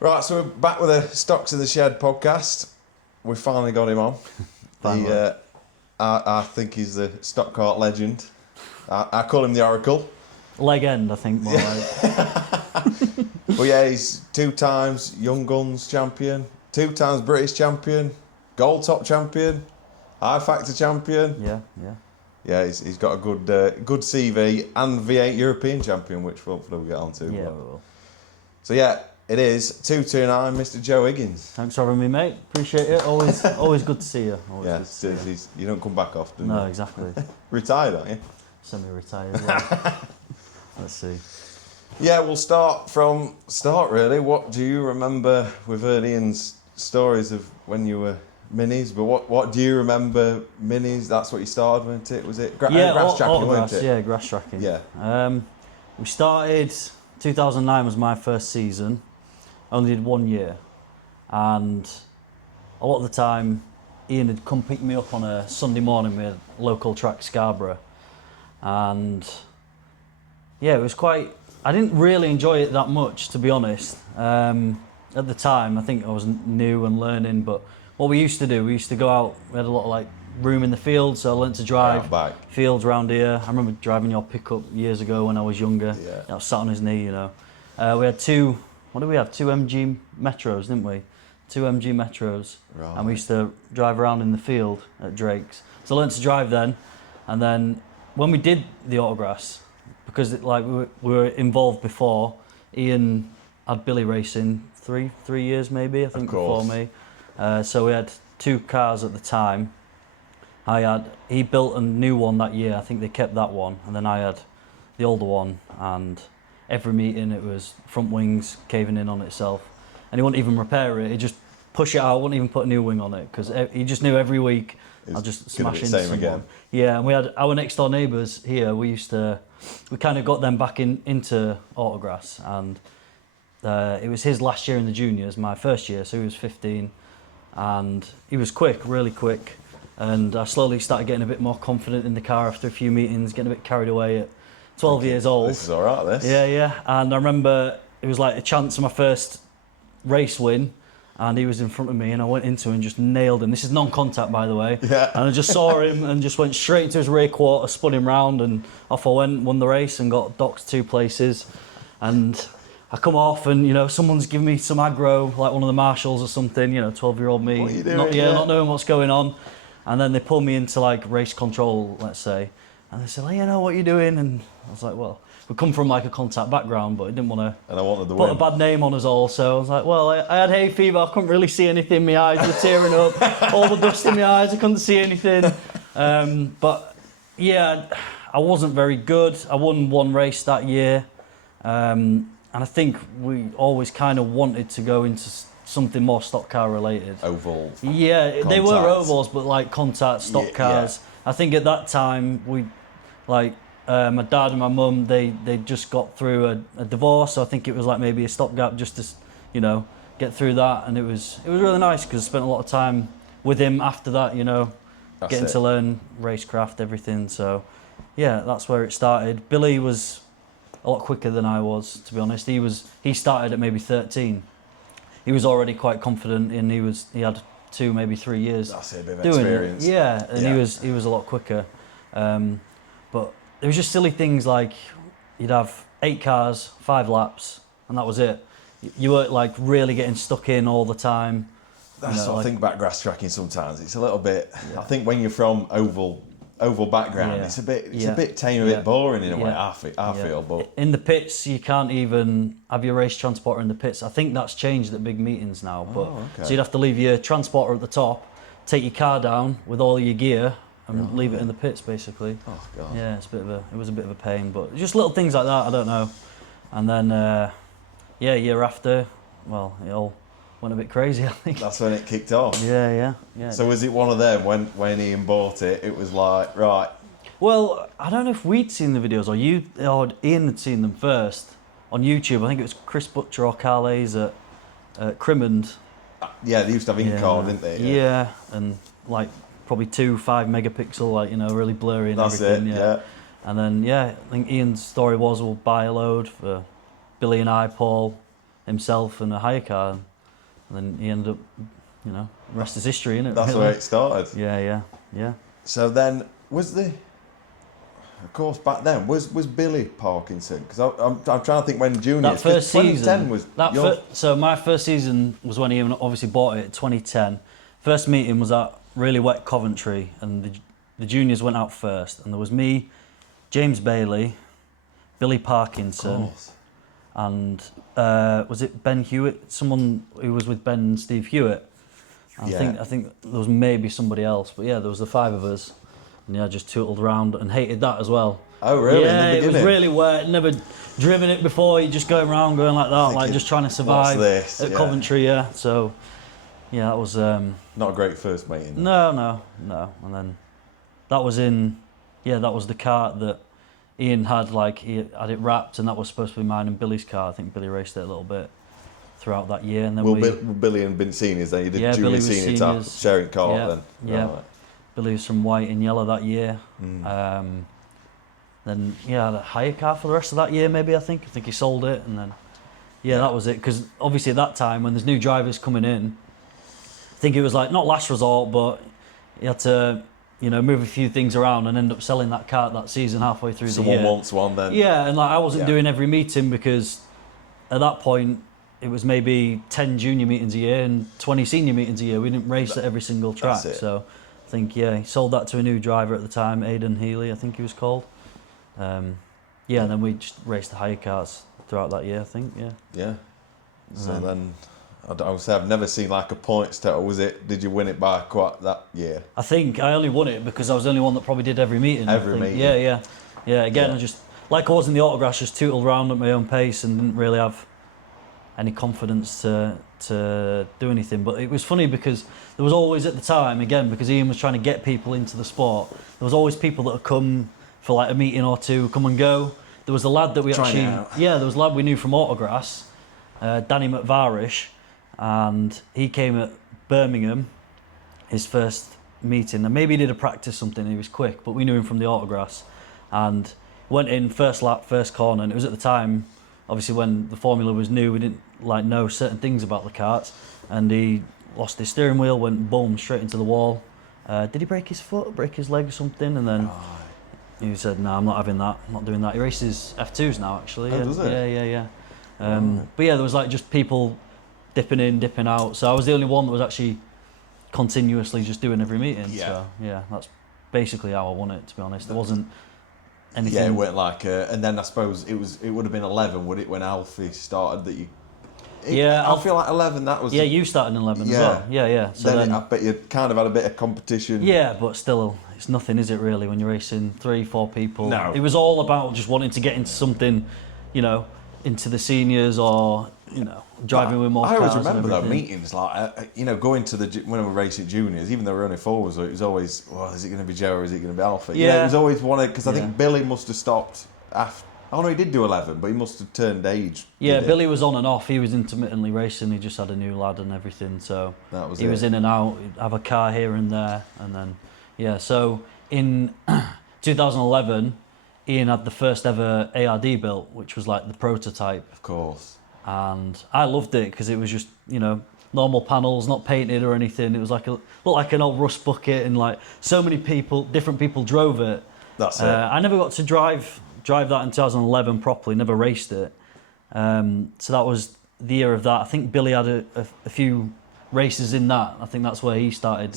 Right, so we're back with a Stox in the Shed podcast. We finally got him on. I think he's the stock car legend. I call him the Oracle. Leg end, I think, more like. But yeah, he's 2 times Young Guns champion, 2 times British champion, Gold Top champion, I Factor champion. Yeah. Yeah, he's got a good CV and V8 European champion, which hopefully we'll get on to. Yeah, we will. So yeah, it is 229 Mr Joe Higgins. Thanks for having me, mate. Appreciate it. Always good to see you. You don't come back often. No, exactly. Retired, aren't you? Semi-retired, yeah. Let's see. Yeah, we'll start from start really. What do you remember? We've heard Ian's stories of when you were minis, but what do you remember minis? That's what you started, wasn't it? Was it grass tracking, wasn't it? Yeah, grass tracking. Yeah. We started, 2009 was my first season. Only did 1 year. And a lot of the time, Ian had come pick me up on a Sunday morning with a local track, Scarborough. And yeah, it was quite, I didn't really enjoy it that much, to be honest. At the time, I think I was new and learning, but what we used to do, we used to go out, we had a lot of room in the field, so I learnt to drive fields around here. I remember driving your pickup years ago when I was younger. Yeah. I was sat on his knee, you know. We had 2 MG Metros, didn't we? 2 MG Metros. Right. And we used to drive around in the field at Drake's. So I learnt to drive then, and then when we did the autograss, because we were involved before, Ian had Billy racing 3 years maybe, I think, before me. So we had 2 cars at the time. He built a new one that year. I think they kept that one, and then I had the older one. And every meeting it was front wings caving in on itself, and he wouldn't even repair it. He'd just push it out, wouldn't even put a new wing on it, because he just knew every week I'll just smash into someone. Again. Yeah, and we had our next door neighbours here. We kind of got them back into autograss, and it was his last year in the juniors, my first year, so he was 15, and he was quick, really quick. And I slowly started getting a bit more confident in the car after a few meetings, getting a bit carried away at 12 years old. This is all right, this. Yeah. And I remember it was like a chance of my first race win, and he was in front of me, and I went into him and just nailed him. This is non-contact, by the way. Yeah. And I just saw him and just went straight into his rear quarter, spun him round, and off I went, won the race, and got docked 2 places. And I come off, and someone's giving me some aggro, like one of the marshals or something. 12-year-old me, what are you doing? not knowing what's going on. And then they pull me into race control, let's say, and they said, what are you doing? And I was like, well, we come from a contact background, but I didn't want to put a bad name on us all. So I was like, well, I had hay fever, I couldn't really see anything, my eyes were tearing up, all the dust in my eyes, I couldn't see anything. But yeah, I wasn't very good. I won 1 race that year. And I think we always kind of wanted to go into something more stock car related. Oval. Yeah, contact. They were ovals, but contact stock cars. Yeah. I think at that time my dad and my mum they just got through a divorce. So I think it was maybe a stopgap just to get through that, and it was really nice because I spent a lot of time with him after that. Getting to learn racecraft, everything. So yeah, that's where it started. Billy was a lot quicker than I was, to be honest. He started at maybe 13. He was already quite confident, and he had 2, maybe 3 years. That's a bit of doing experience. It. Yeah, and he was a lot quicker. But it was just silly things like you'd have 8 cars, 5 laps, and that was it. You weren't really getting stuck in all the time. That's what I think about grass tracking sometimes. It's a little bit. Yeah. I think when you're from oval background, it's a bit tame, a bit boring in a way. I feel, but in the pits you can't even have your race transporter in the pits. I think that's changed at big meetings now. So you'd have to leave your transporter at the top, take your car down with all your gear, and leave it in the pits basically. Oh god. Yeah, it was a bit of a pain, but just little things like that. I don't know. And then year after, well, it all went a bit crazy, I think. That's when it kicked off. Yeah. So was it one of them when Ian bought it? It was like, right. Well, I don't know if we'd seen the videos or Ian had seen them first on YouTube. I think it was Chris Butcher or Carl Hayes at Crimond. Yeah, they used to have in-car, didn't they? Yeah, and probably 2 5 megapixel, really blurry and everything. That's it. Yeah. And then I think Ian's story was we'll buy a load for Billy and I, Paul, himself and a hire car, and then he ended up, rest is history, innit? That's really? where it started. Yeah. So then, of course, back then, was Billy Parkinson? Because I'm trying to think when juniors. That first 2010 season was so my first season was when Ian obviously bought it, 2010. First meeting was at really wet Coventry, and the juniors went out first, and there was me, James Bailey, Billy Parkinson, and was it Ben Hewitt? Someone who was with Ben and Steve Hewitt. I think there was maybe somebody else, but yeah, there was the 5 of us, and I just tootled around and hated that as well. Oh really? Yeah, In the it was really wet. Never driven it before. You just going around going like that, like just trying to survive at Coventry. Yeah, so yeah, that was not a great first meeting. No, and then that was that was the kart that Ian had. Like he had it wrapped, and that was supposed to be mine and Billy's car. I think Billy raced it a little bit throughout that year, and then Billy and Ben seniors. Then you did junior senior tap sharing car then. Yeah. Right. Billy was from white and yellow that year. Then I had a hire car for the rest of that year. Maybe I think he sold it, and then that was it. Because obviously at that time when there's new drivers coming in, I think it was like not last resort, but you had to move a few things around and end up selling that kart that season halfway through the year. Someone wants one then. Yeah, and like I wasn't doing every meeting because at that point it was maybe 10 junior meetings a year and 20 senior meetings a year. We didn't race at every single track, so I think he sold that to a new driver at the time, Aidan Healy, I think he was called. And then we just raced the hire cars throughout that year, I think. Yeah. So then, I would say I've never seen like a points total. Did you win it by quite that year? I think I only won it because I was the only one that probably did every meeting. Meeting. Yeah. Again, I just, like I was in the autographs, just tootled around at my own pace and didn't really have any confidence to do anything. But it was funny because there was always at the time, again, because Ian was trying to get people into the sport, there was always people that would come for like a meeting or two, come and go. There was a lad that there was a lad we knew from Autograss, Danny McVarish, and he came at Birmingham, his first meeting, and maybe he did a practice something, he was quick, but we knew him from the Autograss, and went in first lap, first corner, and it was at the time, obviously when the formula was new, we didn't like know certain things about the karts, and he lost his steering wheel, went boom, straight into the wall. Did he break his foot, break his leg or something, and then he said, no, I'm not having that, I'm not doing that. He races F2s now, actually. Oh, does it? Yeah. But yeah, there was like just people dipping in, dipping out. So I was the only one that was actually continuously just doing every meeting. Yeah. So yeah, that's basically how I won it, to be honest. There wasn't anything. Yeah, it went like, and then I suppose it would have been 11, would it, when Alfie started that you... I feel like 11, that was... Yeah, you started in 11 as well. Yeah. So then I bet you kind of had a bit of competition. Yeah, but still, it's nothing, is it, really, when you're racing 3-4 people? No. It was all about just wanting to get into something, into the seniors or, driving with more cars. I always remember those meetings, like, going to when we were racing juniors, even though we were only 4s, it was always, well, is it going to be Joe or is it going to be Alfie? Yeah. It was always one of, because I think Billy must have stopped after. Oh no, he did do 11, but he must have turned age. Yeah, Billy was on and off. He was intermittently racing. He just had a new lad and everything, so he was in and out. He'd have a car here and there, and then So in 2011, Ian had the first ever ARD built, which was like the prototype. Of course. And I loved it because it was just normal panels, not painted or anything. It was looked like an old rust bucket, and like so many different people drove it. That's it. I never got to drive that in 2011 properly, never raced it. So that was the year of that. I think Billy had a few races in that. I think that's where he started,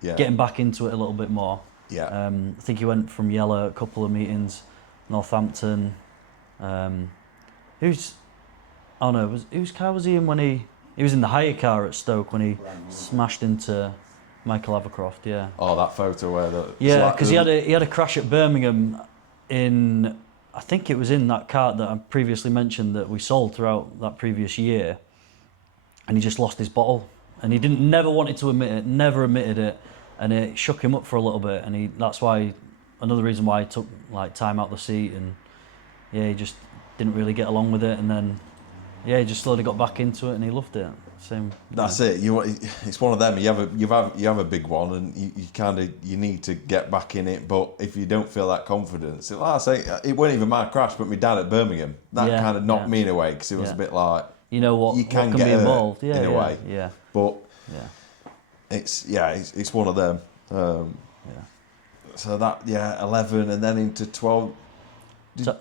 getting back into it a little bit more. Yeah. I think he went from yellow a couple of meetings, Northampton. Whose car was he in when he was in the hire car at Stoke when he smashed into Michael Abercroft? Yeah. Oh, that photo where because he had a crash at Birmingham. I think it was in that kart that I previously mentioned that we sold throughout that previous year, and he just lost his bottle, and he never wanted to admit it, never admitted it, and it shook him up for a little bit, and that's why another reason why he took like time out the seat, and he just didn't really get along with it, and then he just slowly got back into it, and he loved it. That's it. It's one of them. You have a big one, and you need to get back in it. But if you don't feel that confidence, like I say, it wasn't even my crash, but my dad at Birmingham that kind of knocked me in a way because it was a bit like you know what you can what get be hurt involved. Yeah, in a yeah, way. yeah, But yeah, it's one of them. yeah. So that 11 and then into 12.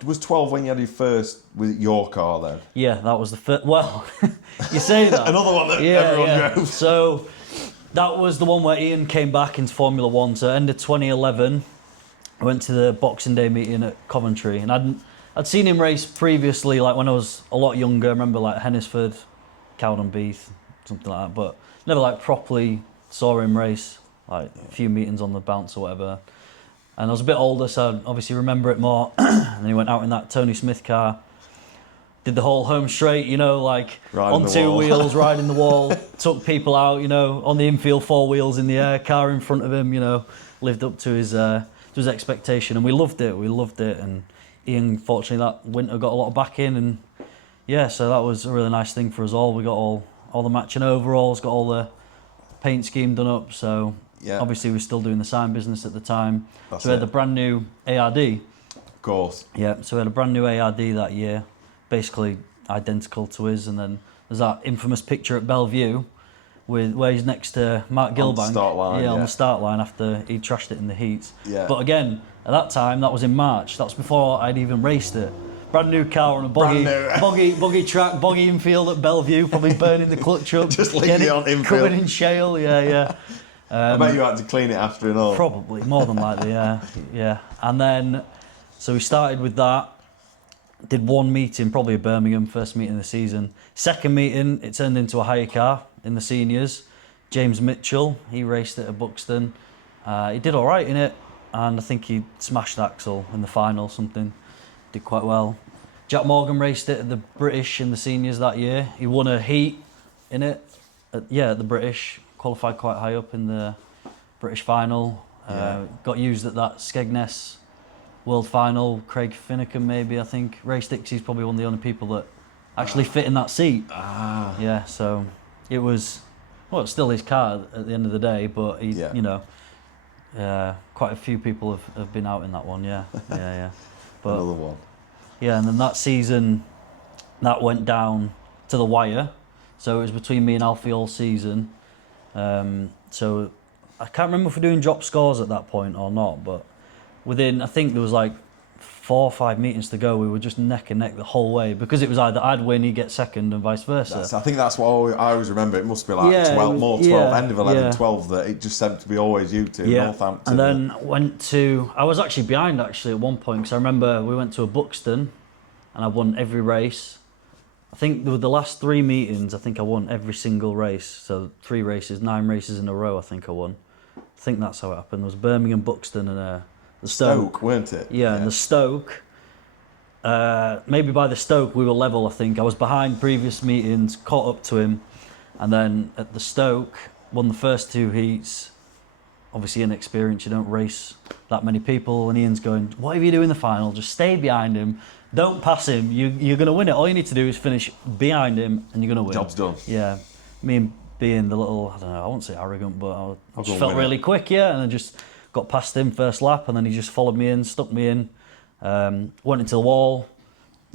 Was 12 when you had your first with your car then? Yeah, that was the first. Well, you say that. Another one that everyone drove. So that was the one where Ian came back into Formula One. So end of 2011, I went to the Boxing Day meeting at Coventry, and I'd seen him race previously, like when I was a lot younger. I remember like Hennisford, Cowdenbeath, something like that, but never like properly saw him race, like a few meetings on the bounce or whatever. And I was a bit older, so I obviously remember it more. And then he went out in that Tony Smith car, did the whole home straight, you know, like Riding on the 2 wall. wheels, riding the wall, took people out, you know, on the infield, 4 wheels in the air, car in front of him, you know, lived up to his expectation, and we loved it. And Ian, fortunately, that winter got a lot of backing, and yeah, so that was a really nice thing for us all. We got all the matching overalls, got all the paint scheme done up, so. Yeah. Obviously, we were still doing the sign business at the time. That's so we had it. the brand new ARD. Of course. Yeah, so we had a brand new ARD that year, basically identical to his. And then there's that infamous picture at Bellevue where he's next to Mark Gilbank. On the start line, on the start line after he trashed it in the heats. Yeah. But again, at that time, that was in March. That was before I'd even raced it. Brand new car on a boggy track, boggy infield at Bellevue, probably burning the clutch up. Just leaving it on infield. Covered in shale, yeah. I bet you had to clean it after and all. Probably, more than likely, yeah. And then, so we started with that, did one meeting, probably at Birmingham, first meeting of the season. Second meeting, it turned into a hire car in the seniors. James Mitchell, he raced it at Buxton. He did all right in it, and I think he smashed Axel in the final, something. Did quite well. Jack Morgan raced it at the British in the seniors that year. He won a heat in it, at the British. Qualified quite high up in the British final. Got used at that Skegness World Final. Craig Finnecombe, maybe, I think. Ray Stixey's probably one of the only people that actually fit in that seat. Yeah, so it was, well, it's still his car at the end of the day, but he, you know, quite a few people have been out in that one, yeah. But, another one. Yeah, and then that season, that went down to the wire. So it was between me and Alfie all season. So I can't remember if we're doing drop scores at that point or not, but within, I think there was like 4 or 5 meetings to go, we were just neck and neck the whole way, because it was either I'd win, he'd get second, and vice versa. I think that's what I always remember. It must be like 12, end of 11, 12, that it just seemed to be always you two, Northampton. And then I was actually behind at one point, because I remember we went to a Buxton and I won every race. I think there were the last 3 meetings, I think I won every single race. So 3 races, 9 races in a row, I think I won. I think that's how it happened. There was Birmingham, Buxton, and the Stoke, weren't it? Yeah, and the Stoke. Maybe by the Stoke we were level, I think. I was behind previous meetings, caught up to him. And then at the Stoke, won the first 2 heats. Obviously inexperienced, you don't race that many people. And Ian's going, whatever you do in the final, just stay behind him. Don't pass him. You're going to win it. All you need to do is finish behind him and you're going to win. Job's done. Yeah. Me and being the little, I don't know, I won't say arrogant, but I just felt really quick, and I just got past him first lap, and then he just followed me in, stuck me in, went into the wall,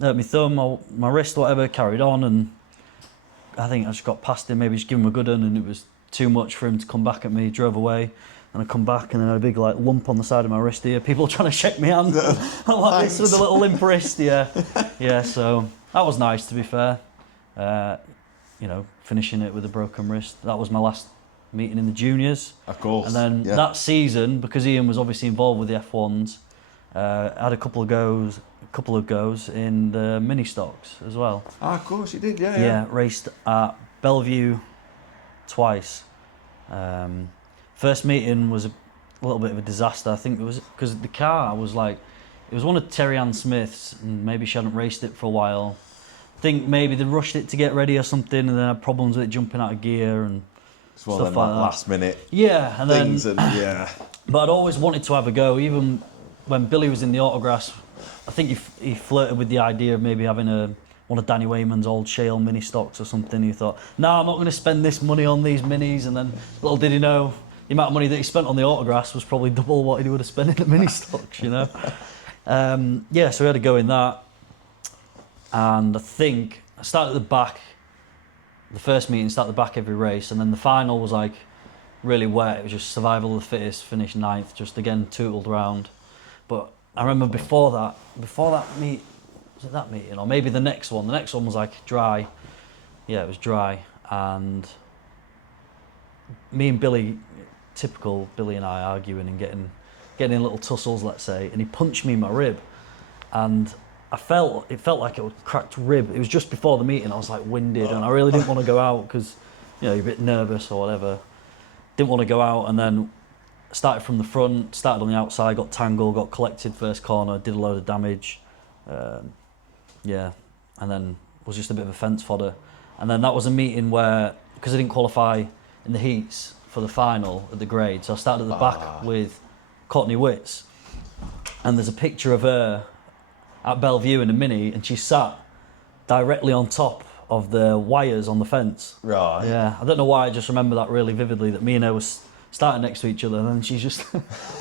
hurt my thumb, my wrist, whatever, carried on, and I think I just got past him, maybe just give him a good one, and it was too much for him to come back at me. Drove away, and I come back, and then I had a big lump on the side of my wrist here. People trying to shake my hand like this with a little limp wrist. Yeah. So that was nice, to be fair. Finishing it with a broken wrist. That was my last meeting in the juniors. Of course. And then that season, because Ian was obviously involved with the F1s, I had a couple of goes in the mini Stox as well. Of course you did, yeah. Yeah, raced at Bellevue twice. First meeting was a little bit of a disaster. I think it was because the car was it was one of Terry Ann Smith's, and maybe she hadn't raced it for a while. I think maybe they rushed it to get ready or something, and then had problems with it jumping out of gear and stuff like that. Last minute. Yeah, and things then. But I'd always wanted to have a go, even when Billy was in the autographs. I think he flirted with the idea of maybe having one of Danny Wayman's old shale mini Stox or something. He thought, no, I'm not going to spend this money on these minis. And then little did he know, the amount of money that he spent on the autographs was probably double what he would have spent in the mini Stox, so we had to go in that. And I think I started at the back the first meeting started the back every race, and then the final was like really wet. It was just survival of the fittest. Finished 9th, just again tootled round. But I remember before that meet, was it that meeting or maybe the next one? The next one was like dry. Yeah, it was dry, and me and Billy, typical Billy and I arguing and getting in little tussles, let's say, and he punched me in my rib, and it felt like it was cracked rib. It was just before the meeting. I was like winded, and I really didn't want to go out because, you know, you're a bit nervous or whatever. Didn't want to go out, and then started from the front, started on the outside, got tangled, got collected first corner, did a load of damage. Yeah, and then was just a bit of a fence fodder. And then that was a meeting where, because I didn't qualify in the heats for the final at the grade, so I started at the back with Courtney Witts, and there's a picture of her at Bellevue in a Mini, and she sat directly on top of the wires on the fence. Right. Yeah, I don't know why, I just remember that really vividly, that me and her was starting next to each other, and then she's just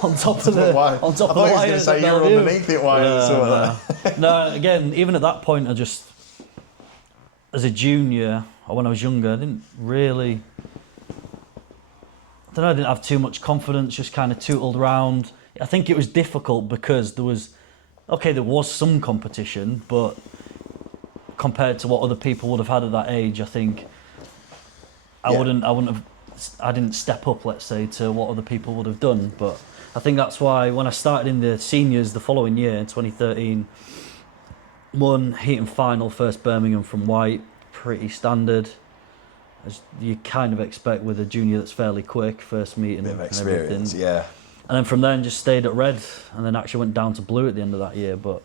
on top of the wires. I thought he was going to say you were underneath it wires. No, again, even at that point, I just, as a junior, or when I was younger, I didn't really, I didn't have too much confidence, just kind of tootled around. I think it was difficult because there was some competition, but compared to what other people would have had at that age, I think I didn't step up, let's say, to what other people would have done. But I think that's why when I started in the seniors the following year, in 2013, won heat and final, first Birmingham from White, pretty standard, as you kind of expect with a junior that's fairly quick, first meeting bit of and experience, everything. yeah. And then from then just stayed at red, and then actually went down to blue at the end of that year. But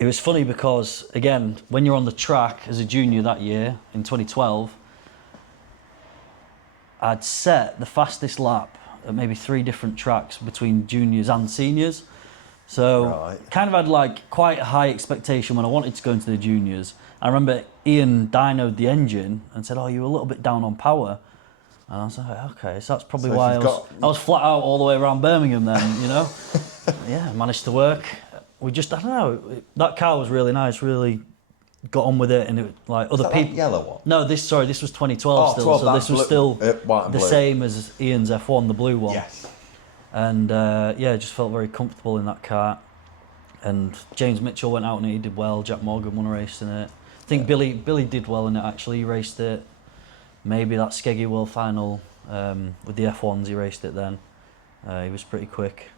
it was funny because, again, when you're on the track as a junior that year, in 2012, I'd set the fastest lap at maybe 3 different tracks between juniors and seniors. So kind of had like quite a high expectation when I wanted to go into the juniors. I remember Ian dynoed the engine and said, "Oh, you were a little bit down on power." And I was like, okay, so that's probably why I was flat out all the way around Birmingham then, you know? Yeah, managed to work. We just, I don't know, that car was really nice, really got on with it, and it, like other people. That yellow one? No, this was 2012 still, 12, so this was still white and the blue. same as Ian's F1, the blue one. Yes. And yeah, just felt very comfortable in that car. And James Mitchell went out and he did well. Jack Morgan won a race in it. I think Billy did well in it actually. He raced it. Maybe that Skeggy World Final with the F1s, he raced it then. He was pretty quick.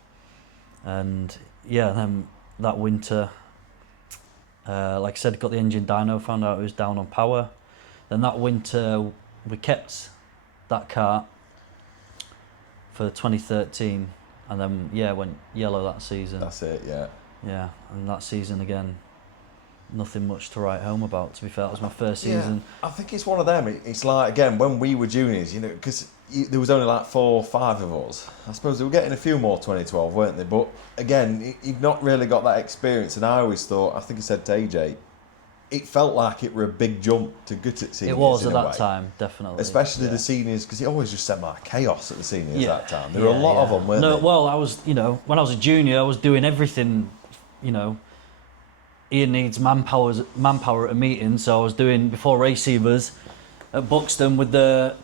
And yeah, then that winter, like I said, got the engine dyno, found out it was down on power. Then that winter, we kept that car for 2013, and then yeah, went yellow that season. That's it, yeah. Yeah, and that season again, nothing much to write home about, to be fair. It was my first season. Yeah, I think it's one of them. It's like, again, when we were juniors, you know, because there was only like 4 or 5 of us. I suppose they were getting a few more 2012, weren't they? But again, you've not really got that experience. And I always thought, I think I said to AJ, it felt like it were a big jump to get at seniors. It was in at a that way. time, definitely. Especially the seniors, because it always just seemed like chaos at the seniors that time. There were a lot of them, weren't there? there? Well, I was, you know, when I was a junior, I was doing everything, you know. Ian needs manpower at a meeting, so I was doing before race receivers at Buxton with the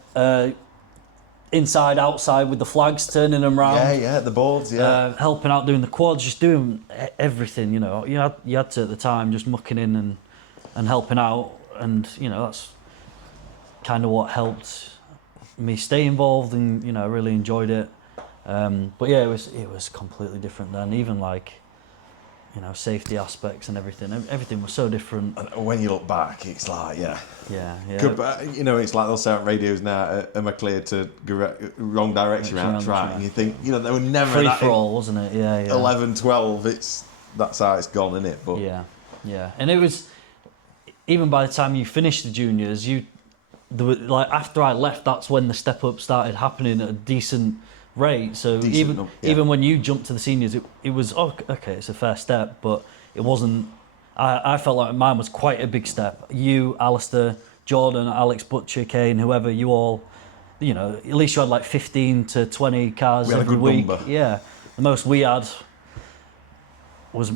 inside, outside with the flags, turning them round. Yeah, the boards, helping out, doing the quads, just doing everything, you know. You had to at the time, just mucking in and helping out, and you know that's kind of what helped me stay involved, and you know I really enjoyed it. But yeah, it was completely different then. Even like, you know, safety aspects and everything was so different. And when you look back, it's like, yeah. Yeah. You know, it's like they'll say on radios now, am I clear to go wrong direction around the track? And you think, you know, they were never free for all, wasn't it? Yeah. 11, 12, that's how it's gone, isn't it? But yeah. And it was, even by the time you finished the juniors, like after I left, that's when the step up started happening at a decent rate. So even when you jumped to the seniors, it was okay, it's a fair step, but it wasn't. I felt like mine was quite a big step. You, Alistair, Jordan, Alex Butcher, Kane, whoever, you all, you know, at least you had like 15 to 20 cars every week. Number. Yeah, the most we had was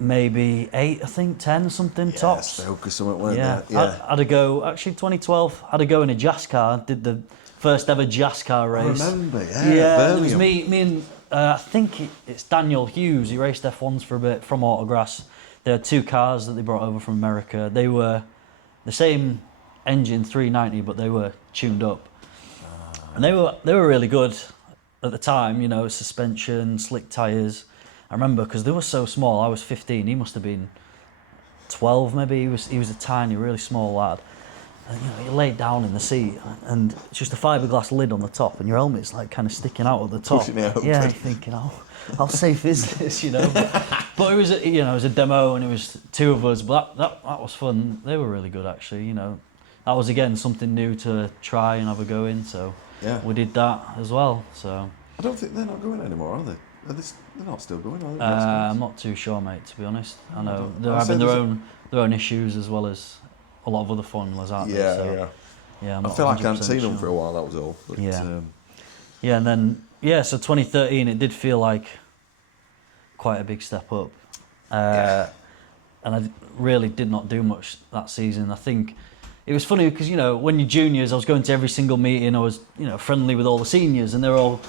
maybe 8, I think, 10 something tops. Stoke or something, weren't Yeah, they? Yeah. I had a go. Actually, 2012, I had a go in a jazz car. Did the first ever jazz car I race. remember, Yeah, it was Birmingham. me and I think it's Daniel Hughes. He raced F1s for a bit from Autograss. They had 2 cars that they brought over from America. They were the same engine 390, but they were tuned up, and they were really good at the time. You know, suspension, slick tyres. I remember because they were so small. I was 15. He must have been 12 maybe. He was a tiny, really small lad. And, you know, you lay down in the seat and it's just a fiberglass lid on the top and your helmet's like kind of sticking out at the top. Pushing it open. Yeah, you're thinking, how safe is this, you know? But it was, it was a demo and it was 2 of us, but that was fun. They were really good actually, you know. That was again something new to try and have a go in, so we did that as well. So I don't think they're not going anymore, are they? They're not still going, are they? I'm not too sure, mate, to be honest. I know they're I'll having say their own issues as well as a lot of other formulas, aren't they? So, yeah. I'm I not feel like I hadn't 100% seen them sure. for a while, that was all. But, Yeah, and then, so 2013, it did feel like quite a big step up. And I really did not do much that season. I think it was funny because, you know, when you're juniors, I was going to every single meeting. I was, you know, friendly with all the seniors and they were all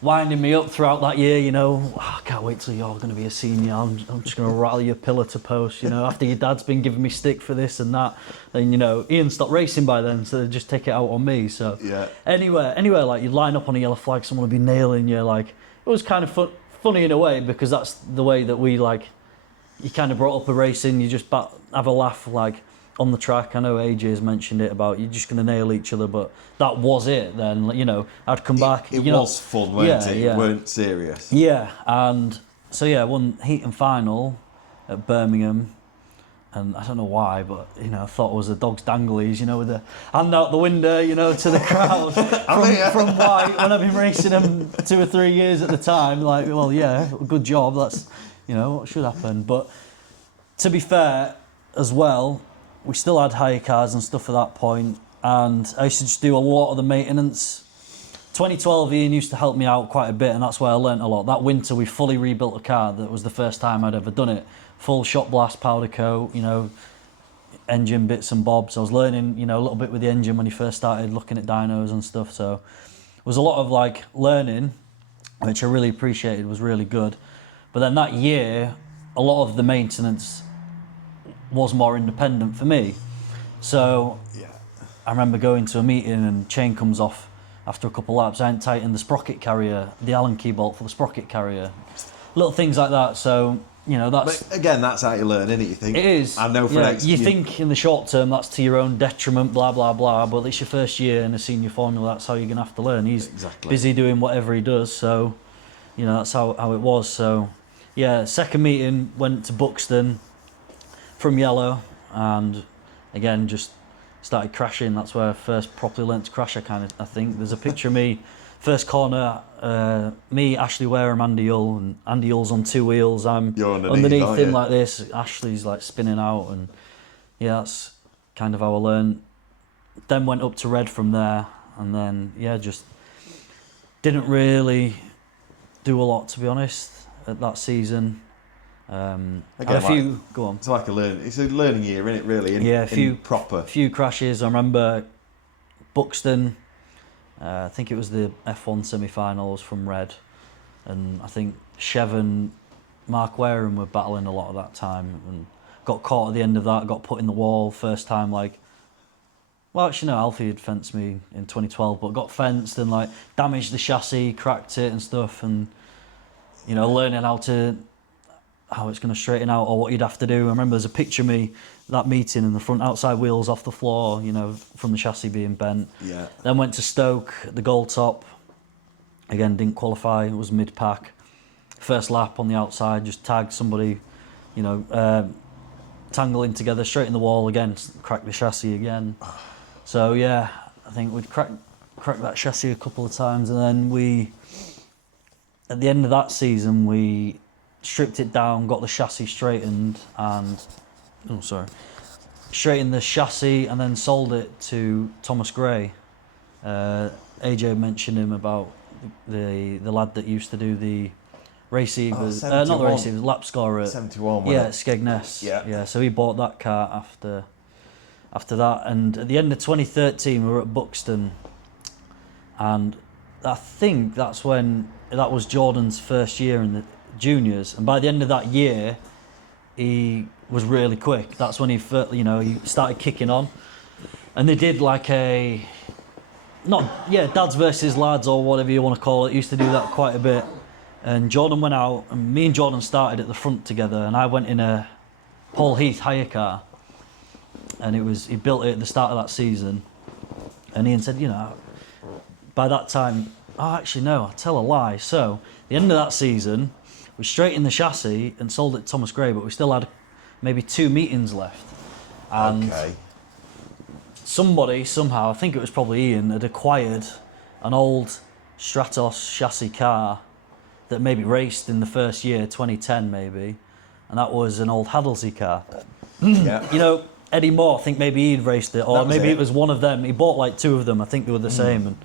winding me up throughout that year, you know. I can't wait till you're going to be a senior. I'm just going to rattle you pillar to post, you know. After your dad's been giving me stick for this and that, then, you know, Ian stopped racing by then, so they just take it out on me. So anywhere, like you line up on a yellow flag, someone would be nailing you. Like it was kind of funny in a way because that's the way that we like. You kind of brought up a racing. You just have a laugh like on the track. I know AJ has mentioned it about you're just going to nail each other, but that was it then. You know, I'd come back. It you was fun, weren't it? Yeah. It weren't serious. Yeah, and so I won heat and final at Birmingham, and I don't know why, but you know, I thought it was the dog's danglies, you know, with the hand out the window, you know, to the crowd from White when I've been racing them 2 or 3 years at the time. Like, well, yeah, good job. That's, you know, what should happen. But to be fair, as well, we still had hire cars and stuff at that point, and I used to just do a lot of the maintenance. 2012, Ian used to help me out quite a bit, and that's where I learnt a lot. That winter, we fully rebuilt a car. That was the first time I'd ever done it. Full shot blast, powder coat, you know, engine bits and bobs. I was learning, you know, a little bit with the engine when he first started looking at dynos and stuff. So it was a lot of like learning, which I really appreciated, was really good. But then that year, a lot of the maintenance was more independent for me. So I remember going to a meeting and chain comes off after a couple of laps. I hadn't tightened the sprocket carrier, the Allen key bolt for the sprocket carrier. Little things like that. So, you know, that's... But again, that's how you learn, isn't it? You think? It is. I know you think in the short term that's to your own detriment, blah, blah, blah, but it's your first year in a senior formula, that's how you're going to have to learn. He's busy doing whatever he does, so, you know, that's how it was. So, yeah, second meeting, went to Buxton from yellow, and again, just started crashing. That's where I first properly learnt to crash, I think. There's a picture of me, first corner, me, Ashley Wareham, Andy Hull, and Andy Hull's on 2 wheels. I'm underneath him like this. Ashley's like spinning out, and yeah, that's kind of how I learned. Then went up to Red from there, and then just didn't really do a lot, to be honest, at that season. Again, Go on. It's like it's a learning year, isn't it? Really, a few crashes. I remember Buxton. I think it was the F1 semi-finals from Red, and I think Chev and Mark Wareham were battling a lot of that time, and got caught at the end of that. Got put in the wall first time. Like, well, actually no, Alfie had fenced me in 2012, but got fenced and like damaged the chassis, cracked it and stuff, and you know, learning how it's going to straighten out or what you'd have to do. I remember there's a picture of me, that meeting, and the front outside wheels off the floor, you know, from the chassis being bent. Yeah. Then went to Stoke, the gold top. Again, didn't qualify, it was mid-pack. First lap on the outside, just tagged somebody, you know, tangling together, straight in the wall again, cracked the chassis again. So yeah, I think we'd cracked that chassis a couple of times, and then at the end of that season, we stripped it down, got the chassis straightened, and straightened the chassis, and then sold it to Thomas Gray. AJ mentioned him about the lad that used to do the Receivers, not the 71. receivers, lap scorer at 71. yeah, at Skegness. Yeah. Yeah, so he bought that car after that, and at the end of 2013 we were at Buxton, and I think that was Jordan's first year in the juniors, and by the end of that year he was really quick. That's when he started kicking on, and they did like dads versus lads or whatever you want to call it. Used to do that quite a bit, and Jordan went out, and me and Jordan started at the front together, and I went in a Paul Heath hire car, and he built it at the start of that season, and Ian said, by that time, actually no, I tell a lie. So the end of that season, we straightened the chassis and sold it to Thomas Gray, but we still had maybe 2 meetings left, and somebody somehow, I think it was probably Ian, had acquired an old Stratos chassis car that maybe raced in the first year, 2010 maybe, and that was an old Haddlesey car. Yeah. Eddie Moore, I think maybe he'd raced it, or maybe it was one of them. He bought like 2 of them, I think they were the same, and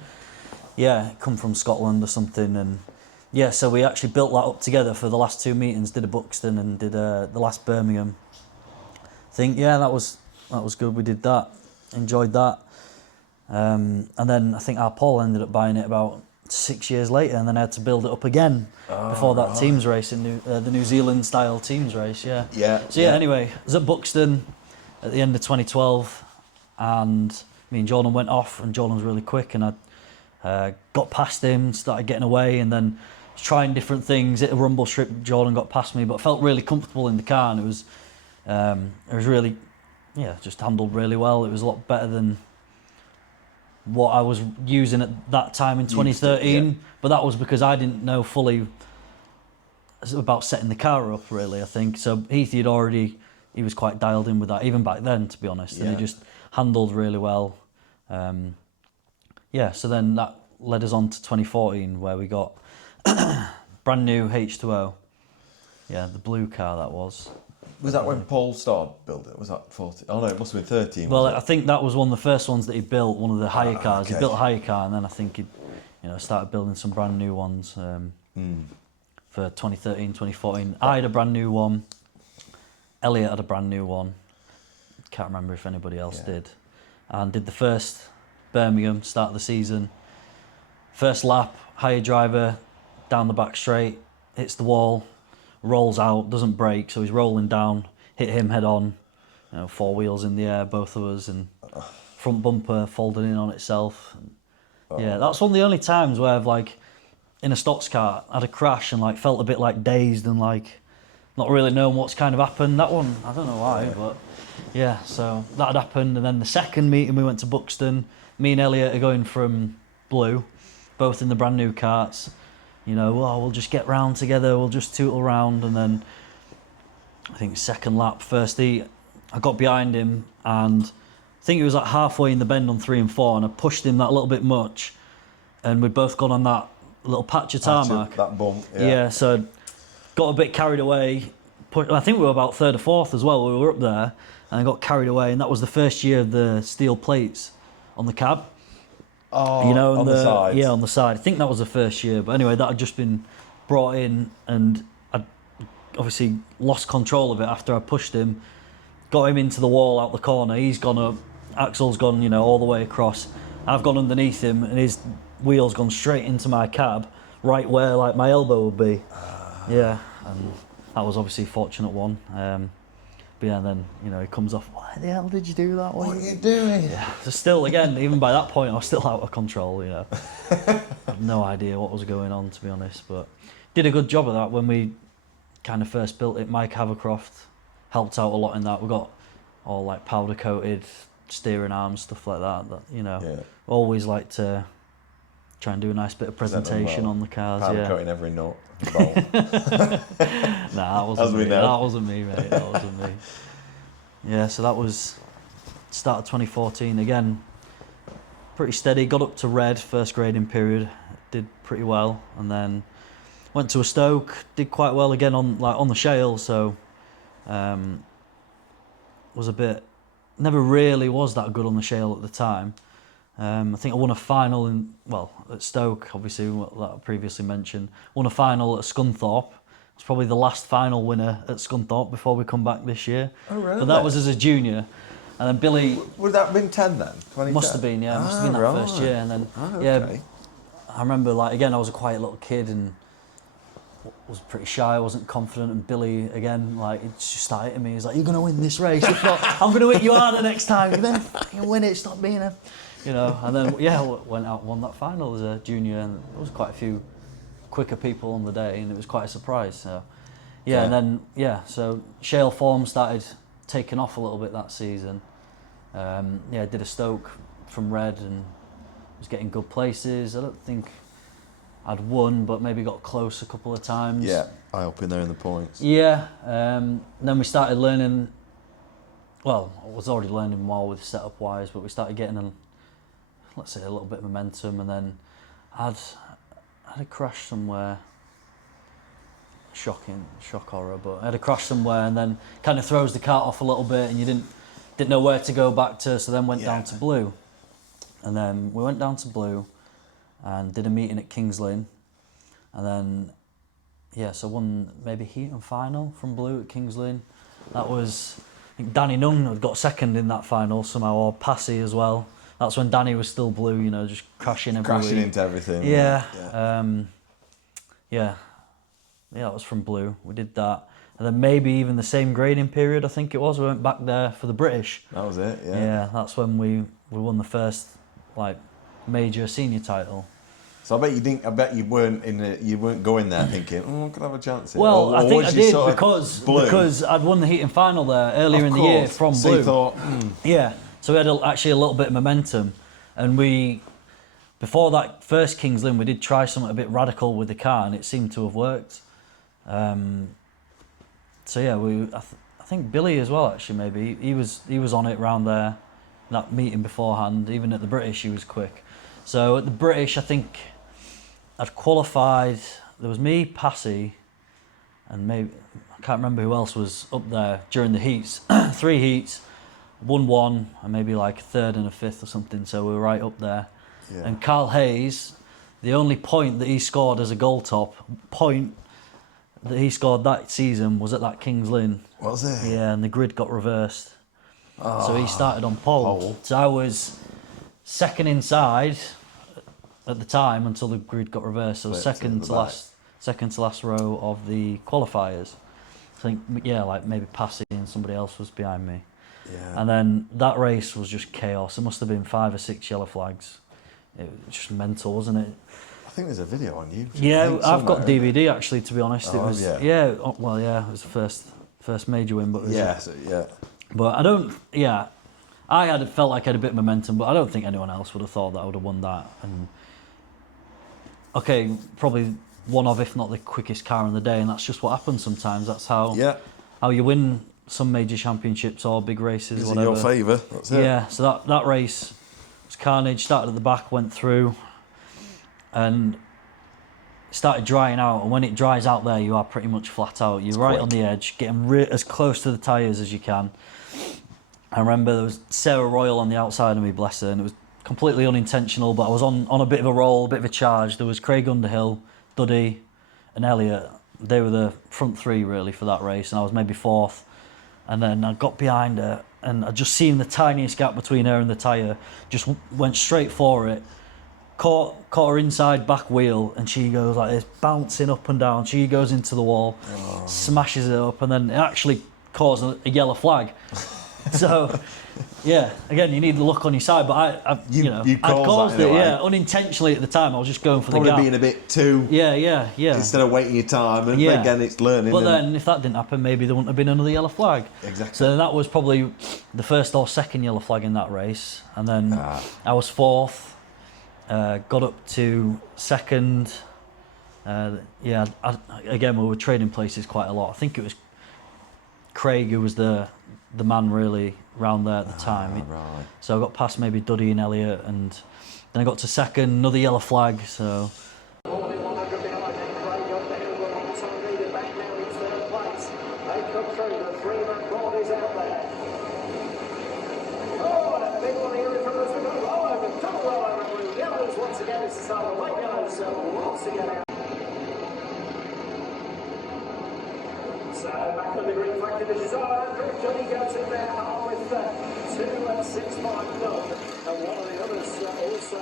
come from Scotland or something, and so we actually built that up together for the last 2 meetings, did a Buxton and did the last Birmingham. I think, that was good, we did that, enjoyed that, and then I think our Paul ended up buying it about 6 years later, and then I had to build it up again before that teams race, in the New Zealand style teams race, anyway, I was at Buxton at the end of 2012, and me and Jordan went off, and Jordan was really quick, and I got past him, started getting away, and then trying different things. Hit a rumble strip, Jordan got past me, but felt really comfortable in the car, and it was really, just handled really well. It was a lot better than what I was using at that time in 2013, but that was because I didn't know fully about setting the car up, really, I think. So Heathy he was quite dialed in with that, even back then, to be honest, and he just handled really well. So then that led us on to 2014, where we got brand new H2O. Yeah, the blue car that was. Was that when Paul started building it? Was that 14? Oh no, it must have been 13. Well, I think that was one of the first ones that he built, one of the hire cars. Okay. He built a hire car, and then I think he started building some brand new ones for 2013, 2014. I had a brand new one. Elliot had a brand new one. Can't remember if anybody else did. And did the first Birmingham, start of the season. First lap, higher driver, down the back straight, hits the wall, rolls out, doesn't brake, so he's rolling down, hit him head on, 4 wheels in the air, both of us, and front bumper folded in on itself. That's one of the only times where I've, in a Stox car, had a crash and felt a bit dazed and not really knowing what's kind of happened. That one, I don't know why, but so that had happened. And then the second meeting, we went to Buxton. Me and Elliot are going from blue, both in the brand new karts. We'll just get round together, we'll just tootle round. And then I think second lap, first heat, I got behind him, and I think it was halfway in the bend on 3 and 4, and I pushed him that little bit much, and we'd both gone on that little patch of tarmac. That bump, so got a bit carried away. I think we were about 3rd or 4th as well. We were up there, and I got carried away, and that was the first year of the steel plates on the cab. Oh, on the side. Yeah, on the side. I think that was the first year. But anyway, that had just been brought in, and I obviously lost control of it after I pushed him. Got him into the wall out the corner. He's gone up. Axel's gone, all the way across. I've gone underneath him, and his wheel's gone straight into my cab, right where my elbow would be. And that was obviously a fortunate one. But then, he comes off, why the hell did you do that? What are you doing? Yeah. So still, again, even by that point, I was still out of control, I had no idea what was going on, to be honest. But did a good job of that when we kind of first built it. Mike Havercroft helped out a lot in that. We got all powder coated steering arms, stuff like that. Always like to try and do a nice bit of presentation on the cars. Powder coating every nut. Nah, that wasn't me. That wasn't me, mate. That wasn't me. So that was start of 2014. Again, pretty steady. Got up to red first grading period. Did pretty well, and then went to a Stoke. Did quite well again on the shale. So was a bit. Never really was that good on the shale at the time. I think I won a final at Stoke, obviously, that I previously mentioned. Won a final at Scunthorpe. It was probably the last final winner at Scunthorpe before we come back this year. Oh, really? But that was as a junior. And then Billy... Would that have been 10 then? 2010? Must have been, yeah. Must have been that first year. And then, yeah, I remember, like, again, I was a quiet little kid and was pretty shy, wasn't confident. And Billy, again, like, he just started hitting me. He's like, you're going to win this race. If not, I'm going to hit you harder next time. You better fucking win it. Stop being a... You know, and then, yeah, went out and won that final as a junior. And there was quite a few quicker people on the day. And it was quite a surprise. So, yeah, and then, yeah, so Shale form started taking off a little bit that season. Yeah, did a Stoke from Red and was getting good places. I don't think I'd won, but maybe got close a couple of times. Yeah, I up in there in the points. Yeah, then we started learning. Well, I was already learning more with setup wise, but we started getting let's say a little bit of momentum, and then I had a crash somewhere. Shock horror, but I had a crash somewhere, and then kind of throws the cart off a little bit, and you didn't know where to go back to, so then went down to Blue. And then we went down to Blue and did a meeting at Kings Lynn. And then, yeah, so won maybe heat and final from Blue at Kings Lynn. That was, I think Danny Nunn had got second in that final somehow, or Passy as well. That's when Danny was still Blue, you know, just crashing every week. Crashing into everything. Yeah. Yeah, that was from Blue. We did that. And then maybe even the same grading period, I think it was, we went back there for the British. That was it, yeah. Yeah, that's when we won the first, like, major senior title. So I bet you weren't going there thinking, I could have a chance here. Well, I think I did because I'd won the heat and final there earlier in the year from Blue. So you thought, Yeah, so we had actually a little bit of momentum. And before that first Kings Lynn, we did try something a bit radical with the car, and it seemed to have worked. So yeah, I think Billy as well, actually, maybe he was on it round there, that meeting beforehand. Even at the British, he was quick. So at the British, I think I'd qualified. There was me, Passy, and maybe I can't remember who else was up there during the heats. 3 heats, won 1, and maybe like a 3rd and a 5th or something. So we were right up there. Yeah. And Carl Hayes, the only point that he scored as a goal top point that he scored that season was at that Kings Lynn. Was it? Yeah, and the grid got reversed. So he started on pole. So I was second inside at the time until the grid got reversed. So second to last row of the qualifiers. I think, yeah, like maybe Passy and somebody else was behind me. Yeah. And then that race was just chaos. There must have been 5 or 6 yellow flags. It was just mental, wasn't it? I think there's a video on YouTube. Yeah, I've got DVD actually. To be honest, it was it was the first major win, but But I don't. Yeah, I felt like I had a bit of momentum, but I don't think anyone else would have thought that I would have won that. And okay, probably one of, if not the quickest car in the day, and that's just what happens sometimes. That's how you win some major championships or big races. It's whatever. in your favour. That's it. Yeah, so that race was carnage. Started at the back, went through, and started drying out. And when it dries out there, you are pretty much flat out. You're right on the edge, getting as close to the tyres as you can. I remember there was Sarah Royal on the outside of me, bless her, and it was completely unintentional, but I was on a bit of a roll, a bit of a charge. There was Craig Underhill, Duddy and Elliot. They were the front 3 really for that race, and I was maybe 4th. And then I got behind her, and I just seen the tiniest gap between her and the tyre, just went straight for it, caught her inside back wheel, and she goes like this, bouncing up and down. She goes into the wall, smashes it up, and then it actually caused a yellow flag. So, yeah, again, you need the luck on your side, but I caused it, unintentionally at the time. I was just going for the gap. Probably being a bit too... Yeah. Instead of waiting your time, and again, it's learning. But then, if that didn't happen, maybe there wouldn't have been another yellow flag. Exactly. So that was probably the first or second yellow flag in that race. And then I was 4th, got up to 2nd. Again, we were trading places quite a lot. I think it was Craig who was the man really round there at the time. Right. So I got past maybe Duddy and Elliot, and then I got to 2nd, another yellow flag. So. once again, it's the start of the late yellows once again out. So back on the green flag divisions. Johnny goes in there with 2-6-5 none. And one of the others also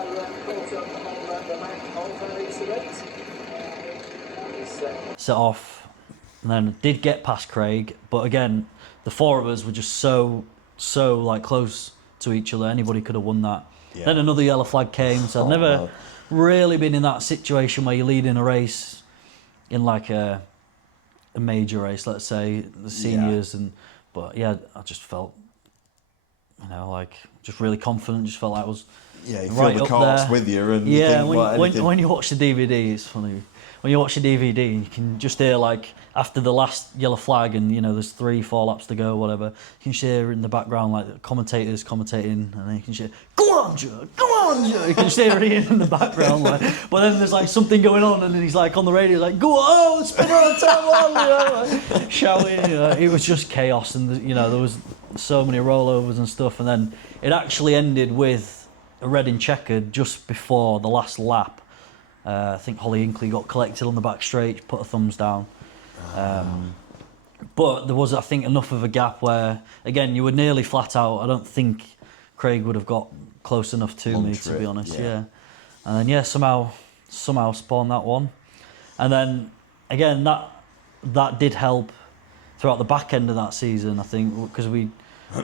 caught up on the back of the incident. Set off, and then did get past Craig, but again, the four of us were just so like close to each other. Anybody could have won that. Yeah. Then another yellow flag came, so I've never really been in that situation where you're leading a race in like a major race, let's say the seniors, but yeah, I just felt, like just really confident. Just felt like I was you right feel the up carts there. with you, and yeah. you think, When you watch the DVD, it's funny. When you watch the DVD, you can just hear like after the last yellow flag, and there's 3-4 laps to go, whatever. You can just hear in the background like the commentators commentating, and then you can just hear, "Go on, Joe! Go on, Joe!" You can just hear Ian in the background, like. But then there's like something going on, and then he's like on the radio, like, "Go on, spin on, time on!" Like, shouting. It was just chaos, and there was so many rollovers and stuff, and then it actually ended with a red and checkered just before the last lap. I think Holly Inkley got collected on the back straight, put her thumbs down. But there was, I think, enough of a gap where, again, you were nearly flat out. I don't think Craig would have got close enough to me, to be honest. Yeah. And then, somehow spawned that one. And then, again, that did help throughout the back end of that season, I think, because we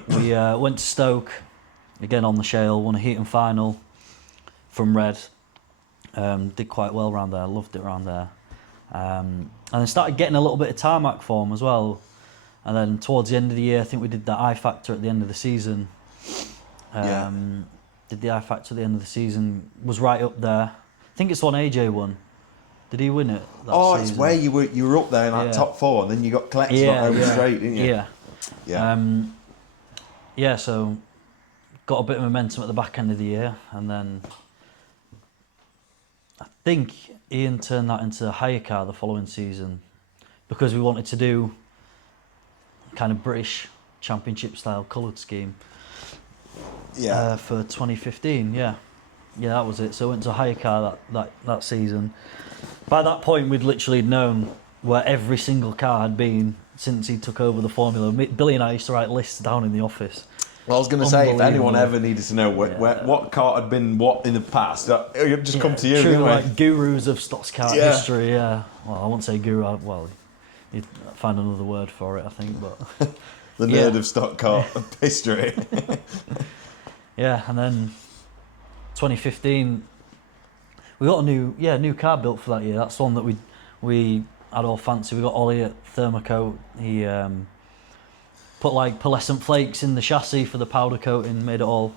went to Stoke, again on the Shale, won a heat and final from Red. Did quite well around there, loved it around there. And then started getting a little bit of tarmac form as well. And then towards the end of the year, I think we did the I Factor at the end of the season. Did the I Factor at the end of the season, was right up there. I think it's the one AJ won. Did he win it that season? It's where you were up there in that top 4, and then you got collected over straight, didn't you? Yeah. So got a bit of momentum at the back end of the year, and then I think Ian turned that into a hire car the following season because we wanted to do kind of British Championship style coloured scheme. For 2015, yeah, that was it. So I went to a hire car that season. By that point, we'd literally known where every single car had been since he took over the formula. Billy and I used to write lists down in the office. Well, I was going to say, if anyone ever needed to know what car had been what in the past, it'd just come to you. True, like gurus of Stox car history. Yeah. Well, I won't say guru. Well, you'd find another word for it, I think. But the nerd of stock car history. Yeah, and then 2015, we got a new car built for that year. That's the one that we had all fancy. We got Ollie at Thermocoat. He put like pearlescent flakes in the chassis for the powder coating, made it all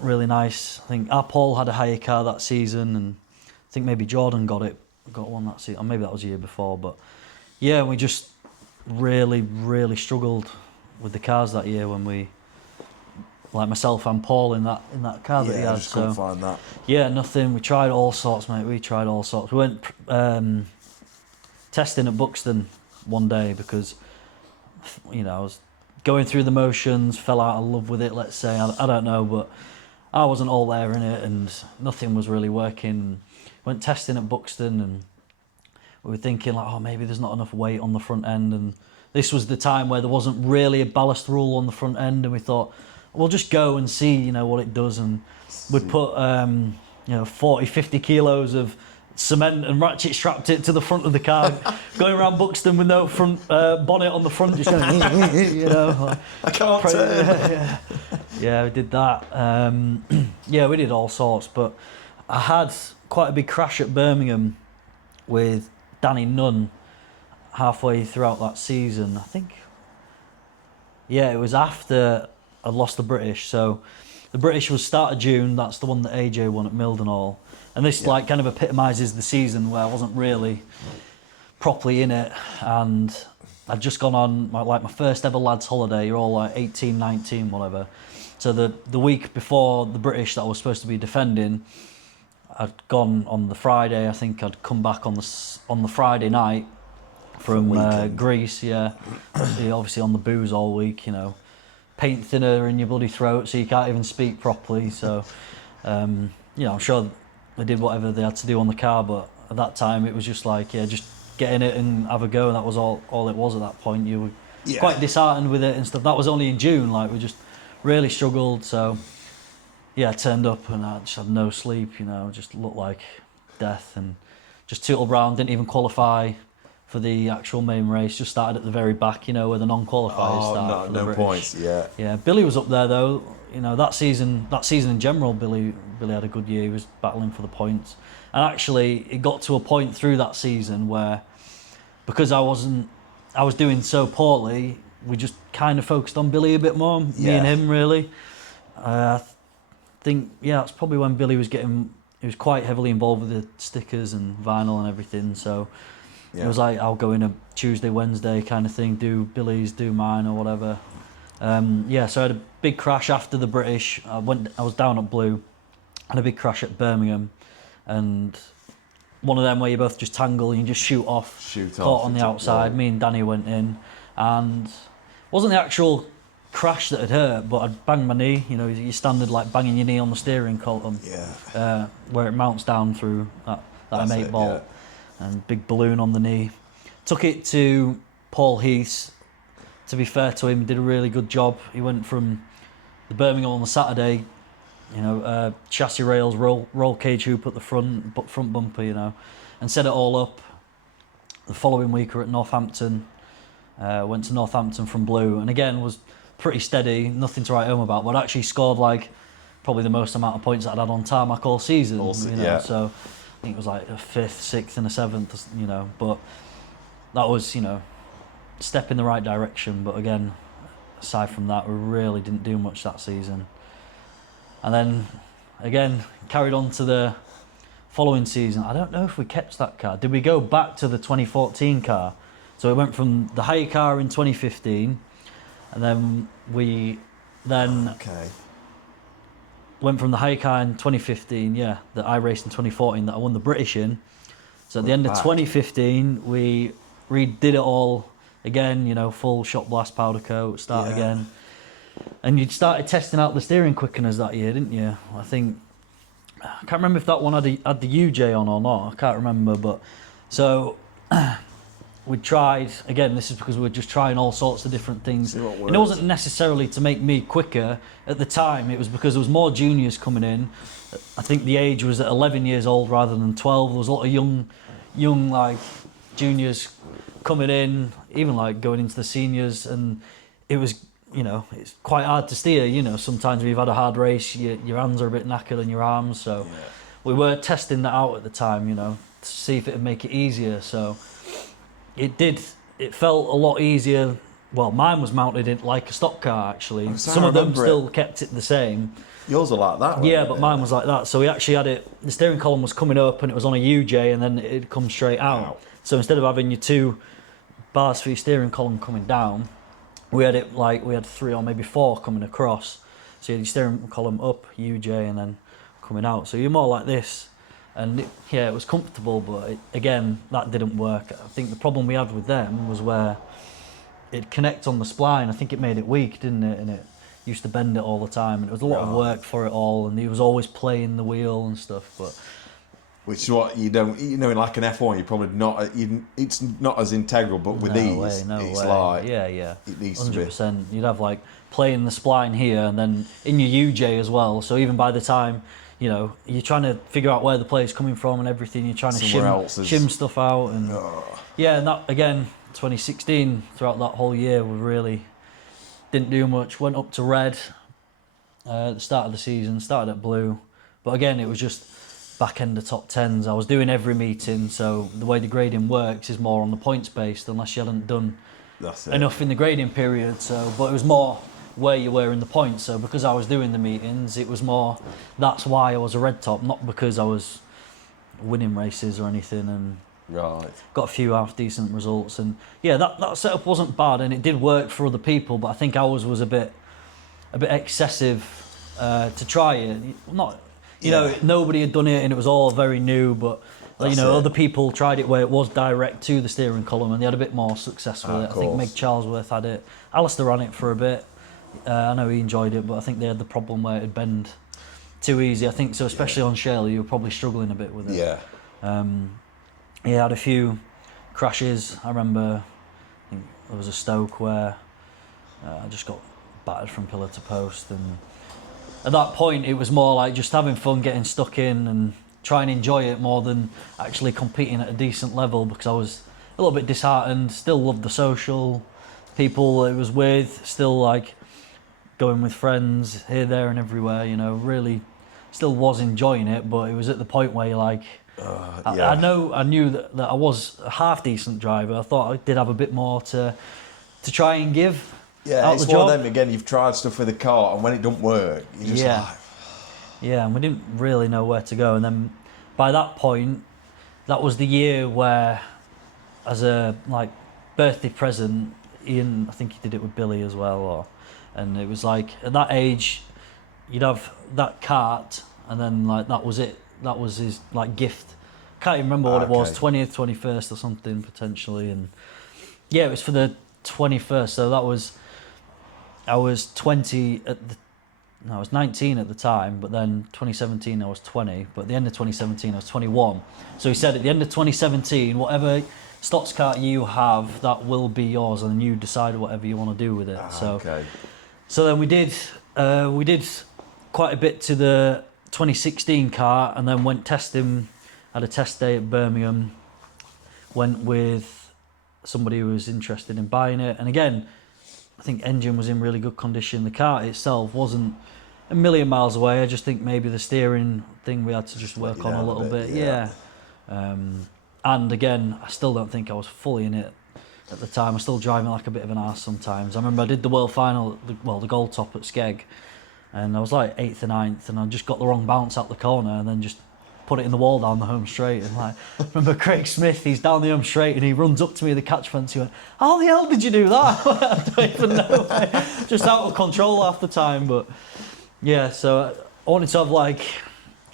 really nice. I think our Paul had a hire car that season, and I think maybe Jordan got one that season, or maybe that was the year before. But yeah, we just really, really struggled with the cars that year when we, like myself and Paul in that car that he had. I just couldn't find that. Yeah, nothing. We tried all sorts, mate. We went testing at Buxton one day because, I was going through the motions, fell out of love with it, let's say. I don't know, but I wasn't all there in it, and nothing was really working. Went testing at Buxton, and we were thinking like, maybe there's not enough weight on the front end, and this was the time where there wasn't really a ballast rule on the front end, and we thought, we'll just go and see, what it does. And we'd put, 40, 50 kilos of cement and ratchet strapped it to the front of the car, going around Buxton with no front bonnet on the front, just going, like, I can't turn. Yeah, we did that. We did all sorts, but I had quite a big crash at Birmingham with Danny Nunn halfway throughout that season. I think, it was after I'd lost the British. So the British was start of June. That's the one that AJ won at Mildenhall. And this kind of epitomises the season where I wasn't really properly in it. And I'd just gone on my first ever lads holiday. You're all like 18, 19, whatever. So the week before the British that I was supposed to be defending, I'd gone on the Friday. I think I'd come back on the Friday night from Greece. Yeah, obviously on the booze all week. Paint thinner in your bloody throat, so you can't even speak properly. So, I'm sure they did whatever they had to do on the car, but at that time it was just like, yeah, just get in it and have a go, and that was all it was at that point. You were quite disheartened with it and stuff. That was only in June, like we just really struggled, so yeah, I turned up and I just had no sleep, you know, just looked like death, and just tootled around, didn't even qualify for the actual main race, just started at the very back, you know, where the non-qualifiers start. No points, yeah. Yeah, Billy was up there though, you know, that season in general, Billy had a good year, he was battling for the points. And actually, it got to a point through that season where, because I was doing so poorly, we just kind of focused on Billy a bit more, me and him really. I think, yeah, that's probably when Billy was he was quite heavily involved with the stickers and vinyl and everything, so it was like, I'll go in a Tuesday, Wednesday kind of thing, do Billy's, do mine or whatever. So I had a big crash after the British. I was down at Blue, had a big crash at Birmingham, and one of them where you both just tangle and you just shoot off, caught on the outside. Me and Danny went in, and it wasn't the actual crash that had hurt, but I'd banged my knee. You know, your standard like banging your knee on the steering column, where it mounts down through that M8 bolt, and big balloon on the knee. Took it to Paul Heath's. To be fair to him, he did a really good job. He went from the Birmingham on the Saturday, you know, chassis rails, roll cage hoop at the front bumper, you know, and set it all up. The following week we were at Northampton. Went to Northampton from Blue, and again was pretty steady, nothing to write home about, but actually scored like probably the most amount of points that I'd had on tarmac all season. You know, so I think it was like a 5th, 6th and a 7th, you know, but that was, you know, step in the right direction. But again, aside from that, we really didn't do much that season. And then again, carried on to the following season. I don't know if we kept that car. Did we go back to the 2014 car? So it went from the hire car in 2015, and then we went from the hire car in 2015, that I raced in 2014, that I won the British in. So at the end of 2015, we redid it all again, you know, full shot blast powder coat, start again. And you'd started testing out the steering quickeners that year, didn't you? I can't remember if that one had the UJ on or not, I can't remember, but so we tried, again, this is because we were just trying all sorts of different things. And it wasn't necessarily to make me quicker at the time, it was because there was more juniors coming in. I think the age was at 11 years old rather than 12. There was a lot of young like juniors coming in, even like going into the seniors, and it was, you know, it's quite hard to steer, you know, sometimes when you've had a hard race, your hands are a bit knackered and your arms, so we were testing that out at the time, you know, to see if it would make it easier. So it felt a lot easier. Well, mine was mounted in like a stock car actually. Some of them still kept it the same. Yours are like that. Yeah, but mine was like that. So we actually had it, the steering column was coming up and it was on a UJ, and then it'd come straight out. So instead of having your 2 bars for your steering column coming down, we had it like, we had 3 or maybe 4 coming across. So you had your steering column up, UJ, and then coming out. So you're more like this. And it was comfortable, but again, that didn't work. I think the problem we had with them was where it'd connect on the spline. I think it made it weak, didn't it? And it used to bend it all the time. And it was a lot of work for it all. And he was always playing the wheel and stuff. But which is what you don't, you know, in like an F1, you're probably not, it's not as integral, but with these, it's like, it needs 100%. To be. You'd have like playing the spline here and then in your UJ as well. So even by the time, you know, you're trying to figure out where the play's coming from and everything, you're trying to shim stuff out. And and that, again, 2016, throughout that whole year, we really didn't do much. Went up to red at the start of the season, started at blue. But again, it was just back end of top 10s. I was doing every meeting, so the way the grading works is more on the points based, unless you hadn't done enough in the grading period. So, but it was more where you were in the points. So because I was doing the meetings, it was more, that's why I was a red top, not because I was winning races or anything. And got a few half decent results. And that setup wasn't bad, and it did work for other people, but I think ours was a bit excessive to try it. Not, you know, nobody had done it and it was all very new, but other people tried it where it was direct to the steering column and they had a bit more success with it. I think Meg Charlesworth had it. Alistair ran it for a bit. I know he enjoyed it, but I think they had the problem where it'd bend too easy. I think so, especially on Shirley, you were probably struggling a bit with it. Yeah. He had a few crashes. I remember I think there was a Stoke where I just got battered from pillar to post, and at that point it was more like just having fun, getting stuck in and try and enjoy it more than actually competing at a decent level, because I was a little bit disheartened. Still loved the social people it was with, still like going with friends here, there and everywhere, you know, really still was enjoying it, but it was at the point where you're like, yeah. I knew that I was a half decent driver. I thought I did have a bit more to try and give. Yeah, out it's the one job. of them again. You've tried stuff with the car, and when it don't work, you just Yeah. like, Yeah, and we didn't really know where to go. And then by that point, that was the year where, as a like birthday present, Ian, I think he did it with Billy as well, and it was like at that age, you'd have that cart, and then like that was it. That was his like gift. Can't even remember what it was, 20th, 21st or something potentially, and yeah, it was for the 21st. So that was, I was 20 at the. No, I was 19 at the time, but then 2017 I was 20. But at the end of 2017 I was 21. So he said at the end of 2017, whatever Stox cart you have, that will be yours, and then you decide whatever you want to do with it. So then we did quite a bit to the 2016 car, and then went testing. Had a test day at Birmingham. Went with somebody who was interested in buying it, and again, I think engine was in really good condition. The car itself wasn't a million miles away. I just think maybe the steering thing we had to just work on a little bit. Yeah. And again, I still don't think I was fully in it at the time. I was still driving like a bit of an arse sometimes. I remember I did the world final, the gold top at Skeg, and I was like 8th or 9th, and I just got the wrong bounce out the corner and then just put it in the wall down the home straight. And like, I remember Craig Smith, he's down the home straight and he runs up to me at the catch fence. He went, "How the hell did you do that?" I don't even know. Just out of control half the time. But yeah, so I wanted to have like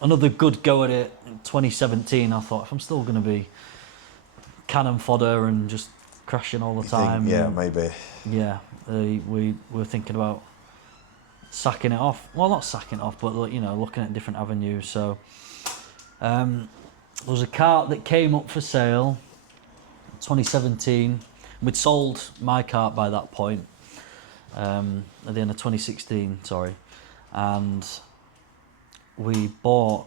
another good go at it in 2017. I thought, if I'm still going to be cannon fodder and just crashing all the time. Maybe. Yeah, we were thinking about sacking it off. Well, not sacking it off, but you know, looking at different avenues. So there was a cart that came up for sale, 2017. We'd sold my cart by that point, at the end of 2016. Sorry, and we bought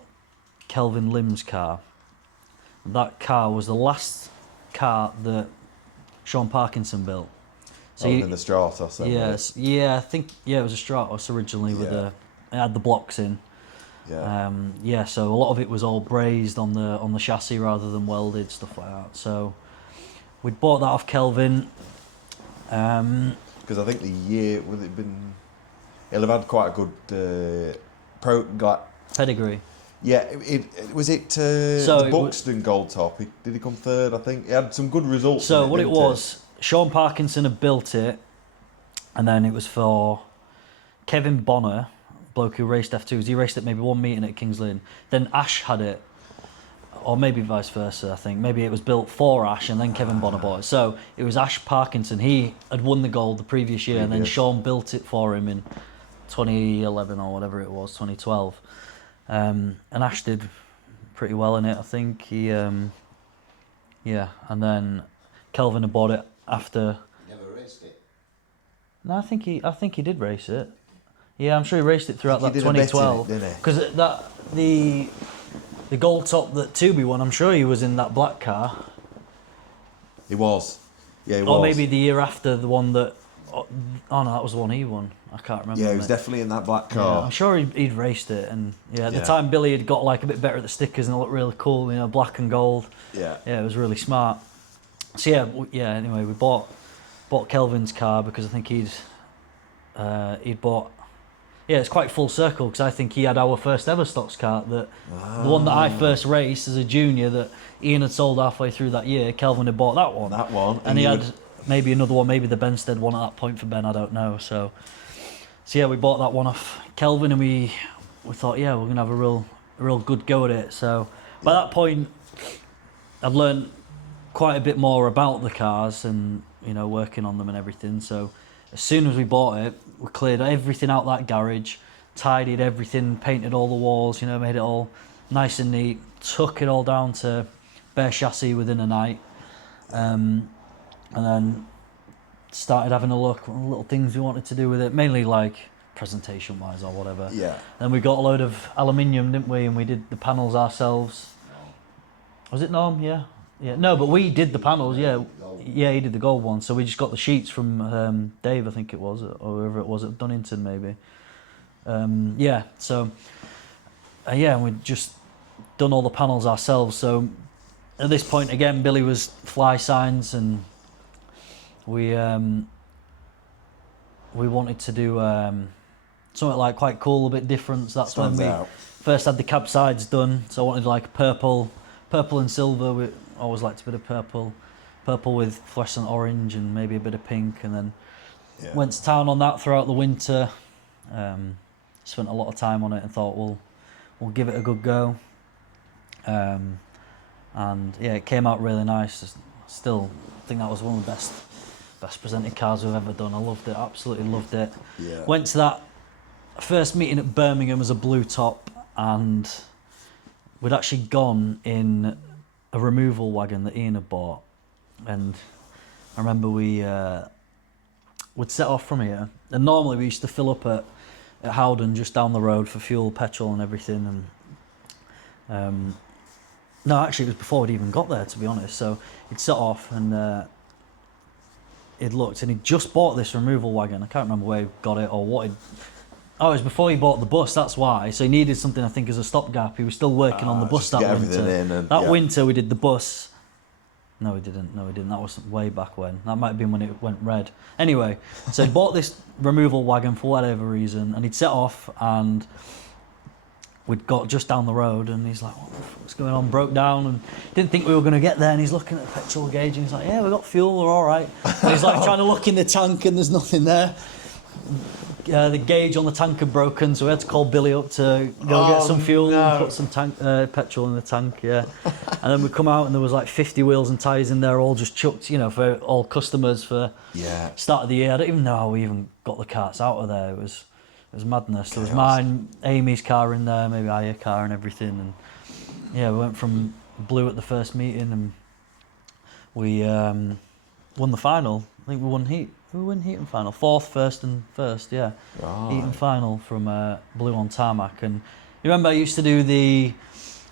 Kelvin Lim's car. That car was the last car that Sean Parkinson built. So in the Stratos then, yes, yeah, I think it was a Stratos originally with it had the blocks in. Yeah. So a lot of it was all brazed on the chassis rather than welded, stuff like that. So we'd bought that off Kelvin. Because I think the year he'll have had quite a good Pedigree. Yeah, the Buxton Gold Top. Did he come third? I think he had some good results. So what it was, Sean Parkinson had built it, and then it was for Kevin Bonner, bloke who raced F2s. He raced it maybe one meeting at Kings Lynn. Then Ash had it, or maybe vice versa. I think maybe it was built for Ash, and then Kevin Bonner bought it. So it was Ash Parkinson. He had won the gold the previous year, and then Sean built it for him in 2011 or whatever it was, 2012. And Ash did pretty well in it, I think. He, and then Kelvin had bought it after. Never raced it. No, I think he did race it. Yeah, I'm sure he raced it throughout that He did a bit in it, 2012. didn't he? Because the gold top that Tubi won, I'm sure he was in that black car. He was. Yeah, he was. Or maybe the year after the one that. Oh no, that was the one he won. I can't remember. Yeah, he was definitely in that black car. Yeah, I'm sure he'd raced it, and at the time Billy had got like a bit better at the stickers and it looked really cool, you know, black and gold. Yeah. Yeah, it was really smart. So anyway, we bought Kelvin's car because I think he'd bought. Yeah, it's quite full circle because I think he had our first ever Stox kart, the one that I first raced as a junior that Ian had sold halfway through that year. Kelvin had bought that one. That one. And he had maybe another one, maybe the Benstead one at that point for Ben, I don't know. So yeah, we bought that one off Kelvin, and we thought, we're gonna have a real good go at it. So by that point, I'd learned quite a bit more about the cars and, you know, working on them and everything. So as soon as we bought it, we cleared everything out that garage. tidied everything, painted all the walls, made it all nice and neat, took it all down to bare chassis within a night, and then started having a look at little things we wanted to do with it, mainly like presentation wise or whatever. Yeah. Then we got a load of aluminium, didn't we? And we did the panels ourselves. Was it Norm? Yeah. No, but we did the panels. Yeah, he did the gold one. So we just got the sheets from Dave, I think it was, or whoever it was at Dunnington, maybe. So we'd just done all the panels ourselves. So at this point again, Billy was fly signs, and we wanted to do something like quite cool, a bit different. So that's when we first had the cab sides done. So I wanted like purple and silver. We always liked a bit of purple with fluorescent orange and maybe a bit of pink, and then went to town on that throughout the winter. Spent a lot of time on it and thought we'll give it a good go. And it came out really nice. Still think that was one of the best presented cars we've ever done. I loved it, absolutely loved it. Yeah. Went to that first meeting at Birmingham as a blue top, and we'd actually gone in a removal wagon that Ian had bought, and I remember we'd set off from here, and normally we used to fill up at Howden just down the road for fuel, petrol and everything, and no, actually it was before we'd even got there, to be honest. So he'd set off, and he'd looked, and he'd just bought this removal wagon. I can't remember where he got it or what it was before he bought the bus, that's why. So he needed something, I think, as a stopgap. He was still working on the bus that winter. Winter we did the bus. No, we didn't. That was way back when. That might have been when it went red. Anyway, so he bought this removal wagon for whatever reason, and he'd set off, and we'd got just down the road, and he's like, what the fuck's going on? Broke down, and didn't think we were going to get there, and he's looking at the petrol gauge, and he's like, yeah, we got fuel, we're all right. And he's like trying to look in the tank, and there's nothing there. The gauge on the tank had broken, so we had to call Billy up to go get some fuel and put some petrol in the tank, And then we come out, and there was like 50 wheels and tyres in there, all just chucked, for all customers for start of the year. I don't even know how we even got the carts out of there. It was madness. There was mine, Amy's car in there, maybe our car and everything. And we went from blue at the first meeting, and we won the final. I think we won heat. Who won heat and final? Fourth, first, and first. Yeah, right. Heat and final from blue on tarmac. And you remember I used to do the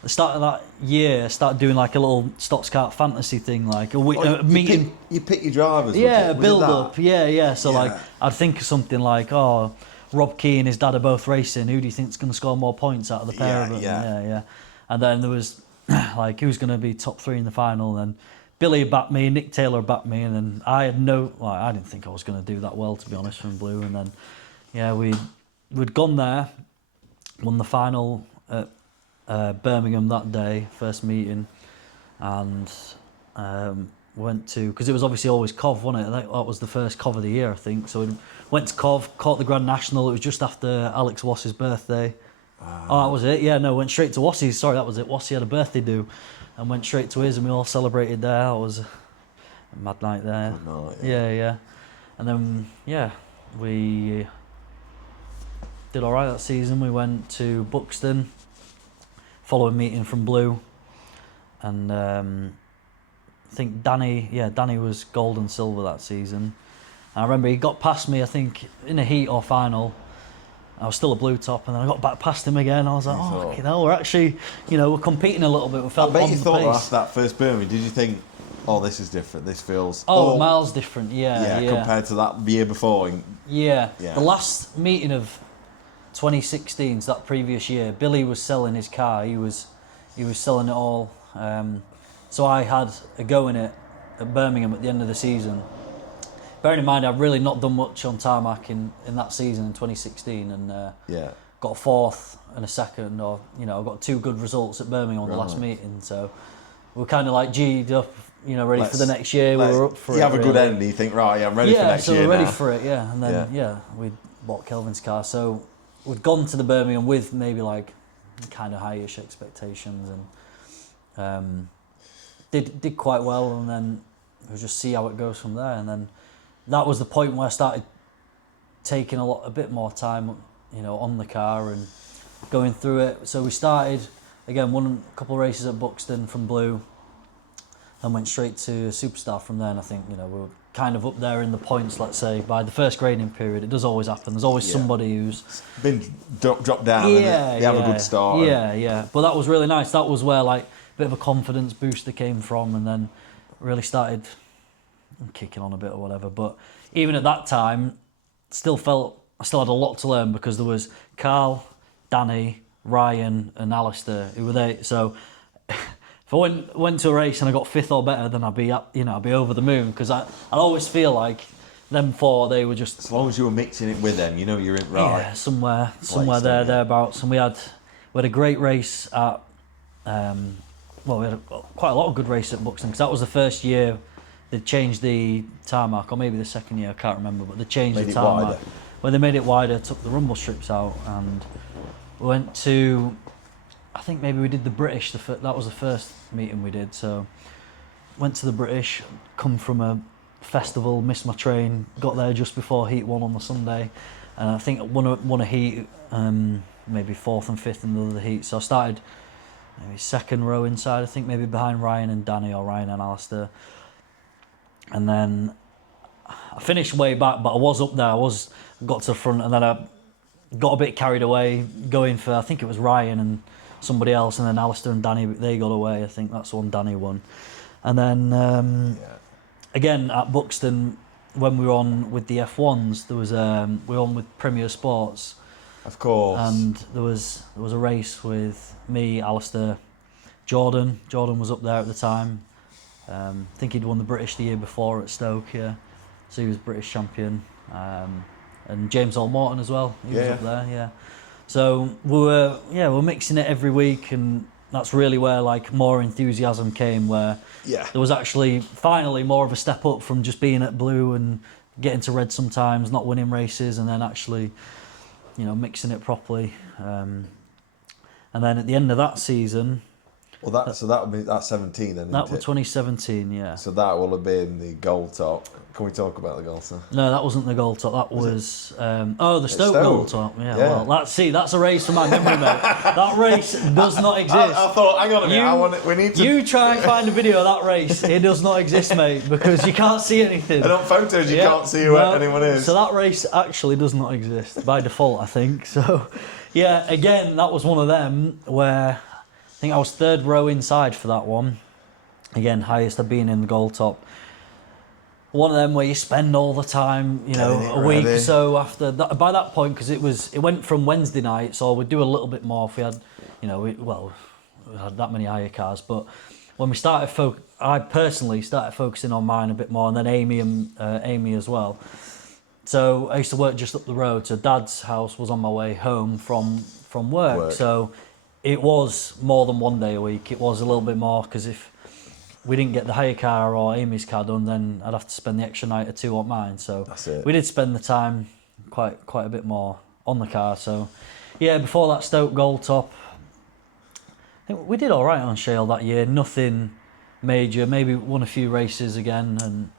start of that year. Started doing like a little Stox kart fantasy thing, like a meeting. You pick your drivers. Build up. Yeah. So like I'd think of something like, Rob Key and his dad are both racing. Who do you think's going to score more points out of the pair of them? Yeah. And then there was like who's going to be top 3 in the final. And then Billy backed me, Nick Taylor backed me, and then I didn't think I was going to do that well, to be honest, from blue. And then we'd gone there, won the final at Birmingham that day, first meeting, and went to, because it was obviously always Cov, wasn't it? That was the first Cov of the year, I think. So we went to Cov, caught the Grand National. It was just after Alex Wass's birthday. That was it. Went straight to Wass's. Sorry, that was it. Wassy had a birthday do, and went straight to his, and we all celebrated there. It was a mad night there. Yeah. And then we did all right that season. We went to Buxton, following meeting from blue, and I think Danny was gold and silver that season. And I remember he got past me, I think, in a heat or final. I was still a blue top, and then I got back past him again. I was like, we're actually, we're competing a little bit. We felt I bet you thought after that first Birmingham, did you think, this is different, this feels... miles different, compared to that year before. Yeah. The last meeting of 2016, so that previous year, Billy was selling his car. He was selling it all. So I had a go in it at Birmingham at the end of the season. Bearing in mind, I've really not done much on tarmac in that season in 2016, and got a fourth and a second, or I got 2 good results at Birmingham on the last meeting. So we're kind of like G'd up, ready for the next year. We were up for it. You have a good end, and you think, right, I'm ready for next year. Yeah, so we're ready for it. Yeah, and then we bought Kelvin's car. So we'd gone to the Birmingham with maybe like kind of highish expectations, and did quite well, and then we'll just see how it goes from there. And then that was the point where I started taking a bit more time on the car and going through it. So we started, again, won a couple of races at Buxton from Blue, and went straight to Superstar from there. And I think, we were kind of up there in the points, let's say, by the first grading period. It does always happen. There's always somebody who's been dropped down and they have a good start. Yeah. But that was really nice. That was where like a bit of a confidence booster came from, and then really started kicking on a bit or whatever. But even at that time, I still had a lot to learn, because there was Carl, Danny, Ryan and Alistair who were there. So if I went to a race and I got 5th or better, then I'd be over the moon, because I always feel like them 4, they were just, as long as you were mixing it with them, you're in right. Yeah, somewhere thereabouts. And we had a great race at we had quite a lot of good races at Buxton, because that was the first year they changed the tarmac, or maybe the second year, I can't remember, but they changed the tarmac. When they made it wider, took the rumble strips out, and we went to, I think maybe we did the British, that was the first meeting we did, so went to the British, come from a festival, missed my train, got there just before Heat 1 on the Sunday, and I think won a heat, maybe 4th and 5th in the other heat, so I started maybe 2nd row inside, I think maybe behind Ryan and Danny, or Ryan and Alistair, and then I finished way back, but I was up there, got to the front, and then I got a bit carried away going for, I think it was Ryan and somebody else, and then Alistair and Danny, they got away. I think that's the one Danny won. And then again at Buxton, when we were on with the F1s, there was we were on with Premier Sports, of course, and there was a race with me, Alistair, Jordan was up there at the time. I think he'd won the British the year before at Stoke, so he was British champion. And James Morton as well, he was up there, So we were mixing it every week, and that's really where like more enthusiasm came, where there was actually finally more of a step up from just being at Blue and getting to Red sometimes, not winning races, and then actually, mixing it properly. And then at the end of that season, that's 17 then. That was 2017, yeah. So that will have been the gold top. Can we talk about the gold top? No, that wasn't the gold top. That was the Stoke gold top. Yeah. Well, that's a race from my memory, mate. That race does not exist. I thought, hang on a minute. We need to. You try and find a video of that race. It does not exist, mate, because you can't see anything. And on photos, you can't see where anyone is. So that race actually does not exist by default, I think. So, again, that was one of them where I think I was 3rd row inside for that one. Again, highest I've been in the gold top. One of them where you spend all the time, a week or so after that. By that point, because it went from Wednesday night, so we'd do a little bit more if we had, we had that many hire cars. But when we started, I personally started focusing on mine a bit more, and then Amy as well. So I used to work just up the road. So Dad's house was on my way home from work. So it was more than one day a week. It was a little bit more, because if we didn't get the hire car or Amy's car done, then I'd have to spend the extra night or 2 on mine. So we did spend the time quite a bit more on the car. So before that Stoke gold top, I think we did all right on Shale that year. Nothing major. Maybe won a few races again, and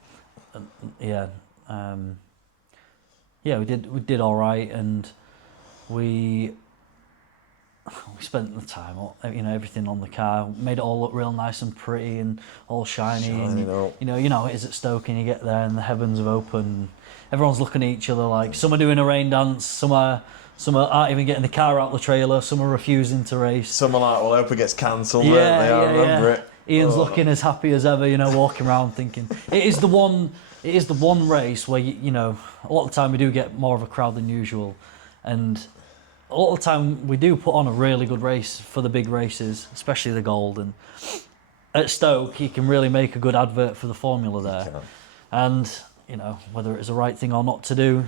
we did all right, and we spent the time, everything on the car, made it all look real nice and pretty and all shiny. And it is at Stoke, and you get there and the heavens have opened. Everyone's looking at each other like, some are doing a rain dance, some aren't even getting the car out the trailer, some are refusing to race. Some are like, well, I hope it gets cancelled. I remember it. Ian's looking as happy as ever, walking around thinking. It is the one race where, a lot of the time we do get more of a crowd than usual. And a lot of the time we do put on a really good race for the big races, especially the gold. And at Stoke, you can really make a good advert for the formula there. And, whether it's the right thing or not to do,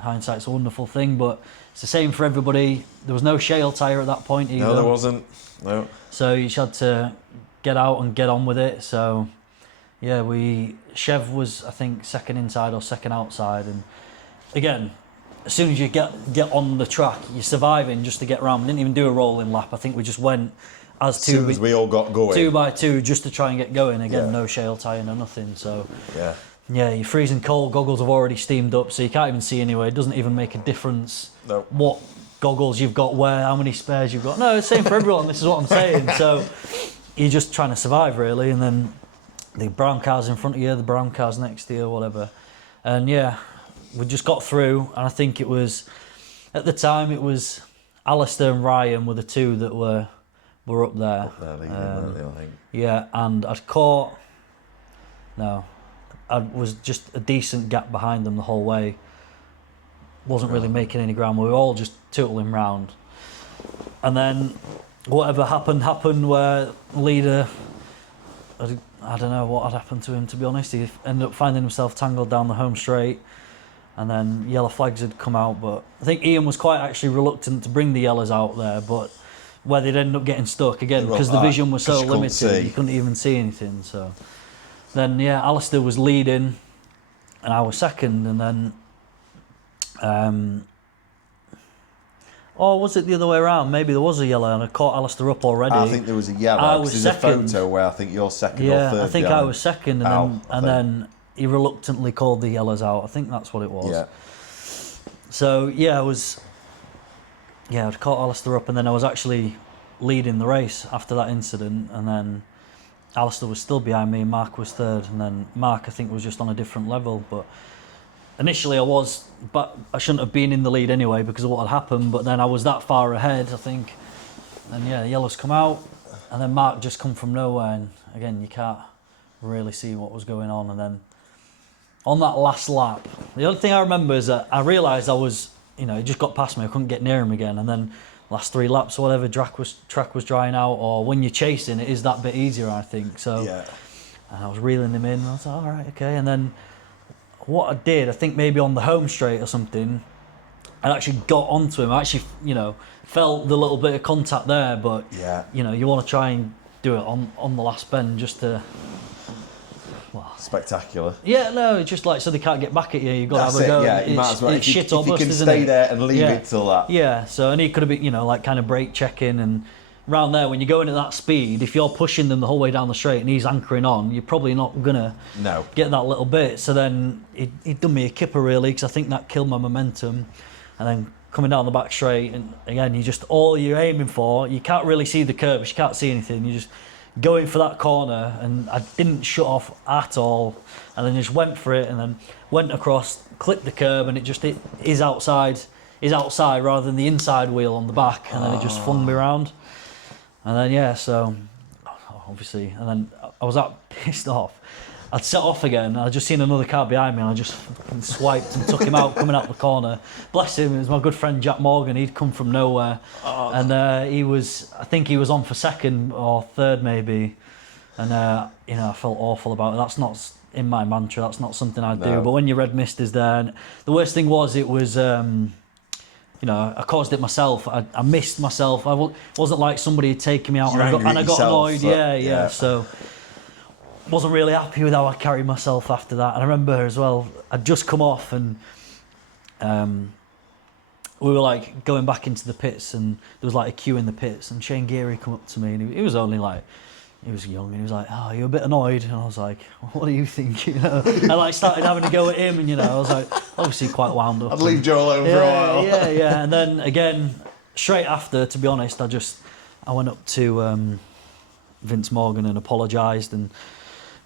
hindsight's a wonderful thing, but it's the same for everybody. There was no shale tyre at that point either. No, there wasn't. No. So you just had to get out and get on with it. So, Chev was, I think, 2nd inside or 2nd outside. And again, as soon as you get on the track, you're surviving just to get around. We didn't even do a rolling lap. I think we just went as two. As soon as we all got going. 2 by 2 just to try and get going. Again, no shale tyre, no nothing. So yeah, you're freezing cold, goggles have already steamed up, so you can't even see anyway. It doesn't even make a difference what goggles you've got where, how many spares you've got. No, it's the same for everyone, this is what I'm saying. So you're just trying to survive, really, and then the brown car's in front of you, the brown car's next to you, whatever. And yeah, we just got through, and I think it was, at the time, it was Alistair and Ryan were the two that were up there. I think. Yeah, and I was just a decent gap behind them the whole way. Wasn't really making any ground. We were all just tootling round. And then whatever happened where the leader, I don't know what had happened to him, to be honest. He ended up finding himself tangled down the home straight, and then yellow flags had come out. But I think Ian was quite actually reluctant to bring the yellows out there, but where they'd end up getting stuck again because the vision was so limited, you couldn't even see anything. So then, yeah, Alistair was leading, and I was second, and then, or was it the other way around? Maybe there was a yellow, and I caught Alistair up already. I think there was a yellow. I was there's second. a photo where I think you're second or third. Yeah, I think I was second, and then he reluctantly called the yellows out. I think that's what it was. Yeah. So yeah, I'd caught Alistair up, and then I was actually leading the race after that incident, and then Alistair was still behind me, Mark was third, and then Mark I think was just on a different level. But initially but I shouldn't have been in the lead anyway because of what had happened, but then I was that far ahead, I think. And yeah, the yellows come out, and then Mark just come from nowhere, and again, you can't really see what was going on. And then on that last lap, the only thing I remember is that I realised he just got past me, I couldn't get near him again, and then last 3 laps or whatever, track was drying out, or when you're chasing, it is that bit easier, I think. So yeah. And I was reeling him in, and I was like, all right, okay. And then what I did, I think maybe on the home straight or something, I actually got onto him. I actually, felt the little bit of contact there, but you want to try and do it on the last bend just to. Well, spectacular. Yeah, no, it's just like so they can't get back at you. You've got to have a go. Yeah, you might as well. It's shit or bust, if you can isn't stay it? there and leave it till that. Yeah, so and he could have been, kind of brake checking and round there when you're going at that speed. If you're pushing them the whole way down the straight and he's anchoring on, you're probably not gonna get that little bit. So then he'd done me a kipper really because I think that killed my momentum. And then coming down the back straight, and again, all you're aiming for. You can't really see the curves. You can't see anything. You just going for that corner, and I didn't shut off at all, and then just went for it, and then went across, clipped the curb, and it is outside rather than the inside wheel on the back, and then it just flung me around, and then so obviously, and then I was that pissed off. I'd set off again, and I'd just seen another car behind me, and I just swiped and took him out coming out the corner. Bless him, it was my good friend Jack Morgan. He'd come from nowhere, and I think he was on for second or third maybe, and I felt awful about it. That's not in my mantra. That's not something I do. But when your red mist is there, and the worst thing was it was. I caused it myself. I missed myself. Wasn't like somebody had taken me out and I got annoyed. Yeah. So. Wasn't really happy with how I carried myself after that. And I remember as well, I'd just come off and we were like going back into the pits, and there was like a queue in the pits, and Shane Geary come up to me, and he was only like, he was young, and he was like, "Oh, you're a bit annoyed," and I was like, "What do you think?" I started having a go at him, and I was like, obviously quite wound up. I'd leave Joe alone for a while. Yeah. And then again, straight after, to be honest, I went up to Vince Morgan and apologised, and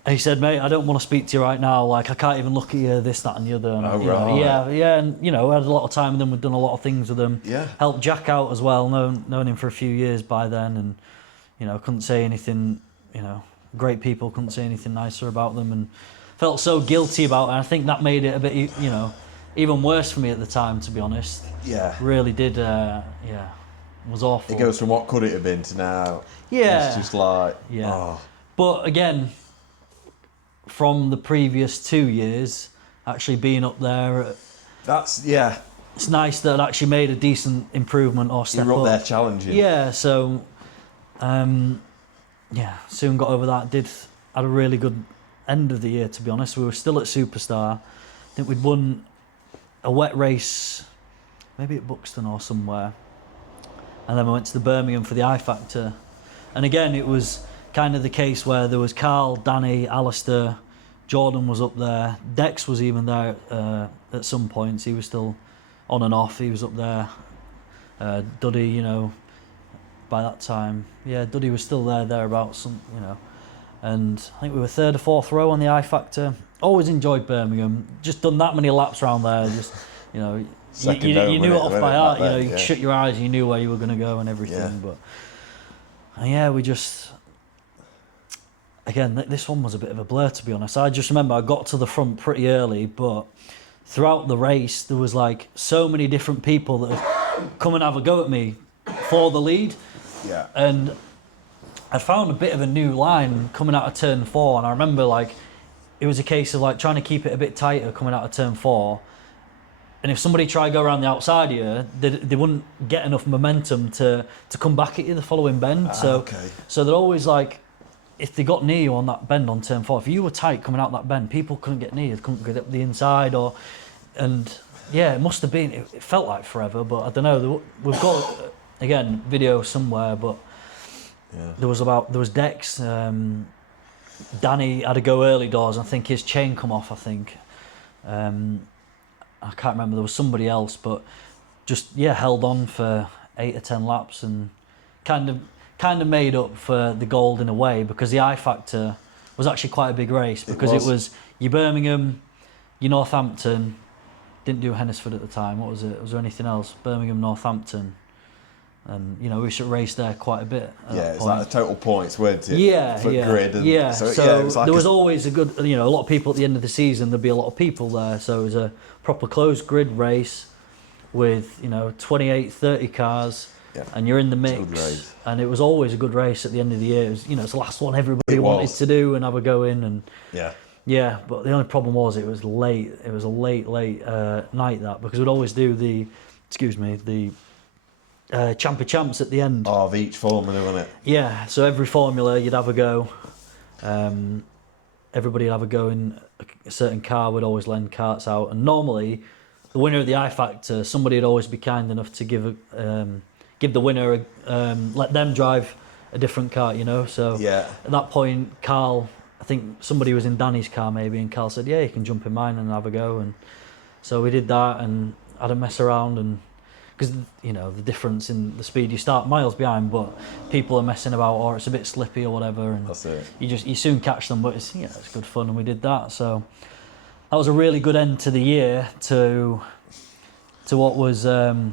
he said, "Mate, I don't want to speak to you right now. Like, I can't even look at you, this, that, and the other." And, Yeah, and we had a lot of time with them. We'd done a lot of things with them. Yeah. Helped Jack out as well. Known him for a few years by then, and couldn't say anything. Great people, couldn't say anything nicer about them, and felt so guilty about it. And I think that made it a bit, even worse for me at the time, to be honest. Yeah. Really did. It was awful. It goes from what could it have been to now. Yeah. It's just like. Yeah. Oh. But again. From the previous 2 years, actually being up there, it's nice that I actually made a decent improvement or step up. You were up there challenging. Yeah, so soon got over that. Had a really good end of the year, to be honest. We were still at Superstar. I think we'd won a wet race, maybe at Buxton or somewhere, and then we went to the Birmingham for the I Factor, and again it was kind of the case where there was Carl, Danny, Alistair, Jordan was up there. Dex was even there at some points. He was still on and off. He was up there. Duddy, you know, by that time, yeah, Duddy was still thereabouts, you know. And I think we were 3rd or 4th row on the I Factor. Always enjoyed Birmingham. Just done that many laps around there. Just, you know, you knew it off by heart. You know, you shut your eyes and you knew where you were going to go and everything. Yeah. But yeah, we just, again, this one was a bit of a blur, to be honest. I just remember I got to the front pretty early, but throughout the race there was like so many different people that would come and have a go at me for the lead. Yeah. And I found a bit of a new line coming out of turn 4, and I remember like it was a case of like trying to keep it a bit tighter coming out of turn 4. And if somebody tried to go around the outside of you, they wouldn't get enough momentum to come back at you the following bend. So they're always like, if they got near you on that bend on turn 4, if you were tight coming out that bend, people couldn't get near you, they couldn't get up the inside, and yeah, it must have been, it felt like forever, but I don't know, we've got, again, video somewhere, but there was Dex, Danny had to go early doors, I think his chain come off, I think. I can't remember, there was somebody else, but just, yeah, held on for 8 or 10 laps and kind of made up for the gold in a way, because the I Factor was actually quite a big race, because it was your Birmingham, your Northampton, didn't do Hennisford at the time, what was it? Was there anything else? Birmingham, Northampton, and you know, we should race there quite a bit. It's like the total points, weren't it? Yeah, for yeah, grid. And yeah. So it was like there was always a good, you know, a lot of people at the end of the season. There'd be a lot of people there, so it was a proper closed grid race with, you know, 28, 30 cars. Yeah. And you're in the mix, and it was always a good race at the end of the year. It was, you know, it's the last one everybody wanted to do and have a go in, and yeah. But the only problem was it was late. It was a late night, that, because we'd always do the Champ of Champs at the end of each formula, wasn't it? Yeah. So every formula you'd have a go. Everybody would have a go in a certain car. Would always lend carts out, and normally the winner of the I Factor, somebody would always be kind enough to give the winner, let them drive a different car, you know. So at that point, Carl, I think somebody was in Danny's car maybe, and Carl said, yeah, you can jump in mine and have a go. And so we did that and had a mess around, and because, you know, the difference in the speed, you start miles behind, but people are messing about, or it's a bit slippy or whatever, and that's it. You soon catch them, but it's, you know, it's good fun, and we did that. So that was a really good end to the year, to what was, you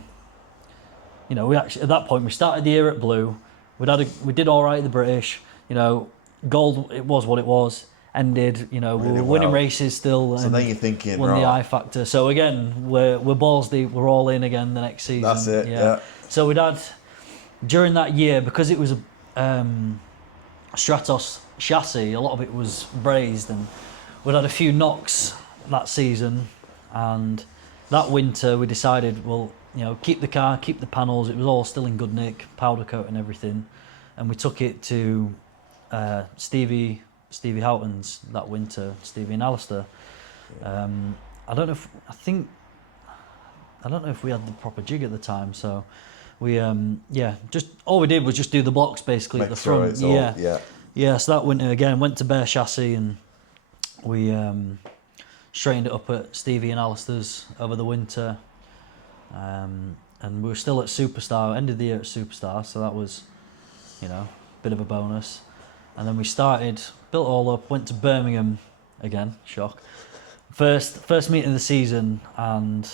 know, we actually, at that point, we started the year at blue. We did all right at the British, you know, gold, it was what it was. Ended, you know, really we were winning races still. So then you're thinking, won the I Factor. So again, we're balls deep. We're all in again the next season. That's it. Yeah. So we'd had, during that year, because it was a Stratos chassis, a lot of it was brazed, and we'd had a few knocks that season. And that winter, we decided, well, you know, keep the car, keep the panels. It was all still in good nick, powder coat and everything. And we took it to Stevie Houghton's that winter, Stevie and Alistair. I don't know if we had the proper jig at the time, so we just all we did was just do the blocks basically at the front. So that winter again went to bare chassis, and we straightened it up at Stevie and Alistair's over the winter. And we were still at Superstar, ended the year at Superstar, so that was, you know, a bit of a bonus. And then we built it all up, went to Birmingham again, shock. First meeting of the season, and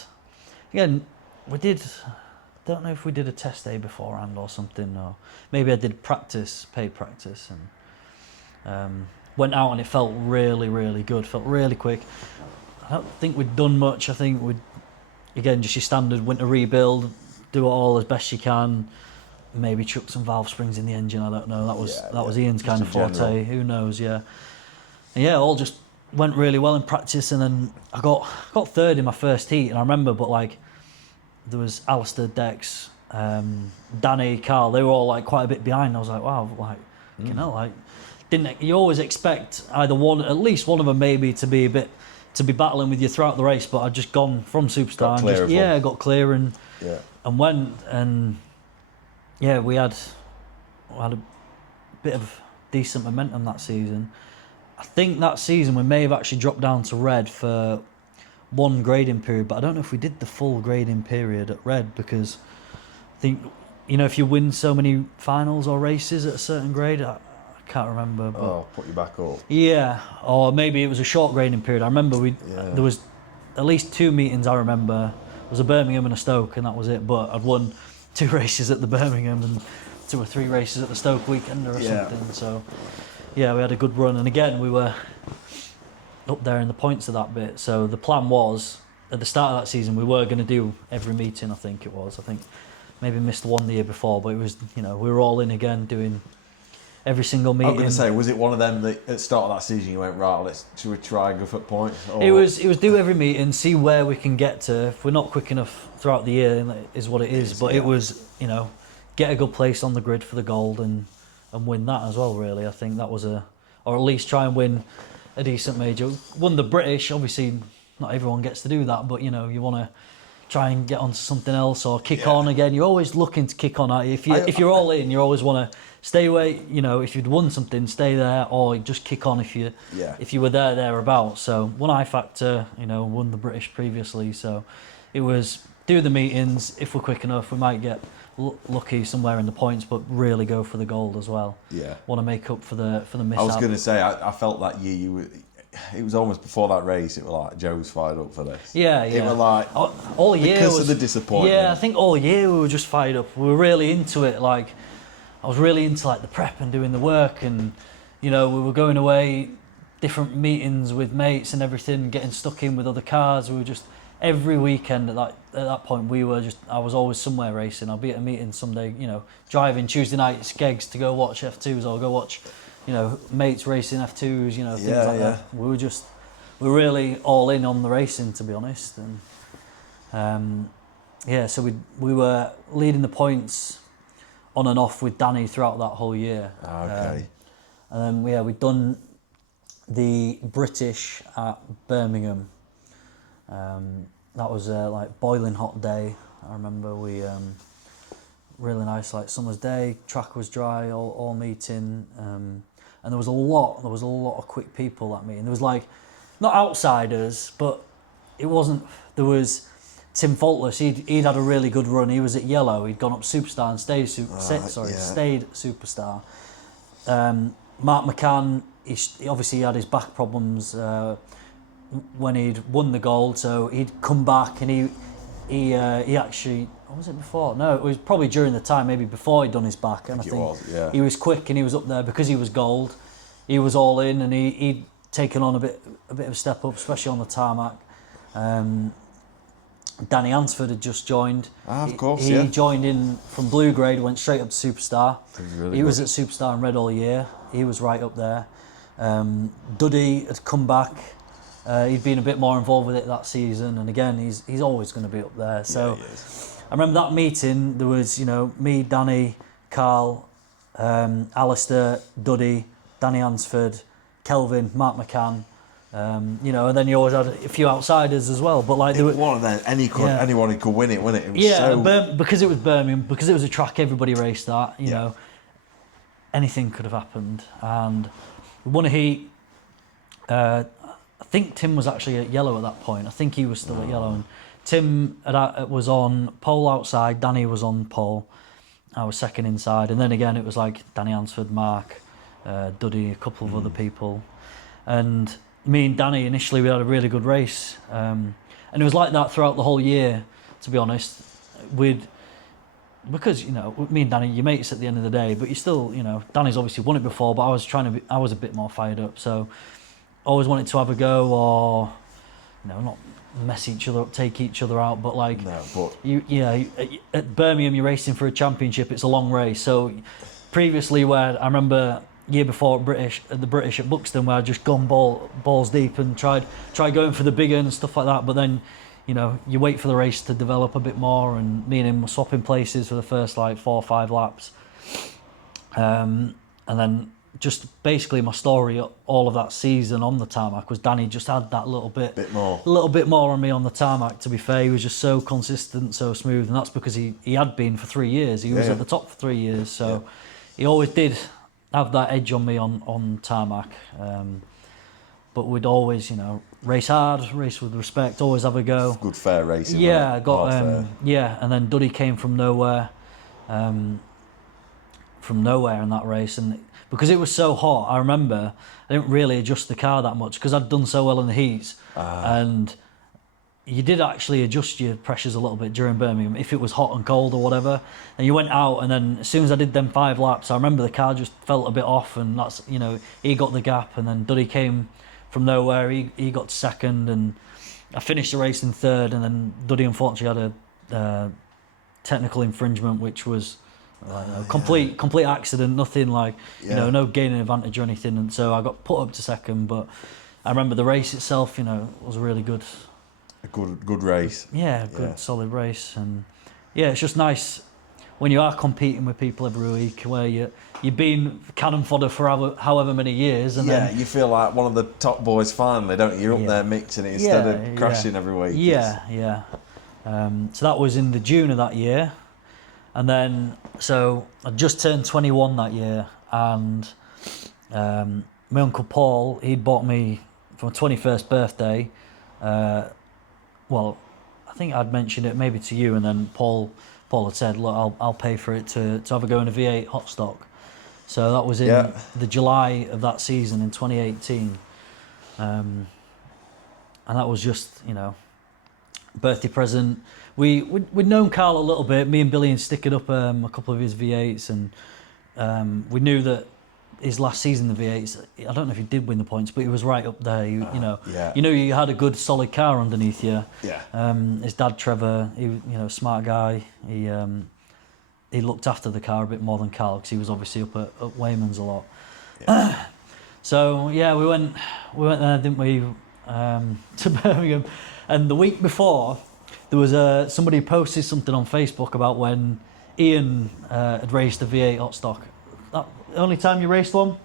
again, don't know if we did a test day beforehand or something, or maybe I did paid practice, and went out and it felt really, really good, felt really quick. I don't think we'd done much. I think again, just your standard winter rebuild, do it all as best you can. Maybe chuck some valve springs in the engine. I don't know. That was Ian's kind of forte. General. Who knows? Yeah, and yeah, all just went really well in practice. And then I got third in my first heat. And I remember, but like, there was Alistair, Dex, Danny, Carl. They were all like quite a bit behind. I was like, wow, like, you know, like, you always expect either one, at least one of them, maybe to be battling with you throughout the race. But I'd just gone from Superstar and got clear and went and. Yeah, we had a bit of decent momentum that season, I think that season we may have actually dropped down to Red for one grading period, but I don't know if we did the full grading period at Red, because I think, you know, if you win so many finals or races at a certain grade, I can't remember. But put you back up. yeah, or maybe it was a short grading period. I remember there was at least 2 meetings I remember. It was a Birmingham and a Stoke, and that was it. But I'd won 2 races at the Birmingham and 2 or 3 races at the Stoke weekend or something. So yeah, we had a good run, and again we were up there in the points of that bit. So the plan was, at the start of that season, we were going to do every meeting. I think maybe missed one the year before, but it was, you know, we were all in again doing every single meeting. I was going to say, was it one of them that at the start of that season you went, right, should we try and go for points? Or? It was do every meeting, see where we can get to. If we're not quick enough throughout the year, then it is what it is. But it was, you know, get a good place on the grid for the gold and win that as well, really. I think that was or at least try and win a decent major. Won the British, obviously not everyone gets to do that, but, you know, you want to try and get onto something else or kick on again. You're always looking to kick on. If you're all in, you always want to stay away. You know, if you'd won something, stay there, or just kick on if you were thereabouts. So 1 I Factor, you know, won the British previously. So it was do the meetings. If we're quick enough, we might get lucky somewhere in the points, but really go for the gold as well. Yeah, want to make up for the miss. I was going to say, I felt that year it was almost before that race. It was like Joe's fired up for this. Yeah. It was like all year because of the disappointment. Yeah, I think all year we were just fired up. We were really into it. Like I was really into like the prep and doing the work, and you know we were going away, different meetings with mates and everything, getting stuck in with other cars. We were just every weekend at that point. I was always somewhere racing. I'll be at a meeting someday. You know, driving Tuesday night Skegs to go watch F2s or go watch, you know, mates racing F2s, you know, things like that. We're really all in on the racing, to be honest. And so we were leading the points on and off with Danny throughout that whole year. Okay. And then we'd done the British at Birmingham. That was like boiling hot day. I remember we really nice, like summer's day. Track was dry, all meeting. And there was a lot of quick people at meeting. There was like, not outsiders, but it wasn't. There was Tim Faultless. He'd had a really good run. He was at Yellow. He'd gone up Superstar and stayed Superstar. Mark McCann. He obviously had his back problems when he'd won the gold, so he'd come back and he actually. Or was it before? No, it was probably during the time, maybe before he'd done his back. And I think he was quick and he was up there because he was gold. He was all in and he'd taken on a bit of a step up, especially on the tarmac. Danny Hansford had just joined. Of course, he joined in from blue grade, went straight up to Superstar. He was at Superstar and Red all year. He was right up there. Duddy had come back. He'd been a bit more involved with it that season, and again, he's always going to be up there. So. Yeah, I remember that meeting, there was, you know, me, Danny, Carl, Alistair, Duddy, Danny Hansford, Kelvin, Mark McCann, you know, and then you always had a few outsiders as well. But like, one of them, anyone who could win it, wasn't it? It was because it was Birmingham, because it was a track everybody raced at, you know, anything could have happened. And we won a heat. I think Tim was actually at Yellow at that point. I think he was still at Yellow. And Tim was on pole outside, Danny was on pole, I was second inside, and then again it was like Danny Hansford, Mark, Duddy, a couple of other people, and me and Danny initially we had a really good race, and it was like that throughout the whole year, to be honest. Because you know, me and Danny, your mates at the end of the day, but you still, you know, Danny's obviously won it before, but I was a bit more fired up, so always wanted to have a go, or you know, not mess each other up, take each other out, but like at Birmingham you're racing for a championship, it's a long race. So previously, where I remember year before at the British at Buxton, where I'd just gone balls deep and tried going for the big end and stuff like that, but then you know you wait for the race to develop a bit more, and me and him were swapping places for the first like 4 or 5 laps, and then just basically my story all of that season on the tarmac was Danny just had that little bit more on me on the tarmac. To be fair, he was just so consistent, so smooth, and that's because he had been for 3 years. He was at the top for 3 years, so he always did have that edge on me on tarmac. but we'd always, you know, race hard, race with respect, always have a go. Good fair racing. Yeah, wasn't it? got Hard fair. yeah, and then Duddy came from nowhere in that race, and because it was so hot, I remember I didn't really adjust the car that much because I'd done so well in the heats, and you did actually adjust your pressures a little bit during Birmingham if it was hot and cold or whatever. And you went out, and then as soon as I did them 5 laps, I remember the car just felt a bit off, and that's, you know, he got the gap, and then Duddy came from nowhere. He got second, and I finished the race in third, and then Duddy unfortunately had a technical infringement, which was complete accident, nothing like, you know, no gaining advantage or anything, and so I got put up to second. But I remember the race itself, you know, was really good. A good race. Yeah, good solid race, and yeah, it's just nice when you are competing with people every week, where you've been cannon fodder for however many years, and then you feel like one of the top boys finally, don't you? You're up there mixing it instead of crashing every week. Yeah. So that was in the June of that year, and then so I just turned 21 that year, and my uncle Paul, he'd bought me for my 21st birthday. Well, I think I'd mentioned it maybe to you, and then Paul had said, "Look, I'll pay for it to have a go in a V8 hot stock." So that was in the July of that season in 2018, and that was just, you know, birthday present. We'd known Carl a little bit. Me and Billy had stickered up a couple of his V8s, and we knew that his last season the V8s, I don't know if he did win the points, but he was right up there. You know, you had a good solid car underneath you. Yeah. His dad Trevor, he, you know, smart guy. He looked after the car a bit more than Carl, because he was obviously up at Wayman's a lot. Yeah. So yeah, we went there, didn't we, to Birmingham, and the week before there was somebody posted something on Facebook about when Ian had raced a V8 hot stock. That the only time you raced one?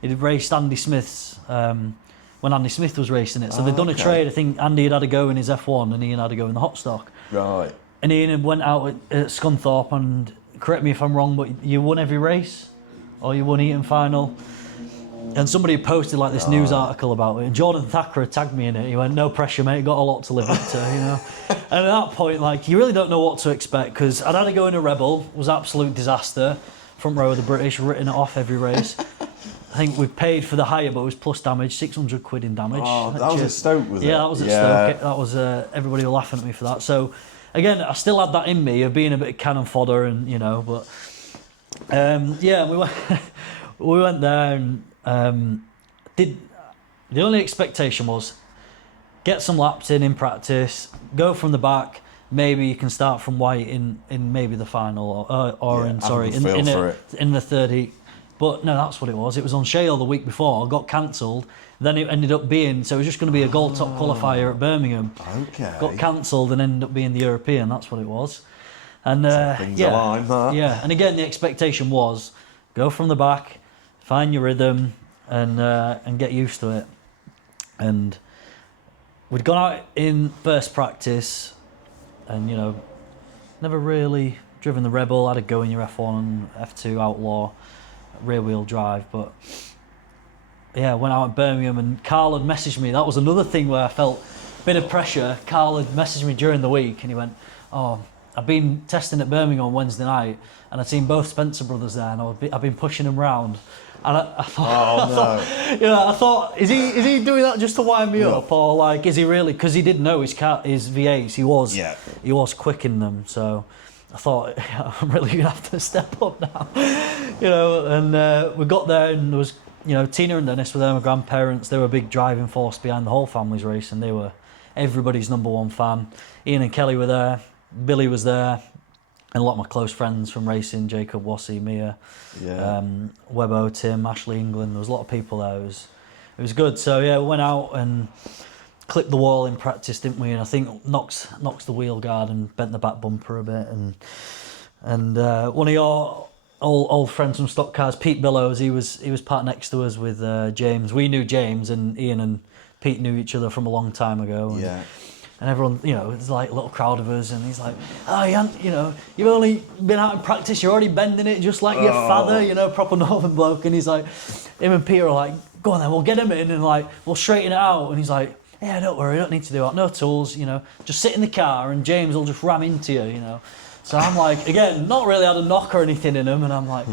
He'd raced Andy Smith's when Andy Smith was racing it. So they'd done a trade. I think Andy had a go in his F1 and Ian had a go in the hot stock. Right. And Ian had went out at Scunthorpe, and correct me if I'm wrong, but you won every race, or you won Eton final. And somebody had posted like this news article about it, and Jordan Thacker had tagged me in it. He went, "No pressure, mate. Got a lot to live up to, you know." And at that point, like, you really don't know what to expect, because I'd had a go in a Rebel, was absolute disaster. Front row of the British, written it off every race. I think we paid for the hire, but it was plus damage, 600 quid in damage. Oh, that was at Stoke, was it? Yeah, that was at Stoke. That was everybody were laughing at me for that. So again, I still had that in me of being a bit of cannon fodder, and you know, but we went there, and the only expectation was get some laps in practice, go from the back. Maybe you can start from white in maybe the final or in the third heat. But no, that's what it was. It was on Shale the week before, got cancelled. Then it ended up being, so it was just going to be a gold top qualifier at Birmingham. Okay. Got cancelled and ended up being the European. That's what it was. And align, huh? yeah. And again, the expectation was go from the back, find your rhythm, and get used to it. And we'd gone out in first practice. And, you know, never really driven the Rebel. Had a go in your F1, F2 Outlaw, rear wheel drive. But yeah, went out at Birmingham, and Carl had messaged me. That was another thing where I felt a bit of pressure. Carl had messaged me during the week, and he went, "Oh, I've been testing at Birmingham on Wednesday night, and I'd seen both Spencer brothers there, and I've been pushing them round." And I thought, I thought, is he doing that just to wind me up, or like, is he really? Because he did know his V8s. He was quick in them. So I thought, I'm really gonna have to step up now, you know. And we got there, and there was, you know, Tina and Dennis were there, my grandparents. They were a big driving force behind the whole family's race, and they were everybody's number one fan. Ian and Kelly were there. Billy was there. And a lot of my close friends from racing, Jacob, Wassy, Mia, Webbo, Tim, Ashley, England. There was a lot of people there. It was good. So yeah, we went out and clipped the wall in practice, didn't we? And I think knocks the wheel guard and bent the back bumper a bit. And one of your old friends from Stock Cars, Pete Billows, he was part next to us with James. We knew James, and Ian and Pete knew each other from a long time ago. And everyone, you know, there's like a little crowd of us, and he's like, "Oh, you know, you've only been out in practice, you're already bending it just like your father, you know, proper Northern bloke." And he's like, him and Peter are like, go on then, we'll get him in and like we'll straighten it out. And he's like, yeah, don't worry, don't need to do that, no tools, you know, just sit in the car and James will just ram into you, you know. So I'm like, again, not really had a knock or anything in him, and I'm like,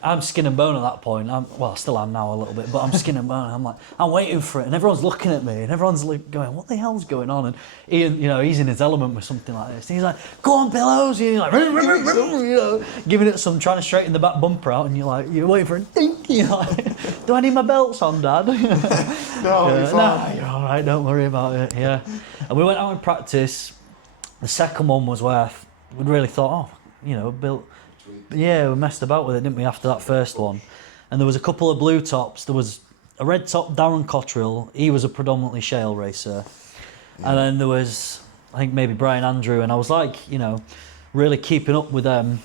I'm skin and bone at that point. I still am now a little bit, but I'm skin and bone. I'm like, I'm waiting for it, and everyone's looking at me, and everyone's like going, what the hell's going on? And Ian, you know, he's in his element with something like this. And he's like, go on, Billows, and you're like, you know, giving it some, trying to straighten the back bumper out, and you're like, you're waiting for a dink. You're like, do I need my belts on, Dad? No, you're fine. Nah, you're all right, don't worry about it. Yeah, and we went out in practice. The second one was where we really thought, oh, you know, yeah, we messed about with it, didn't we, after that first one? And there was a couple of blue tops. There was a red top, Darren Cotterill. He was a predominantly shale racer. Yeah. And then there was, I think, maybe Brian Andrew. And I was like, you know, really keeping up with them.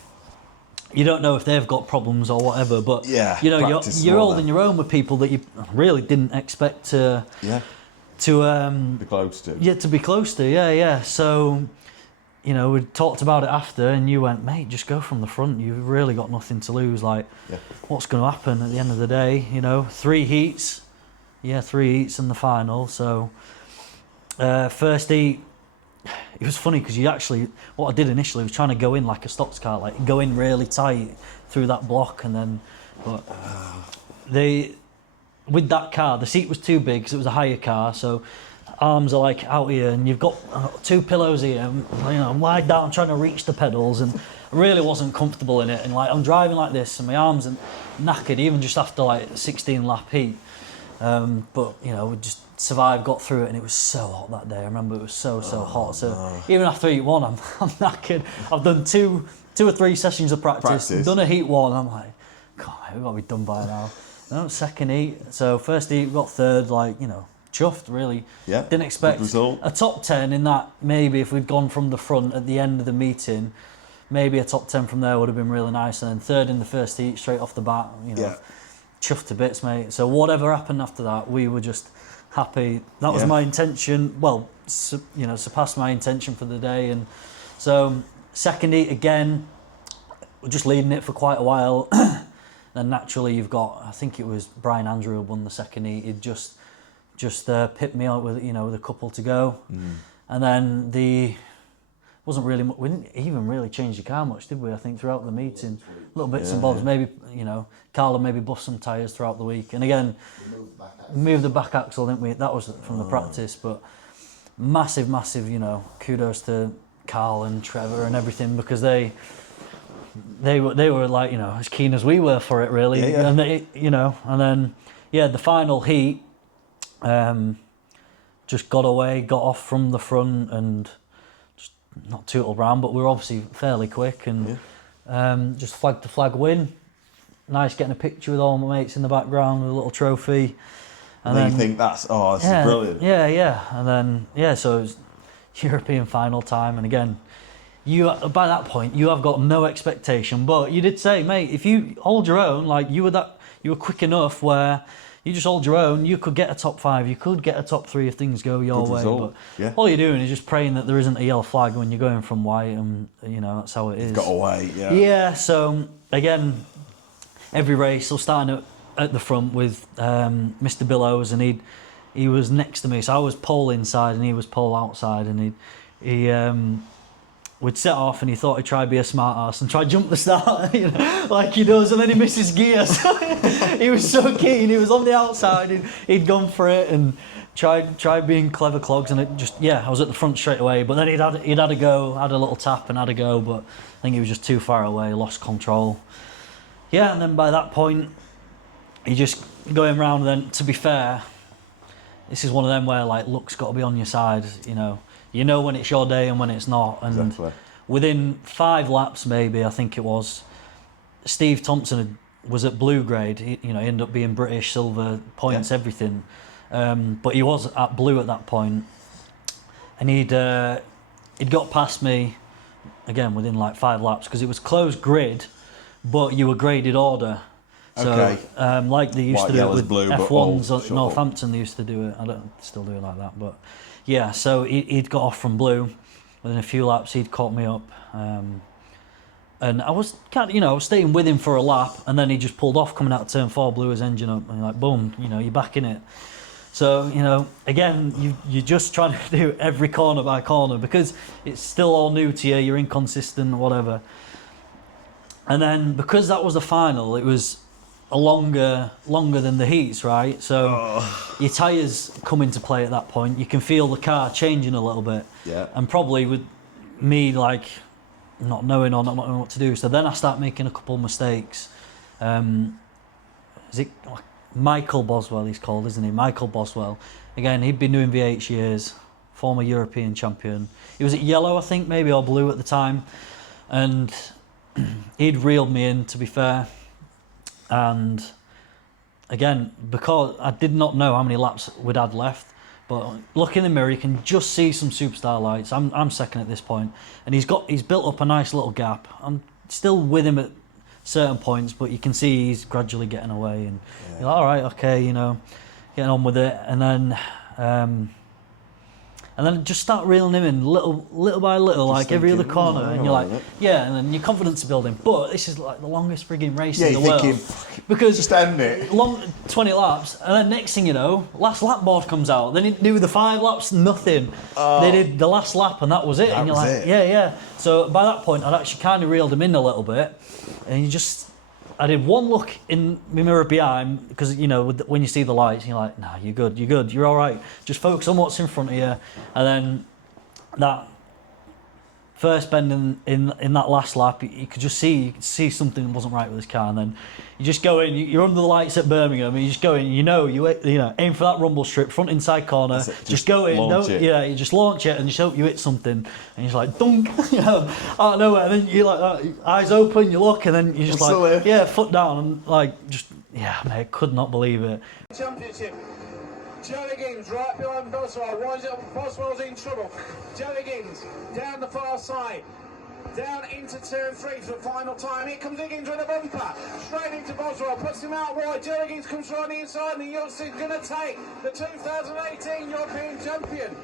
You don't know if they've got problems or whatever, but, yeah, you know, you're holding your own with people that you really didn't expect to be close to. Yeah, to be close to, yeah. So, you know, we talked about it after, and you went, mate, just go from the front. You've really got nothing to lose. Like, what's going to happen at the end of the day? You know, 3 heats. Yeah, 3 heats in the final. So, first heat, it was funny because what I did initially was trying to go in like a Stox car, like go in really tight through that block, and then, but with that car, the seat was too big because it was a higher car, so arms are like out here, and you've got 2 pillows here. You know, I'm lying down trying to reach the pedals, and I really wasn't comfortable in it. And like I'm driving like this, and my arms are knackered, even just after like a 16 lap heat. But you know, we just survived, got through it, and it was so hot that day. I remember it was so hot. So even after heat 1, I'm knackered. I've done two or three sessions of practice. Done a heat 1. I'm like, God, we've got to be done by now. No, second heat. So first heat, got third. Like, you know, chuffed really. Yeah. Didn't expect a top 10 in that. Maybe if we'd gone from the front at the end of the meeting, maybe a top 10 from there would have been really nice. And then third in the first heat straight off the bat. You know, chuffed to bits, mate. So whatever happened after that, we were just happy. That was my intention. Well, you know, surpassed my intention for the day. And so second heat again, we're just leading it for quite a while. Then naturally you've got, I think it was Brian Andrew who won the second heat. He'd just pipped me out with, you know, with a couple to go. And then wasn't really, we didn't even really change the car much, did we? I think throughout the meeting, little bits and bobs. Maybe, you know, Carla maybe bust some tyres throughout the week. And again, moved the back axle, didn't we? That was from the practice. But massive, you know, kudos to Carl and Trevor and everything, because they were like, you know, as keen as we were for it, really. And they, you know, and then the final heat, just got off from the front and just not tootled round, but we were obviously fairly quick and just flag to flag win. Nice getting a picture with all my mates in the background with a little trophy. And then you think this is brilliant. And then so it was European final time, and again, you by that point you have got no expectation, but you did say, mate, if you hold your own, like you were quick enough where you just hold your own, you could get a top 5, you could get a top 3 if things go your way. But all you're doing is just praying that there isn't a yellow flag when you're going from white, and you know that's how it is. You've got to wait, so again, every race, I was starting at the front with Mr Billows, and he was next to me, so I was pole inside and he was pole outside, and he we'd set off, and he thought he'd try to be a smart ass and try to jump the start, you know, like he does, and then he misses gears. He was so keen, he was on the outside, he'd gone for it and tried being clever clogs, and it just, I was at the front straight away, but then he'd had a go, had a little tap and had a go, but I think he was just too far away, lost control. And then by that point, he just going round, and then to be fair, this is one of them where like luck's got to be on your side, you know when it's your day and when it's not. And within 5 laps, maybe, I think it was, Steve Thompson was at blue grade. He ended up being British, silver, points, everything. But he was at blue at that point. And he'd got past me, again, within like 5 laps, because it was closed grid, but you were graded order. So, like they used to do it with blue, F1s at Northampton, they used to do it. I don't still do it like that, but so he'd got off from blue. Within a few laps, he'd caught me up. And I was kind of, I was staying with him for a lap, and then he just pulled off coming out of turn 4, blew his engine up, and like, boom, you're back in it. So, again, you're just trying to do every corner by corner because it's still all new to you, you're inconsistent, whatever. And then because that was the final, it was a longer than the heats, right? So your tyres come into play at that point. You can feel the car changing a little bit. Yeah. And probably with me, like, not knowing what to do. So then I start making a couple of mistakes. Is it Michael Boswell he's called, isn't he? Michael Boswell. Again, he'd been doing V8 years, former European champion. He was at yellow, I think, maybe, or blue at the time. And he'd reeled me in, to be fair. And again, because I did not know how many laps we'd had left, but look in the mirror, you can just see some superstar lights. I'm second at this point, and he's built up a nice little gap. I'm still with him at certain points, but you can see he's gradually getting away, and you're like, all right, okay, getting on with it, and then just start reeling him in little by little, just like every other corner, and you're like, yeah, and then your confidence is building. But this is like the longest frigging race in the world, because just end it. 20 laps, and then next thing you know, last lap board comes out. They didn't do the 5 laps, nothing. They did the last lap, and that was it. And you're like, yeah. So by that point, I'd actually kind of reeled him in a little bit, and I did one look in my mirror behind, because when you see the lights, you're like, nah, you're good, you're all right. Just focus on what's in front of you. And then that first bend in that last lap, you could just see something wasn't right with this car. And then you just go in, you're under the lights at Birmingham, and you just go in, you aim for that rumble strip, front inside corner, just go in, you just launch it and just hope you hit something, and you're just like, dunk, out of nowhere, and then you're like, eyes open, you look, and then you're just foot down, and like, just, mate, could not believe it. Championship. Joe Higgins right behind Boswell. Boswell's in trouble. Joe Higgins down the far side. Down into turn 3 for the final time. Here comes Higgins with a bumper. Straight into Boswell. Puts him out wide. Joe Higgins comes right on the inside, and the youngster's going to take the 2018 European champion.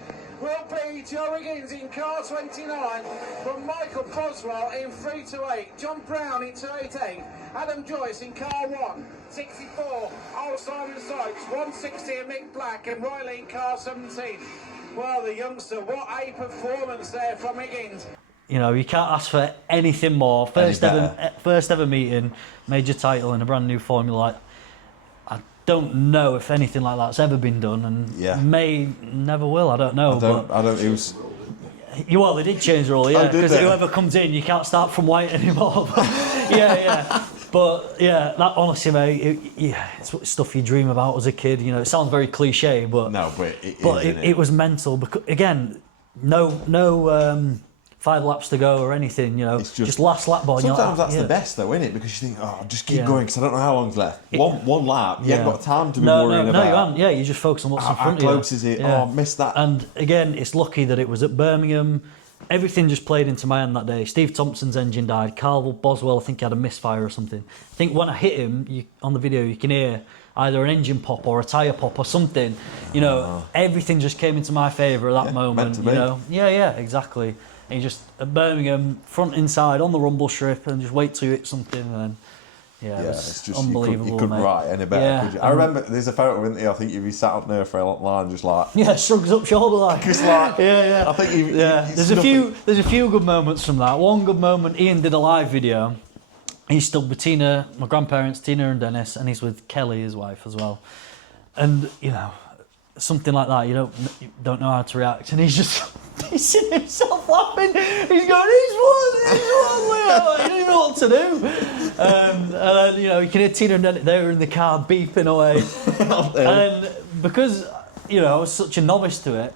Will be Joe Higgins in car 29 from Michael Boswell in 328. John Brown in 288. Adam Joyce in car 1. 64, old Simon Sykes, 160 and Mick Black, and Riley in car 17. Well, the youngster, what a performance there from Higgins. You can't ask for anything more. First ever meeting, major title in a brand new formula. I don't know if anything like that's ever been done, and never will. I don't know. It was. Well, they did change the rule, because whoever comes in, you can't start from white anymore. But that honestly, mate, it's stuff you dream about as a kid. It sounds very cliche, but it was mental. Because again, no 5 laps to go or anything. It's just last lap board. Sometimes that's the best, though, isn't it? Because you think, just keep going, because I don't know how long's left. One lap, you ain't got time to be worrying about. No, you haven't. Yeah, you just focus on what's in front of you. How close is it? I missed that. And again, it's lucky that it was at Birmingham. Everything just played into my hand that day. Steve Thompson's engine died. Carl Boswell, I think, had a misfire or something. I think when I hit him, on the video, you can hear either an engine pop or a tyre pop or something. Everything just came into my favour at that moment. Yeah, exactly. And you just, at Birmingham, front inside on the rumble strip, and just wait till you hit something, and then it was it's just unbelievable. You couldn't write any better, could you? I remember there's a photo, isn't there? I think you sat up there for a long line, just like shrugs up shoulder like. Just like I think There's a few good moments from that. One good moment, Ian did a live video. He's still with Tina, my grandparents, Tina and Dennis, and he's with Kelly, his wife, as well. And something like that, you don't know how to react, and he's just pissing himself laughing. He's going, he's won. He don't even know what to do. And then you can hear Tina and Dennis, they were in the car beeping away. And then because I was such a novice to it,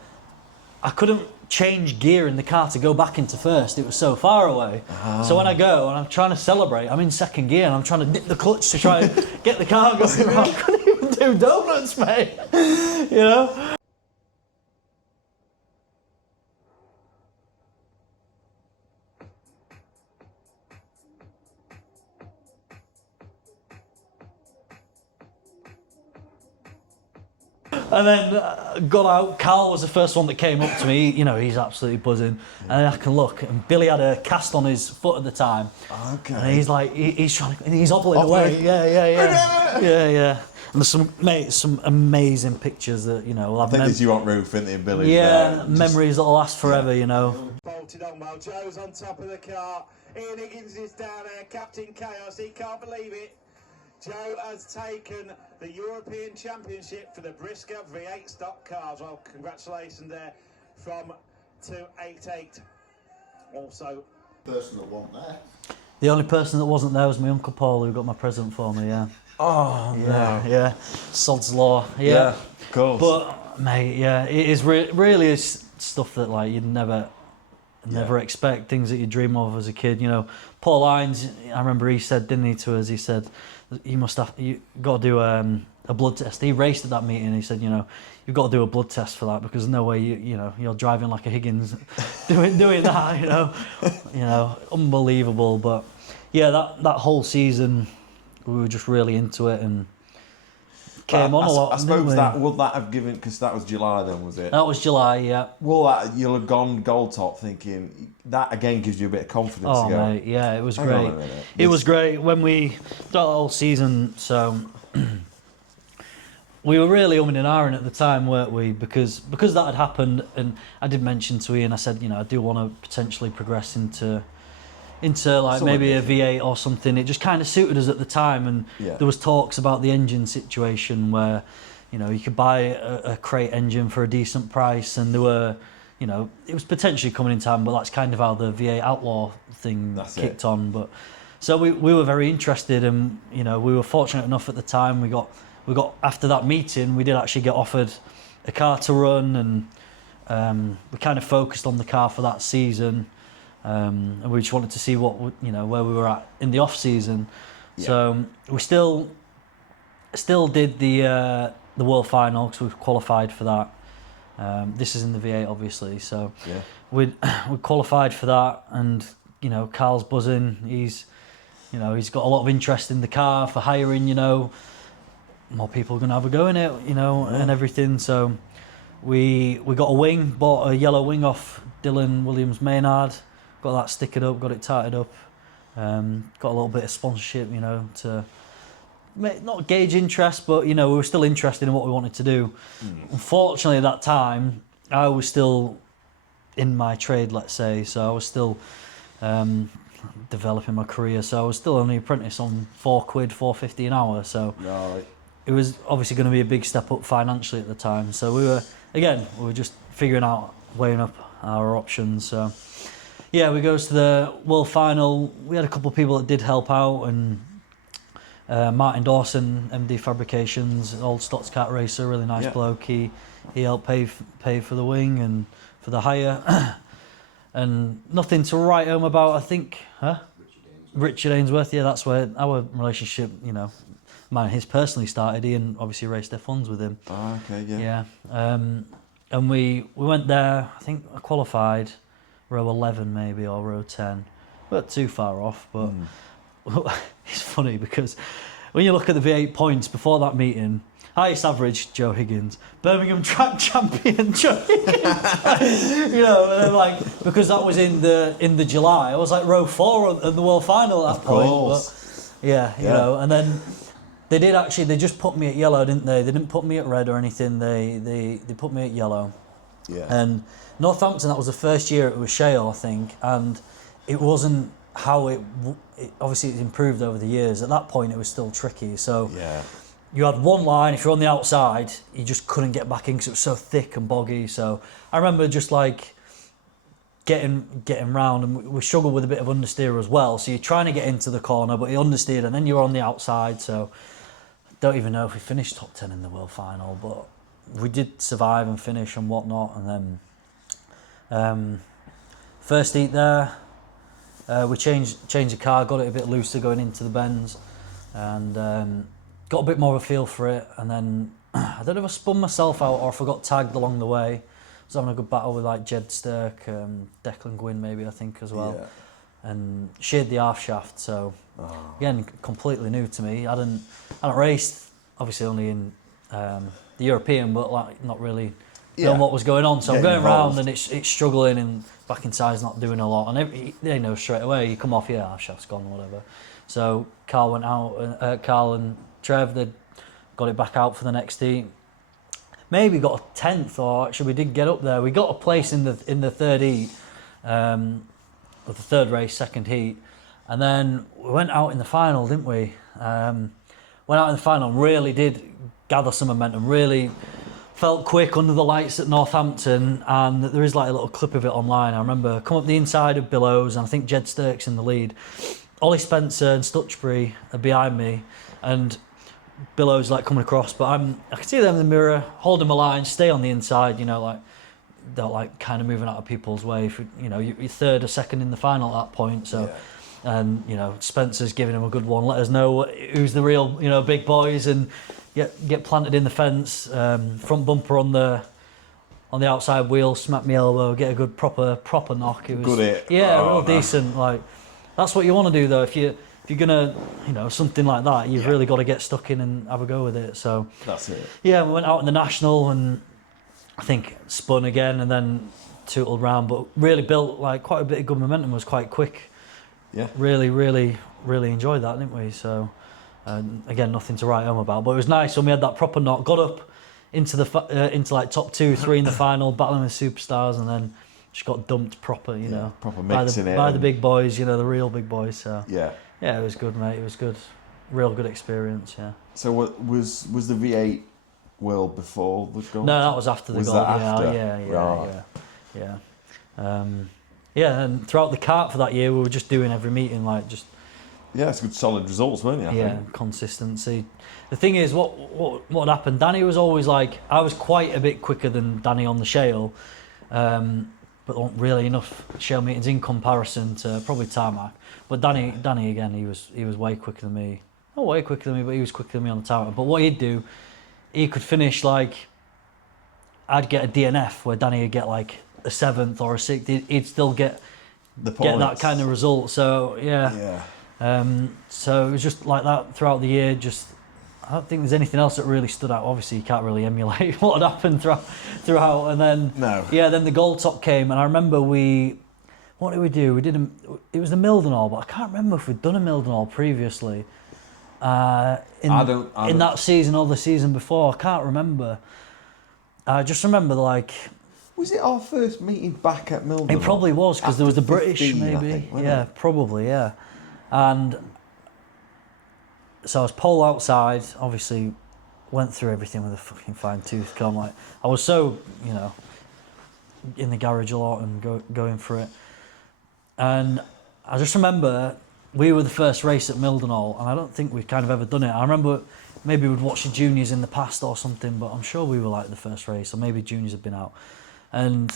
I couldn't change gear in the car to go back into first. It was so far away. So when I go and I'm trying to celebrate, I'm in second gear and I'm trying to dip the clutch to try and get the car going. I couldn't even do donuts, mate. And then got out. Carl was the first one that came up to me. You know, he's absolutely buzzing. And I can look, and Billy had a cast on his foot at the time. Okay. And he's like, he's trying to, and he's hobbling away. Yeah. And there's some amazing pictures that, you know, will I have think it's you on roof, isn't it, Billy? memories that'll last forever, you know. Bolted on while Joe's on top of the car. Ian Higgins is down there, Captain Chaos, he can't believe it. Joe has taken the European Championship for the Briscoe V8 stock cars. Well, congratulations there from 288. Also, person that wasn't there. The only person that wasn't there was my Uncle Paul, who got my present for me, yeah. Oh, no. Yeah. Sod's Law, Yeah, of course. But, mate, yeah, it is really is stuff that, like, you'd never expect, things that you dream of as a kid, you know. Paul Hines, I remember he said, didn't he, to us, he said, you got to do a blood test. He raced at that meeting, he said, you know, you've got to do a blood test for that, because there's no way you're driving like a Higgins doing that, you know, unbelievable. But yeah, that whole season we were just really into it and came on a lot. I suppose that would that have given, because that was July then, was it? That was July, yeah. Well, you'll have gone gold top thinking that again gives you a bit of confidence. Oh, to go, mate, yeah, it was hang on great. a minute. It was great when we that whole season. So we were really umming and ahhing at the time, weren't we? Because that had happened, and I did mention to Ian, I said, you know, I do want to potentially progress into like Something maybe different. a V8 or something. It just kind of suited us at the time, and there was talks about the engine situation where, you know, you could buy a crate engine for a decent price, and there were, you know, it was potentially coming in time, but that's kind of how the V8 Outlaw thing kicked on. But so we were very interested, and, you know, we were fortunate enough at the time. We got after that meeting, we did actually get offered a car to run, and we kind of focused on the car for that season. And we just wanted to see what, you know, where we were at in the off season. Yeah. So we still did the world final, because we qualified for that. This is in the V8, obviously. So we qualified for that, and, you know, Carl's buzzing. He's got a lot of interest in the car for hiring. You know, more people are gonna have a go in it, you know, and everything. So we got a wing, bought a yellow wing off Dylan Williams Maynard. Got that stickered up, got it tightened up, got a little bit of sponsorship, you know, to not gauge interest, but, you know, we were still interested in what we wanted to do. Unfortunately, at that time, I was still in my trade, let's say, so I was still developing my career, so I was still only apprentice on £4.50 an hour, so it was obviously going to be a big step up financially at the time. So we were just figuring out, weighing up our options. So yeah, we goes to the world final. We had a couple of people that did help out, and Martin Dawson, MD Fabrications, old Stox kart racer, really nice bloke. He helped pay for the wing and for the hire, and nothing to write home about, I think, Richard Ainsworth. Yeah, that's where our relationship, you know, mine and his personally started. Ian obviously raced F1s with him. Oh, okay, yeah. And we went there. I think I qualified row 11 maybe, or row 10. We're not too far off, but it's funny because when you look at the V8 points before that meeting, highest average, Joe Higgins. Birmingham track champion, Joe Higgins. You know, and then, like, because that was in the July, I was like row 4 at the world final at that point. But, you know, and then they just put me at yellow, didn't they? They didn't put me at red or anything. They put me at yellow. Yeah. And Northampton, that was the first year it was shale, I think, and it wasn't how it obviously it's improved over the years. At that point, it was still tricky. So you had one line. If you're on the outside, you just couldn't get back in because it was so thick and boggy. So I remember just like getting round, and we struggled with a bit of understeer as well. So you're trying to get into the corner, but you understeered, and then you're on the outside. So I don't even know if we finished top 10 in the world final, but we did survive and finish and whatnot. And then first heat there, we changed the car, got it a bit looser going into the bends, and got a bit more of a feel for it. And then I don't know if I spun myself out or if I got tagged along the way. I was having a good battle with like Jed Stirk, Declan Gwynn maybe, I think, as well, and sheared the half shaft. So again, completely new to me. I hadn't raced, obviously only in the European, but like not really Yeah. knowing what was going on. So I'm Getting going around involved. and it's struggling, and back inside's not doing a lot. And they know straight away. You come off, our shaft's gone, whatever. So Carl went out. Carl and Trev, they got it back out for the next heat. Maybe got a 10th, or actually we did get up there. We got a place in the third heat, or the third race, second heat, and then we went out in the final, didn't we? Went out in the final, and really did gather some momentum. Really felt quick under the lights at Northampton, and there is like a little clip of it online. I remember come up the inside of Billows, and I think Jed Stox in the lead. Ollie Spencer and Stutchbury are behind me, and Billows like coming across, but I can see them in the mirror, holding my line, stay on the inside, like they're like kind of moving out of people's way. If, you're third or second in the final at that point, so and Spencer's giving him a good one. Let us know who's the real big boys, and get planted in the fence, front bumper on the outside wheel, smack me elbow, get a good proper knock. It was Good hit. real decent. Like that's what you want to do though. If you're gonna, something like that, you've really got to get stuck in and have a go with it. So That's it. yeah, we went out in the national and I think spun again and then tootled round, but really built like quite a bit of good momentum. Was quite quick. Yeah. Really enjoyed that, didn't we? So again, nothing to write home about, but it was nice when we had that proper knock. Got up into into like top 2, 3 in the final, battling with superstars, and then just got dumped proper. Proper by mixing it. by the big boys, the real big boys. So Yeah. yeah, it was good, mate. It was good, real good experience. Yeah. So what was the V8 World before the gold? No, that was after the Was gold. that after? Yeah. And throughout the kart for that year, we were just doing every meeting, like just It's good solid results, weren't you? I think? consistency. The thing is, what happened? Danny was always like, I was quite a bit quicker than Danny on the shale, but not really enough shale meetings in comparison to probably tarmac. But Danny again, he was way quicker than me. Not way quicker than me, but he was quicker than me on the tarmac. But what he'd do, he could finish like, I'd get a DNF where Danny would get like a 7th or a 6th. He'd still get that kind of result. So so it was just like that throughout the year. Just I don't think there's anything else that really stood out. Obviously, you can't really emulate what had happened throughout. And then then the gold top came, and I remember what did we do? It was the Mildenhall, but I can't remember if we'd done a Mildenhall previously. In that season or the season before, I can't remember. I just remember like. Was it our first meeting back at Mildenhall? It probably was because there was the British 15, maybe. I think, wasn't it? Probably, yeah. And so I was pole outside, obviously went through everything with a fucking fine tooth comb. Like I was so, in the garage a lot and going for it. And I just remember we were the first race at Mildenhall, and I don't think we'd kind of ever done it. I remember maybe we'd watched the juniors in the past or something, but I'm sure we were like the first race, or maybe juniors had been out. And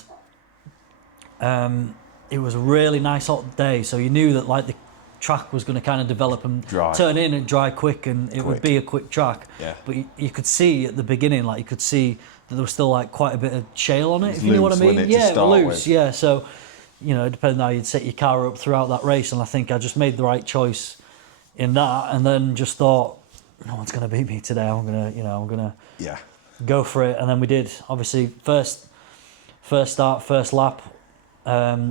it was a really nice hot day, so you knew that like the track was going to kind of develop and turn in and dry quick, and it would be a quick track. Yeah. But you could see at the beginning, like you could see that there was still like quite a bit of shale on it, It's if you know what I loose, mean. wasn't it, to Yeah, start loose. with? Yeah, so depending how you'd set your car up throughout that race, and I think I just made the right choice in that, and then just thought, no one's going to beat me today. I'm gonna go for it, and then we did. Obviously, first start, first lap,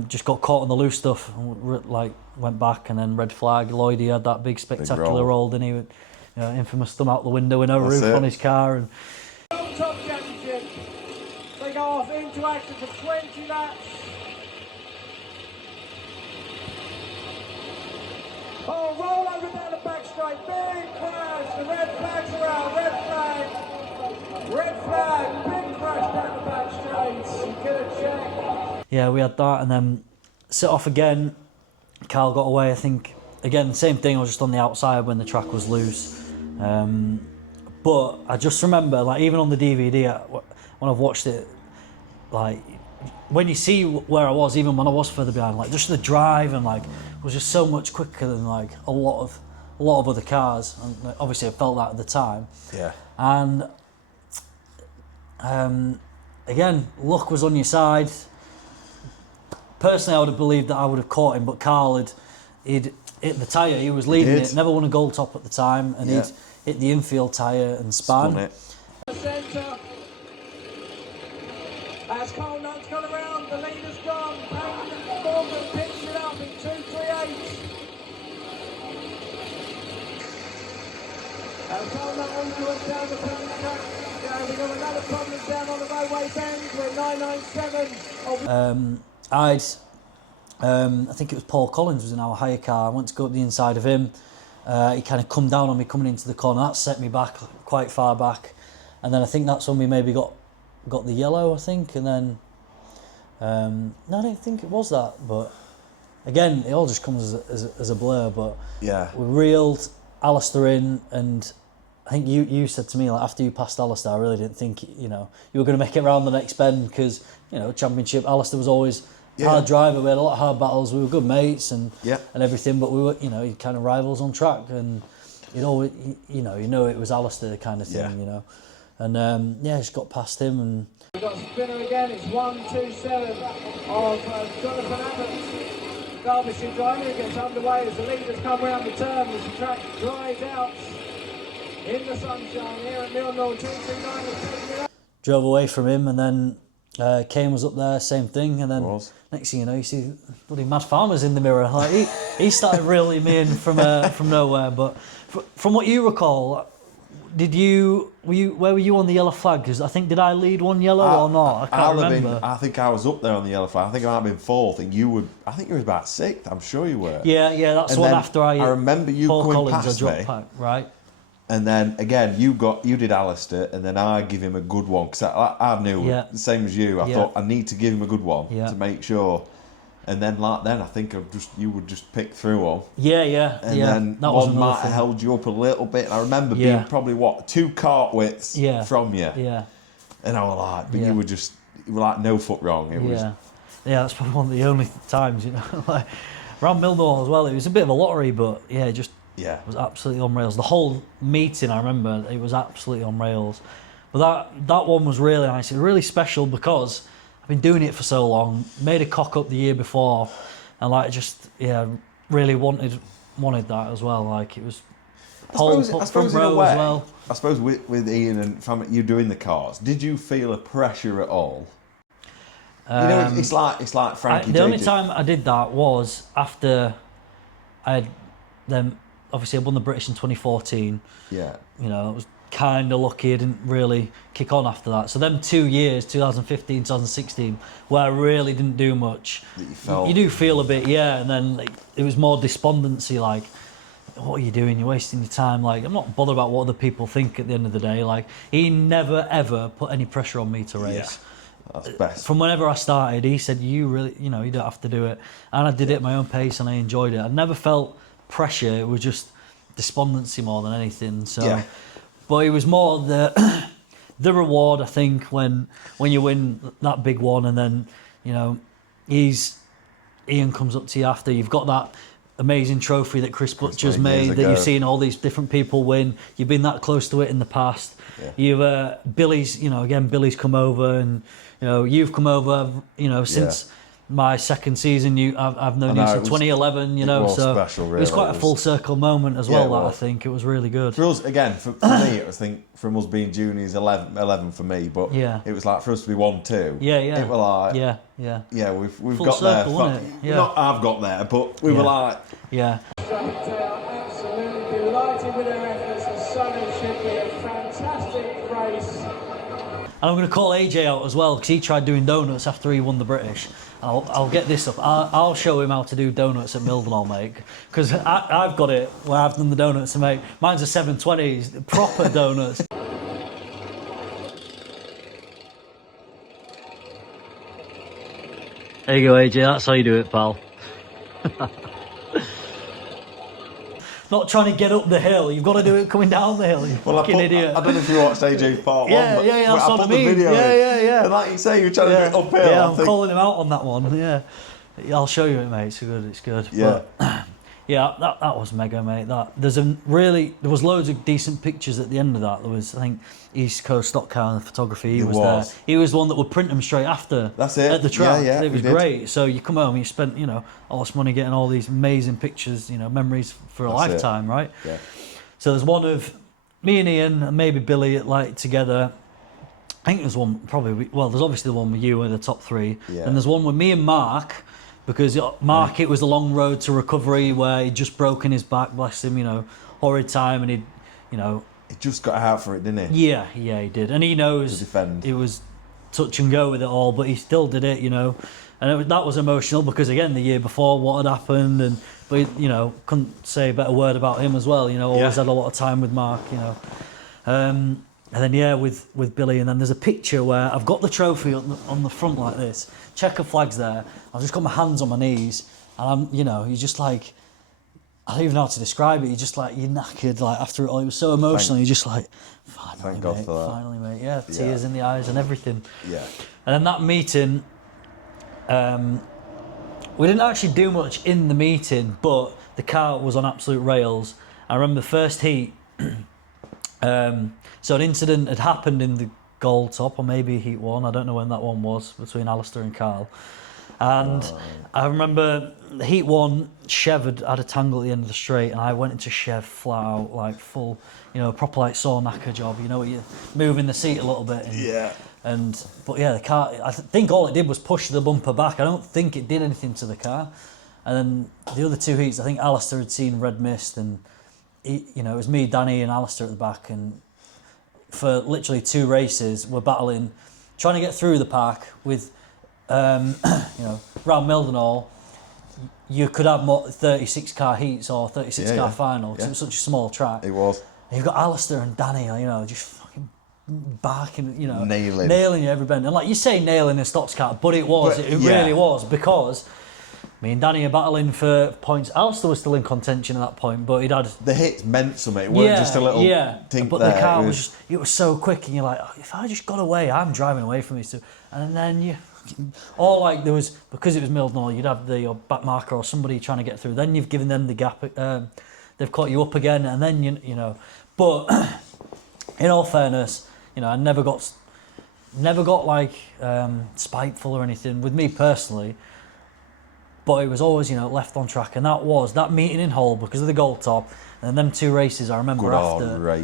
just got caught on the loose stuff, like went back, and then red flag. Lloydie had that big spectacular roll, didn't he? With, infamous thumb out the window with no roof on his car. And Top Championship. They go off into action for 20 laps. Oh, roll over down the back straight. Big crash. The red flag's around. Red flag. Red flag. Big crash down the back straight. Get a check. yeah, we had that, and then set off again. Carl got away, I think. Again, same thing. I was just on the outside when the track was loose. But I just remember, like, even on the DVD, when I've watched it, like, when you see where I was, even when I was further behind, like, just the drive and like was just so much quicker than like a lot of other cars. And like, obviously, I felt that at the time. Yeah. And again, luck was on your side. Personally, I would have believed that I would have caught him, but Carl he'd hit the tyre. He was leading it. Never won a gold top at the time, and he'd hit the infield tyre and spun. Spun it. centre. As Cole Nutt's gone around, the leader's gone. Payne Morgan picks it up in 2:38. As Cole Nutt onwards down the front track. We've got another problem down on the roadway bend. We're 997. I think it was Paul Collins was in our hire car. I went to go up the inside of him. He kind of come down on me coming into the corner. That set me back quite far back. And then I think that's when we maybe got the yellow, I think. And then, no, I don't think it was that. But again, it all just comes as a blur. But Yeah. we reeled Alistair in, and I think you said to me, like, after you passed Alistair, I really didn't think, you were going to make it around the next bend because, championship, Alistair was always hard driver. We had a lot of hard battles. We were good mates and everything, but we were, kind of rivals on track, and you'd always, it was Alistair kind of thing, and just got past him. And we've got spinner again. It's 1:27 of Jonathan Abbott. Derbyshire driver gets underway as the leaders come round the turn as the track dries out in the sunshine here at Millmill. 239. Drove away from him, and then Kane was up there, same thing, and then next thing you know, you see bloody Mad Farmer's in the mirror. Like he started reeling me in from nowhere. But from what you recall, where were you on the yellow flag? Because I think, did I lead one yellow or not? I can't remember. I think I was up there on the yellow flag. I think I might have been fourth, and you were about 6th. I'm sure you were. Yeah, that's and one then after I remember you Paul coming Collins, past I dropped me. Back, right. And then again, you did Alistair, and then I give him a good one because I knew the same as you. I thought I need to give him a good one to make sure. And then I think you would just pick through them. Yeah. And then that one might have held you up a little bit. And I remember being probably 2 cart widths from you. Yeah. And I was like, but you were like no foot wrong. It was. Yeah, that's probably one of the only times, like around Millwall as well. It was a bit of a lottery, but it was absolutely on rails. The whole meeting, I remember, it was absolutely on rails. But that one was really nice. It was really special because I've been doing it for so long. Made a cock up the year before, and really wanted that as well. Like it was pole front row as well. I suppose with Ian and from you doing the cars, did you feel a pressure at all? It's like Frankie. The only time I did that was after I had them. Obviously, I won the British in 2014. Yeah. I was kind of lucky. I didn't really kick on after that. So them 2 years, 2015, 2016, where I really didn't do much. You do feel a bit, and then it was more despondency, like, what are you doing? You're wasting your time. Like, I'm not bothered about what other people think at the end of the day. Like, he never, ever put any pressure on me to race. Yeah, that's best. From whenever I started, he said, you really, you don't have to do it. And I did it at my own pace and I enjoyed it. I never felt pressure. It was just despondency more than anything. So, but it was more the reward, I think, when you win that big one, and then Ian comes up to you after you've got that amazing trophy that Chris Butcher's made, that you've seen all these different people win. You've been that close to it in the past. You've Billy's, Billy's come over, and you've come over, since my second season. I've known you since 2011. So special, really. It was quite a full circle moment as well. I think it was really good. For us, again, for me, it was from us being juniors, 11 for me, but it was like for us to be 1-2. It was like we've full got circle, there. Not I've got there, but we were like absolutely delighted with their efforts, and so it should be a fantastic race. And I'm going to call AJ out as well, because he tried doing donuts after he won the British. I'll get this up. I'll show him how to do donuts at Mildenhall, mate. Because I've got it where I've done the donuts, and mate, mine's a 720s, proper donuts. There you go, AJ. That's how you do it, pal. Not trying to get up the hill. You've got to do it coming down the hill. You fucking idiot. I don't know if you watched AJ's part 1. Yeah, that's what I mean. Video yeah. And like you say, you're trying to do it uphill. Yeah, I'm calling him out on that one. Yeah, I'll show you it, mate. It's good. Yeah. But, that was mega, mate. There was loads of decent pictures at the end of that. There was, I think, East Coast Stock Car and photography. He was there. He was the one that would print them straight after. That's it. At the track. Yeah, it was great. So you come home, you spent all this money getting all these amazing pictures, memories for a lifetime, right? Yeah. So there's one of me and Ian and maybe Billy together I think there's one probably. Well, there's obviously the one with you in the top 3, Yeah. and there's one with me and Mark, because Mark, it was the long road to recovery where he'd just broken his back, bless him, horrid time, and he just got out for it, didn't he? Yeah, he did, and he knows To defend. it was touch and go with it all, but he still did it, and that was emotional because again the year before what had happened, but couldn't say a better word about him as well, always had a lot of time with Mark, and then with Billy, and then there's a picture where I've got the trophy on the front like this, checker flags there, I've just got my hands on my knees, and I'm you're just like, I don't even know how to describe it. You're just like, you're knackered, like after it all. It was so emotional. You're just like, Thank God for that. Finally, mate. Yeah, tears in the eyes and everything. Yeah. And then that meeting, we didn't actually do much in the meeting, but the car was on absolute rails. I remember the first heat. So an incident had happened in the Gold Top, or maybe Heat 1. I don't know when that one was, between Alistair and Carl. And I remember Heat 1, Chev had a tangle at the end of the straight, and I went into Chev flat out, like full, proper like saw knacker job. You're moving the seat a little bit. But the car, I think all it did was push the bumper back. I don't think it did anything to the car. And then the other 2 heats, I think Alistair had seen red mist, and it was me, Danny, and Alistair at the back, and for literally 2 races, we're battling, trying to get through the pack with. Around Mildenhall, you could have more 36 car heats or 36 car final because it was such a small track. It was. And you've got Alistair and Danny, just fucking barking, nailing you every bend. And like you say, nailing a Stox car, but it really was, because me and Danny are battling for points. Alistair was still in contention at that point, but he'd had the hits meant something. It weren't just a little tink but there. The car it was so quick, and you're like, if I just got away, I'm driving away from these two, and then or like there was, because it was Mildenhall, you'd have your back marker or somebody trying to get through. Then you've given them the gap. They've caught you up again, and then But in all fairness, I never got like spiteful or anything with me personally. But it was always left on track, and that meeting in Hull because of the Gold Top. And them 2 races I remember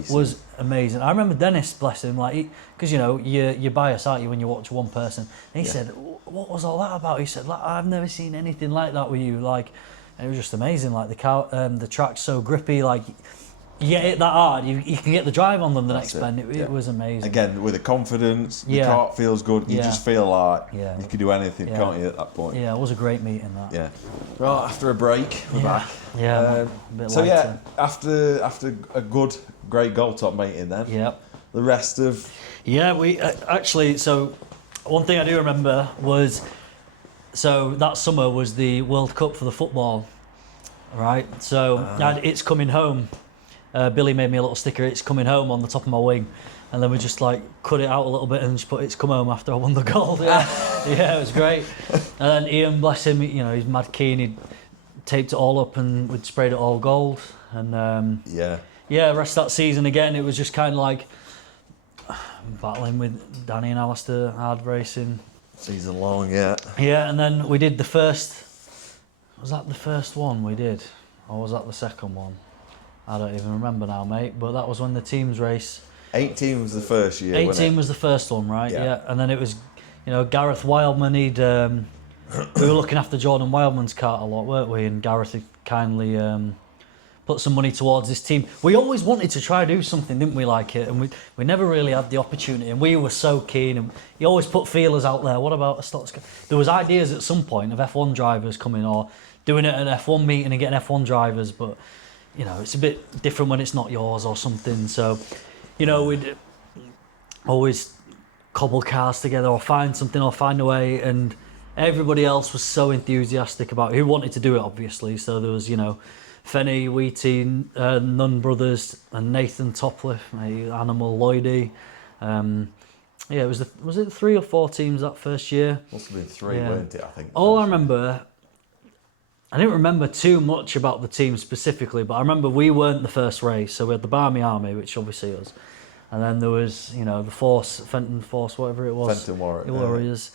was amazing. I remember Dennis, bless him, like because you're biased, aren't you, when you watch one person? And he said, "What was all that about?" He said, like, "I've never seen anything like that with you." Like, and it was just amazing. Like the track's so grippy. Like you get it that hard, you can get the drive on them the next bend. It was amazing. Again, with the confidence, the car feels good. You just feel like you could do anything, can't you, at that point? Yeah, it was a great meeting. That. Yeah. Right, after a break, we're back. Yeah. A bit so lighter. after a great Gold Top meeting, then. Yeah. The rest of. Yeah, we actually. So, one thing I do remember was, that summer was the World Cup for the football, right? So it's coming home. Billy made me a little sticker. It's coming home on the top of my wing, and then we just like cut it out a little bit and just put "It's come home" after I won the gold. Yeah, it was great. And then Ian, bless him, he's mad keen. He'd taped it all up and we'd sprayed it all gold. And rest of that season again, it was just kind of like battling with Danny and Alistair, hard racing. Season long, yeah. Yeah, and then we did the first. Was that the first one we did, or was that the second one? I don't even remember now, mate. But that was when the teams race. 18 was the first year. 18 was the first one, right? Yeah. And then it was, Gareth Wildman. We were looking after Jordan Wildman's cart a lot, weren't we? And Gareth had kindly put some money towards this team. We always wanted to try to do something, didn't we, like it? And we never really had the opportunity. And we were so keen. And he always put feelers out there. What about a Stox car? There was ideas at some point of F1 drivers coming, or doing it at an F1 meeting and getting F1 drivers, but it's a bit different when it's not yours or something. So, we'd always cobble cars together or find something or find a way. And everybody else was so enthusiastic about it, who wanted to do it, obviously. So there was, Fenny, Wheaty, Nunn Brothers, and Nathan Topliff, Animal, Lloydie. It was it 3 or 4 teams that first year? Must have been 3, weren't it? I think. All I remember. I didn't remember too much about the team specifically, but I remember we weren't the first race. So we had the Barmy Army, which obviously was, and then there was, the Force, Fenton Force, whatever it was. Fenton Warriors.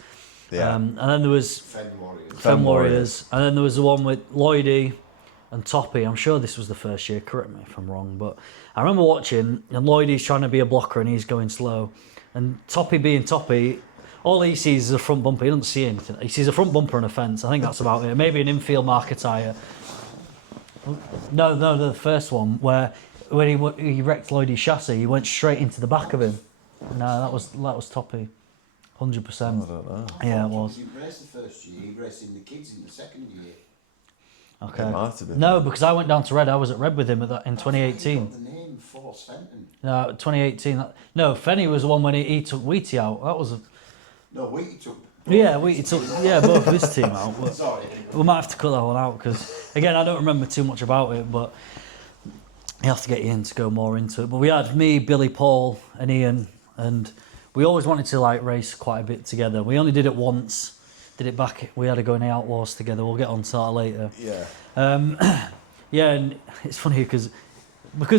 Yeah. And then there was Fen Warriors. And then there was the one with Lloydie and Toppy. I'm sure this was the first year, correct me if I'm wrong, but I remember watching, and Lloydie's trying to be a blocker and he's going slow. And Toppy being Toppy, all he sees is a front bumper. He doesn't see anything. He sees a front bumper and a fence. I think that's about it. Maybe an infield marker tyre. No, the first one where when he wrecked Lloydie's chassis, he went straight into the back of him. No, that was Toppy, 100%. I don't know. Yeah, it was. He raced the first year. He raced in the kids in the second year. Okay. It might have been. No, because I went down to Red. I was at Red with him in 2018. Got the name Force Fenton. No, 2018. No, Fenny was the one when he took Wheaty out. That was. No, Wheaty took. Wheaty took both of his team out. But Sorry. we might have to cut that one out because again I don't remember too much about it, but you have to get Ian to go more into it. But we had me, Billy, Paul, and Ian, and we always wanted to like race quite a bit together. We only did it once. Did it back. We had to go in the Outlaws together. We'll get on to that later. Yeah. Yeah, and it's funny because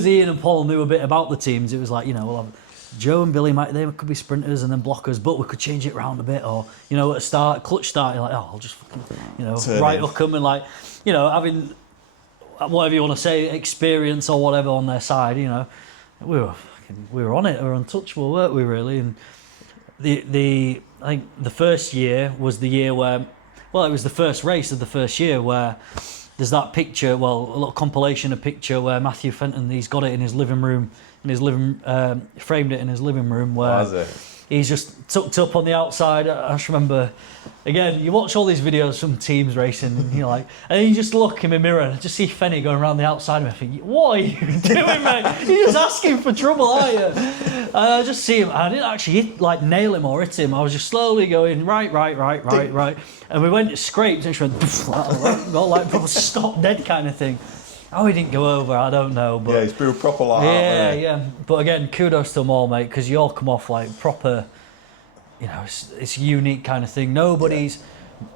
Ian and Paul knew a bit about the teams. It was like, we'll have Joe and Billy, they could be sprinters and then blockers, but we could change it around a bit. Or, at a start, clutch start, you're like, I'll just fucking, right hook them and like, having whatever you want to say, experience or whatever on their side, we were on it, we were untouchable, weren't we, really? And I think the first year was the year where, it was the first race of the first year where there's that picture, a little compilation of picture where Matthew Fenton, he's got it in his living room, framed it in his living room where he's just tucked up on the outside. I just remember, again, you watch all these videos from teams racing and you're like, and you just look in the mirror and just see Fenny going around the outside of me. I think, what are you doing, mate? You're just asking for trouble, are you? And I just see him. I didn't actually nail him or hit him. I was just slowly going right. And we went scraped and she went, like proper stop dead kind of thing. Oh, he didn't go over, I don't know. But he's been proper like that. Yeah. But again, kudos to them all, mate, because you all come off like proper, it's a unique kind of thing. Nobody's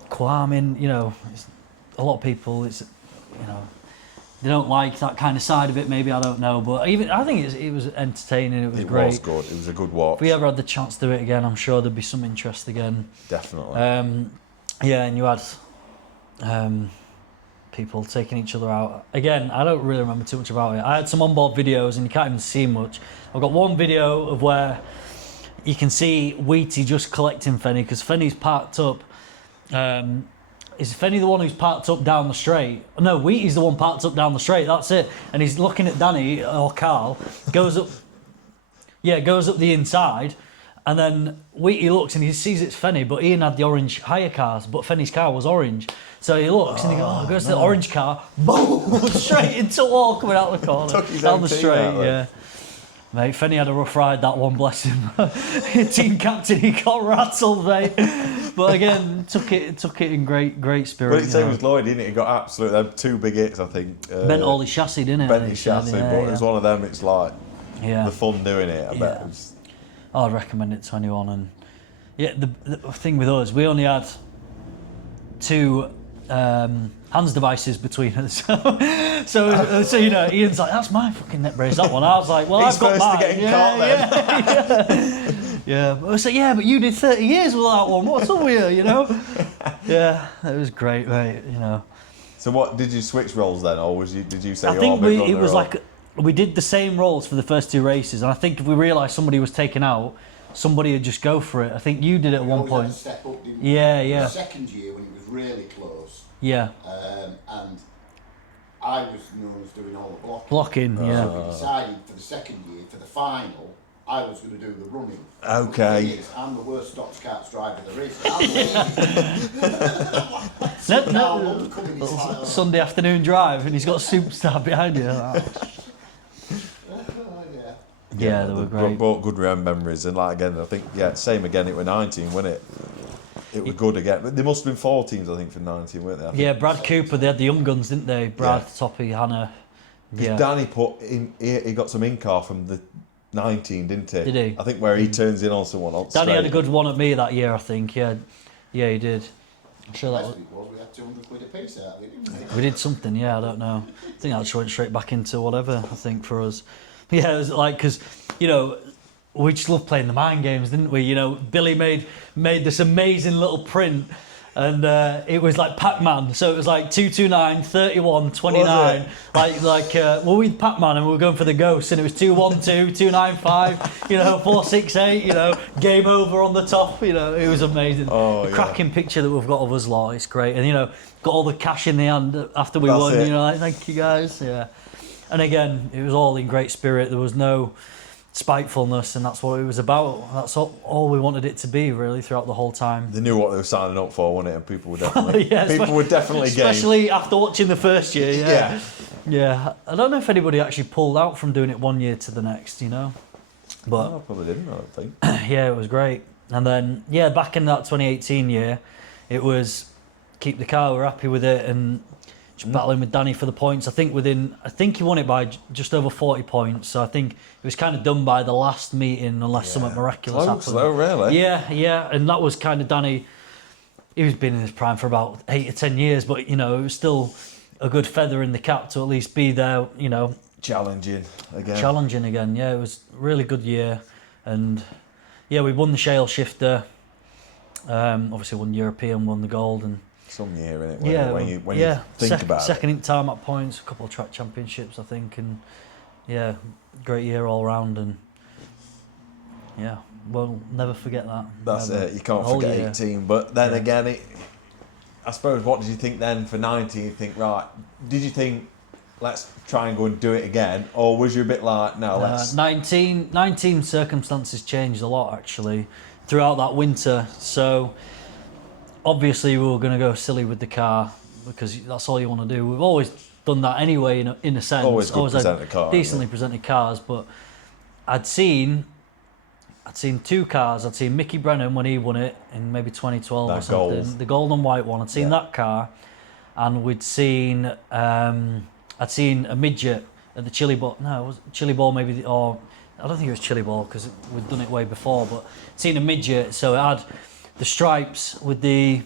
qualming, a lot of people, they don't like that kind of side of it, maybe, I don't know. But I think it was entertaining, it was great. It was good, it was a good watch. If we ever had the chance to do it again, I'm sure there'd be some interest again. Definitely. And you had people taking each other out. Again, I don't really remember too much about it. I had some onboard videos and you can't even see much. I've got one video of where you can see Wheaty just collecting Fenny because Fenny's parked up. Is Fenny the one who's parked up down the straight? No, Wheaty's the one parked up down the straight, that's it. And he's looking at Danny or Carl, goes up the inside. And then Wheaty looks and he sees it's Fenny, but Ian had the orange hire cars, but Fenny's car was orange. So he looks and he goes to the orange car, boom, straight into a wall coming out the corner, down the straight, yeah. Mate, Fenny had a rough ride, that one, bless him. Team captain, he got rattled, mate. But again, took it in great spirit. But it's same as Lloyd, didn't it? He got absolutely two big hits, I think. Bent all his chassis, didn't it? Bent his chassis, but it was one of them. It's like the fun doing it. I bet. I'd recommend it to anyone. And the thing with us, we only had two hands devices between us. so Ian's like, that's my fucking neck brace, that one. I was like, well, He's I've got first mine. to getting caught then. Yeah. But I was like, yeah, but you did 30 years with that one. What's up with you, Yeah, it was great, mate, So what, did you switch roles then, or did you say I think it was like, we did the same roles for the first two races, and I think if we realised somebody was taken out, somebody would just go for it. I think you did it at one point. Had to step up, didn't yeah. The second year when it was really close. Yeah. And I was known as doing all the blocking. Yeah. So we decided for the second year, for the final, I was going to do the running. Okay. I'm the worst Stox karts driver there is. Sunday afternoon drive, and he's got a superstar behind you. Yeah, they were great. Brought good memories, and like again, I think same again. It was 19, wasn't it? It was good again. But there must have been 4 teams, I think, for 19, weren't there? Yeah, Brad Cooper. They had the young guns, didn't they? Brad, Toppy, Hannah. Yeah. Danny put in. He got some in-car from the 19, didn't he? Did he? I think where he turns in on someone else. Danny had a good one at me that year, I think. Yeah, he did. I'm sure that was. We had 200 quid a piece out of it, didn't we? We did something. Yeah, I don't know. I think that just went straight back into whatever. I think for us. Yeah, it was like because we just loved playing the mind games, didn't we? Billy made this amazing little print And it was like Pac-Man, so it was like 229, 31, 29. Well, we Pac-Man and we were going for the ghost, and it was 212, 295, 468, game over on the top. It was amazing. Oh, the cracking picture that we've got of us lot, it's great. And got all the cash in the hand after we won. it. Like, thank you guys. Yeah. And again, it was all in great spirit. There was no spitefulness, and that's what it was about. That's all we wanted it to be, really, throughout the whole time. They knew what they were signing up for, wasn't it? And people were definitely, game. Especially after watching the first year. Yeah. Yeah. I don't know if anybody actually pulled out from doing it one year to the next, But No, I probably didn't, I don't think. yeah, it was great. And then, back in that 2018 year, it was keep the car, we're happy with it, and just battling with Danny for the points. I think he won it by just over 40 points. So I think it was kind of done by the last meeting, unless something miraculous happened. Close though, really. Yeah, and that was kind of Danny. He was been in his prime for about 8 or 10 years, but it was still a good feather in the cap to at least be there. Challenging again. Yeah, it was a really good year, and we won the Shale Shifter. Obviously won European, won the gold, and. Some year in it when you think about it. Second in tarmac points, a couple of track championships, I think, and great year all round, and we'll never forget that. That's never. it. You can't forget 18. But then again, I suppose, what did you think then for 19? You think, right? Did you think, let's try and go and do it again, or was you a bit like, no, let's? 19 circumstances changed a lot actually throughout that winter. So. Obviously, we were going to go silly with the car because that's all you want to do. We've always done that anyway, in a sense. Always presented cars. Decently presented cars, but I'd seen 2 cars. I'd seen Mickey Brennan when he won it in maybe 2012 or something. Gold. The gold and white one. I'd seen that car, and I'd seen a midget at the Chili Ball. No, it was Chili Ball maybe, or I don't think it was Chili Ball because we'd done it way before. But I'd seen a midget, so it had the stripes with the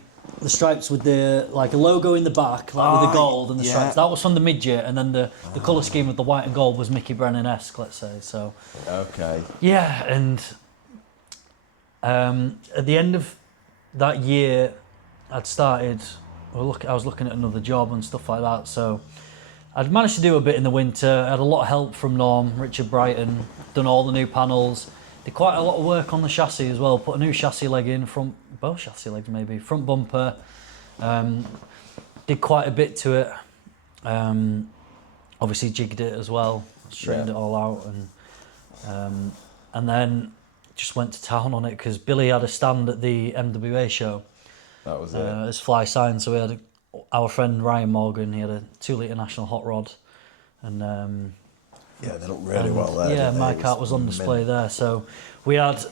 like a logo in the back, like with the gold and the stripes. That was from the midget, and then the colour scheme of the white and gold was Mickey Brennan-esque, let's say. So Okay. yeah, and at the end of that year, I was looking at another job and stuff like that. So I'd managed to do a bit in the winter. I had a lot of help from Norm, Richard Brighton, done all the new panels. Did quite a lot of work on the chassis as well. Put a new chassis leg in, both chassis legs maybe, front bumper. Did quite a bit to it. Obviously jigged it as well, straightened it all out, and then just went to town on it because Billy had a stand at the MWA show. That was it. As fly sign, so we had our friend Ryan Morgan. He had a 2-litre National hot rod, and. Yeah, they look really well there. Yeah, my kart was on display there. So we had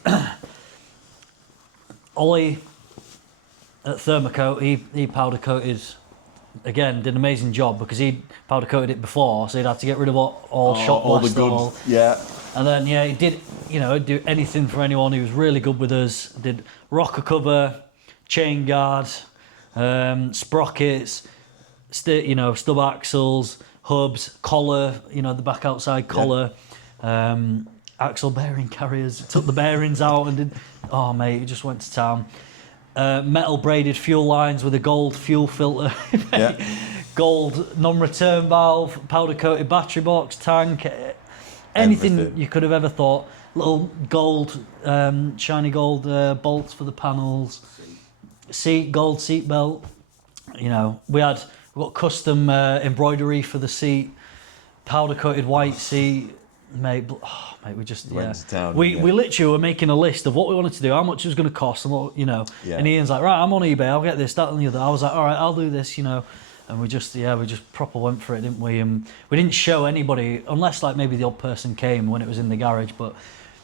Ollie at Thermocoat. He powder coated again. Did an amazing job because he powder coated it before, so he'd had to get rid of all shot all the blast good. Yeah. And then he did do anything for anyone. He was really good with us. Did rocker cover, chain guard, sprockets, stub axles. Hubs, collar, the back outside collar, axle bearing carriers, took the bearings out and did, oh mate, he just went to town. Metal braided fuel lines with a gold fuel filter, gold non-return valve, powder coated battery box, tank, anything Everything. you could have ever thought. Little gold, shiny gold bolts for the panels, gold seat belt. We've got custom embroidery for the seat, powder coated white seat, mate. We just Went to town, we literally were making a list of what we wanted to do, how much it was going to cost, and what And Ian's like, right, I'm on eBay, I'll get this, that, and the other. I was like, all right, I'll do this, And we just proper went for it, didn't we? And we didn't show anybody, unless like maybe the odd person came when it was in the garage, but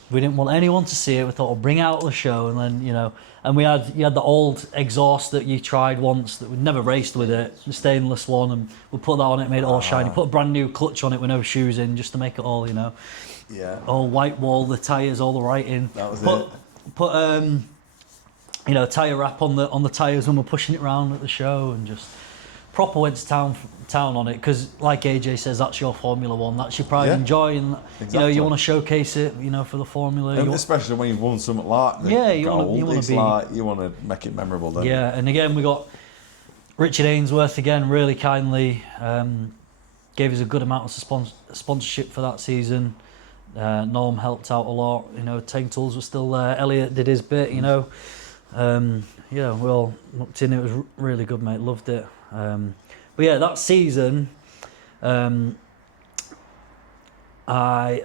we didn't want anyone to see it. We thought we'll bring out the show, and then and you had the old exhaust that you tried once that we'd never raced with it, the stainless one, and we put that on it, made it all shiny. Put a brand new clutch on it with no shoes in, just to make it all all white wall, the tyres, all the writing. That was put, it. Put tyre wrap on the tyres when we're pushing it around at the show, and just proper went to town on it because, like AJ says, that's your Formula One. That's your pride and joy, and Exactly. you want to showcase it, for the Formula. And especially when you've won something like that. You want to make it memorable. Don't you? And again we got Richard Ainsworth again, really kindly gave us a good amount of sponsorship for that season. Norm helped out a lot. Tank Tools were still there. Elliot did his bit. We all looked in. It was really good, mate. Loved it. But yeah, that season, I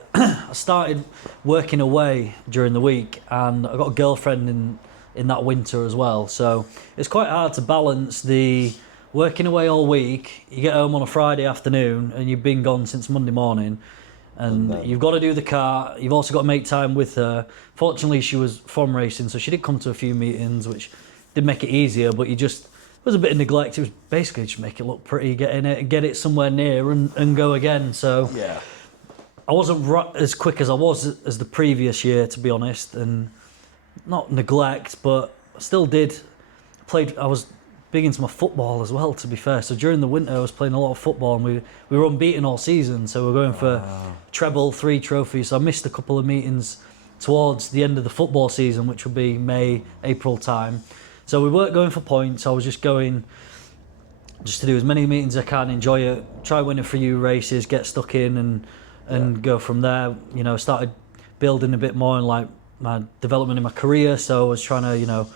started working away during the week, and I got a girlfriend in that winter as well. So it's quite hard to balance the working away all week. You get home on a Friday afternoon, and you've been gone since Monday morning. And you've got to do the car. You've also got to make time with her. Fortunately, she was from racing, so she did come to a few meetings, which did make it easier. But there was a bit of neglect. It was basically just make it look pretty, get in it, get it somewhere near, and go again. So I wasn't as quick as I was as the previous year, to be honest, and not neglect, but I still did. I was big into my football as well, to be fair. So during the winter I was playing a lot of football, and we were unbeaten all season, so we're going for treble, 3 trophies. So I missed a couple of meetings towards the end of the football season, which would be May, April time. So we weren't going for points. I was just going to do as many meetings as I can, enjoy it, try winning a few races, get stuck in, and go from there. Started building a bit more in like my development in my career. So I was trying to,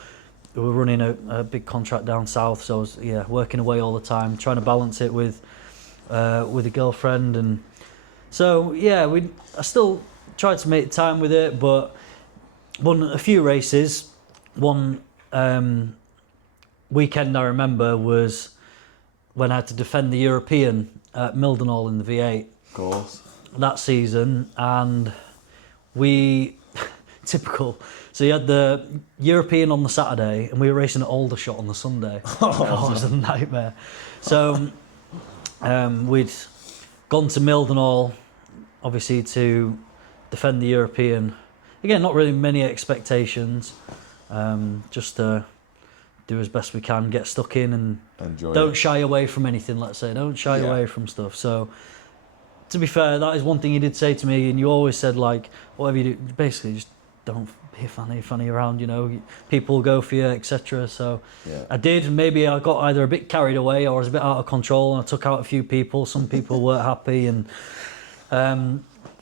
we were running a big contract down south, so I was working away all the time, trying to balance it with a girlfriend, and so I still tried to make time with it, but won a few races. One weekend I remember was when I had to defend the European at Mildenhall in the V8. Of course. That season, and we typical. So you had the European on the Saturday, and we were racing at Aldershot on the Sunday. It was a nightmare. So we'd gone to Mildenhall, obviously, to defend the European. Again, not really many expectations. Just to do as best we can, get stuck in, and don't shy away from anything. Let's say, don't shy away from stuff. So, to be fair, that is one thing you did say to me, and you always said, like, whatever you do, basically just don't be funny around, people go for you, etc. So I did, and maybe I got either a bit carried away or I was a bit out of control, and I took out a few people. Some people weren't happy, and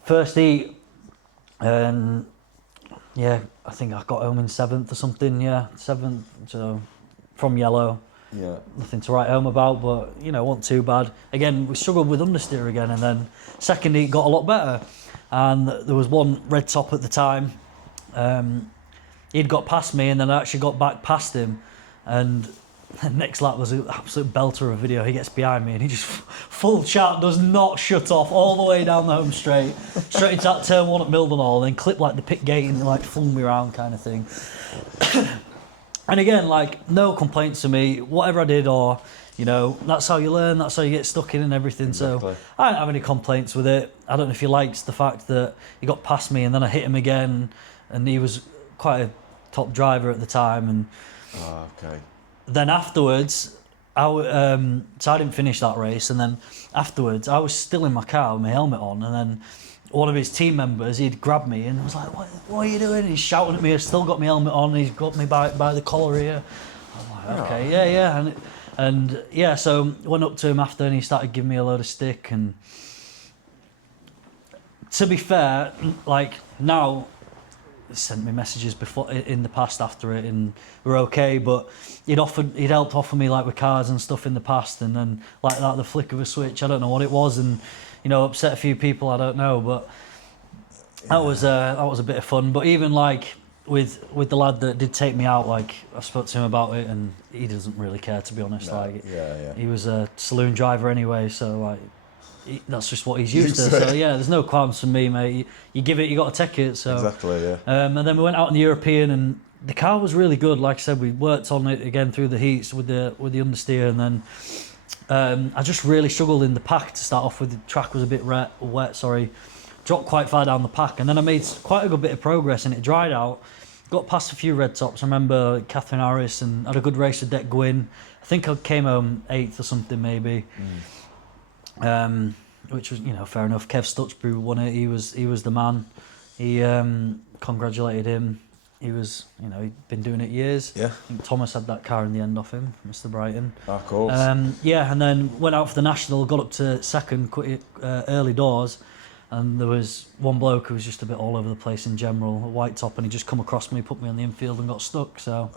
first heat, I think I got home in 7th or something, 7th, so from yellow. Nothing to write home about, but wasn't too bad. Again, we struggled with understeer again, and then second heat got a lot better, and there was one red top at the time. He'd got past me, and then I actually got back past him, and the next lap was an absolute belter of a video. He gets behind me, and he just full chat, does not shut off all the way down the home straight into that turn 1 at Mildenhall, and then clipped like the pit gate and like flung me around kind of thing. And again, like, no complaints to me, whatever I did, or that's how you learn, that's how you get stuck in and everything. Exactly. So I don't have any complaints with it. I don't know if he likes the fact that he got past me and then I hit him again, and he was quite a top driver at the time. And then afterwards, so I didn't finish that race, and then afterwards I was still in my car with my helmet on, and then one of his team members, he'd grabbed me and was like, what are you doing? And he's shouting at me. I've still got my helmet on. He's got me by the collar here. I'm like, okay, and so I went up to him after, and he started giving me a load of stick. And to be fair, like, now, he sent me messages before in the past after it, and we're okay, but he'd helped offer me, like, with cars and stuff in the past, and then like that, the flick of a switch, I don't know what it was, and upset a few people, I don't know, but that was a bit of fun. But even like with the lad that did take me out, like, I spoke to him about it, and he doesn't really care, to be honest. He was a saloon driver anyway, so like that's just what he's used to. So there's no qualms from me, mate. You give it, you got to take it. So exactly, and then we went out in the European, and the car was really good. Like I said, we worked on it again through the heats with the understeer, and then I just really struggled in the pack to start off with. The track was a bit wet, dropped quite far down the pack, and then I made quite a good bit of progress, and it dried out, got past a few red tops. I remember Catherine Harris and had a good race with Deck Gwyn. I think I came home 8th or something maybe. Which was, fair enough. Kev Stutchbury won it. He was the man. He congratulated him. He was, he'd been doing it years. Yeah. I think Thomas had that car in the end off him, Mr Brighton. Of course. Yeah, and then went out for the National, got up to second early doors, and there was one bloke who was just a bit all over the place in general, a white top, and he just come across me, put me on the infield and got stuck. So,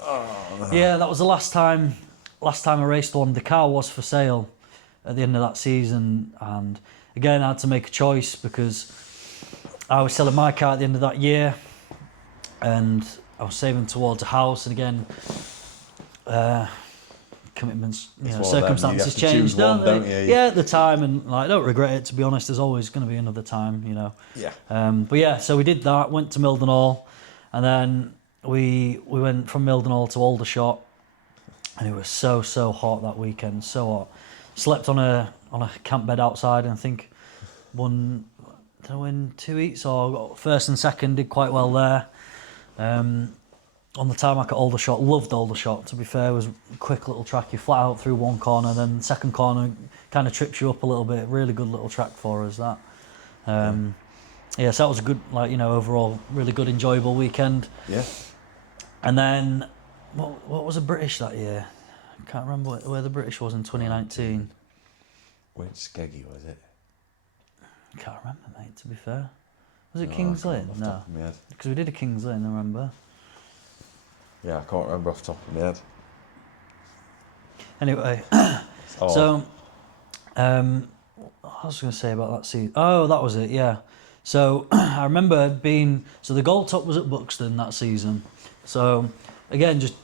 yeah, that was the last time I raced one. The car was for sale at the end of that season, and again I had to make a choice because I was selling my car at the end of that year, and I was saving towards a house, and again, commitments, circumstances changed, don't they? Yeah, at the time, and I don't regret it, to be honest. There's always going to be another time, Yeah. But yeah, so we did that, went to Mildenhall, and then we went from Mildenhall to Aldershot, and it was so hot that weekend, so hot. Slept on a camp bed outside, and I think did I win 2 heats or got first and second, did quite well there. On the tarmac at Aldershot, loved Aldershot, to be fair. It was a quick little track. You flat out through one corner, then the second corner kind of trips you up a little bit. Really good little track for us, that. Yeah, so that was a good, overall really good, enjoyable weekend. Yeah. And then, what was a British that year? I can't remember where the British was in 2019. Which skeggy was it? I can't remember, mate, to be fair. Was it Kings Lynn? No. Because we did a Kings Lynn, I remember. Yeah, I can't remember off the top of my head. Anyway, so, what was I going to say about that season? Oh, that was it, yeah. So, I remember the gold top was at Buxton that season. So, again, just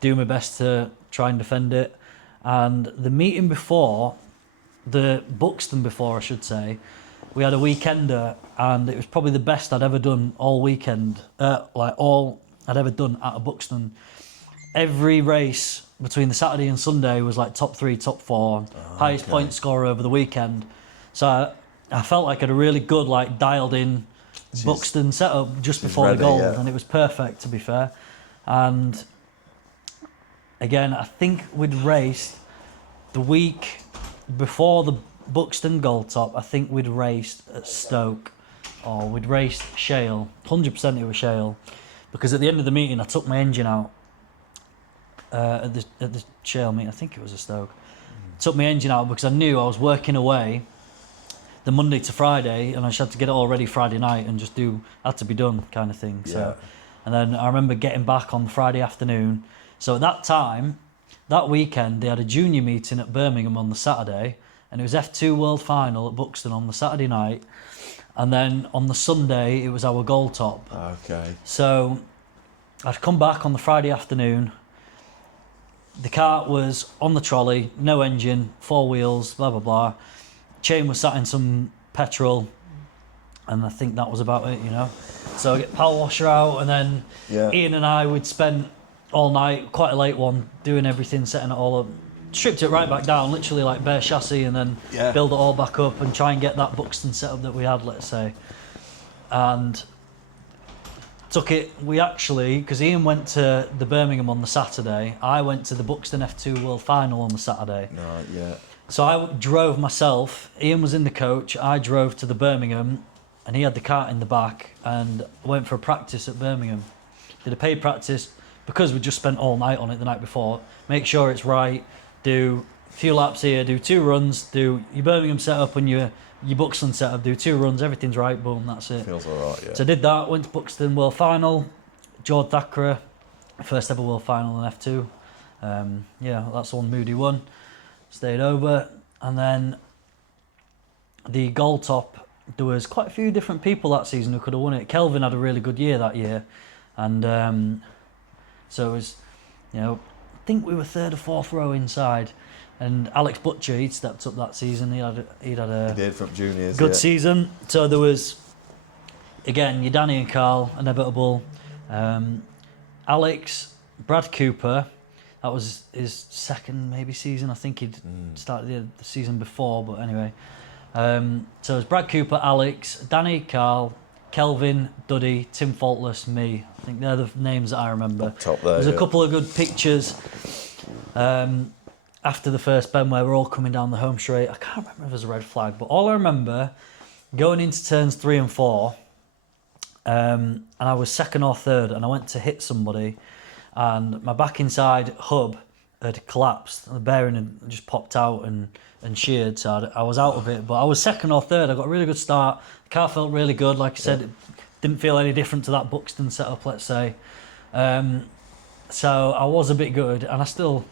do my best to try and defend it. And the meeting before, the Buxton before, I should say, we had a weekender, and it was probably the best I'd ever done all weekend. All I'd ever done at a Buxton. Every race between the Saturday and Sunday was like top 3, top 4, highest point scorer over the weekend. So I felt like I had a really good, dialed in Buxton setup just before the gold, and it was perfect, to be fair. And again, I think we'd raced the week before the Buxton Gold Top. I think we'd raced at Stoke, or we'd raced Shale. 100% it was Shale, because at the end of the meeting I took my engine out at the Shale meeting. I think it was a Stoke. Took my engine out because I knew I was working away the Monday to Friday, and I just had to get it all ready Friday night and just had to be done kind of thing. So, and then I remember getting back on the Friday afternoon. So at that time, that weekend, they had a junior meeting at Birmingham on the Saturday, and it was F2 World Final at Buxton on the Saturday night, and then on the Sunday it was our gold top. Okay. So I'd come back on the Friday afternoon. The car was on the trolley, no engine, 4 wheels, blah blah blah. Chain was sat in some petrol, and I think that was about it, So I get power washer out, and then Ian and I would spend all night, quite a late one, doing everything, setting it all up. Stripped it right back down, literally like bare chassis, and then build it all back up and try and get that Buxton setup that we had, let's say. And we actually, because Ian went to the Birmingham on the Saturday, I went to the Buxton F2 World Final on the Saturday. Right, yeah. So I drove myself, Ian was in the coach, I drove to the Birmingham, and he had the cart in the back, and went for a practice at Birmingham. Did a paid practice, because we just spent all night on it the night before. Make sure it's right, do a few laps here, do 2 runs, do your Birmingham setup and your Buxton setup, do 2 runs, everything's right, boom, that's it. Feels alright, yeah. So I did that, went to Buxton World Final, George Thackeray, first ever World Final in F2. That's the one Moody won. Stayed over, and then the gold top, there was quite a few different people that season who could have won it. Kelvin had a really good year that year, and so it was, I think we were 3rd or 4th row inside, and Alex Butcher, he'd stepped up that season. He did from juniors. Good season. So there was, again, your Danny and Carl, inevitable. Alex, Brad Cooper, that was his second maybe season. I think he'd started the season before, but anyway. So it was Brad Cooper, Alex, Danny, Carl, Kelvin, Duddy, Tim Faultless, me. I think they're the names that I remember. Top there. There's a yeah. couple of good pictures after the first bend where we're all coming down the home straight. I can't remember if there's a red flag, but all I remember going into turns 3 and 4, and I was second or third, and I went to hit somebody, and my back inside hub had collapsed. The bearing had just popped out and sheared, so I was out of it. But I was second or third. I got a really good start. The car felt really good. Like I said, it didn't feel any different to that Buxton setup, let's say. So I was a bit good, and I still,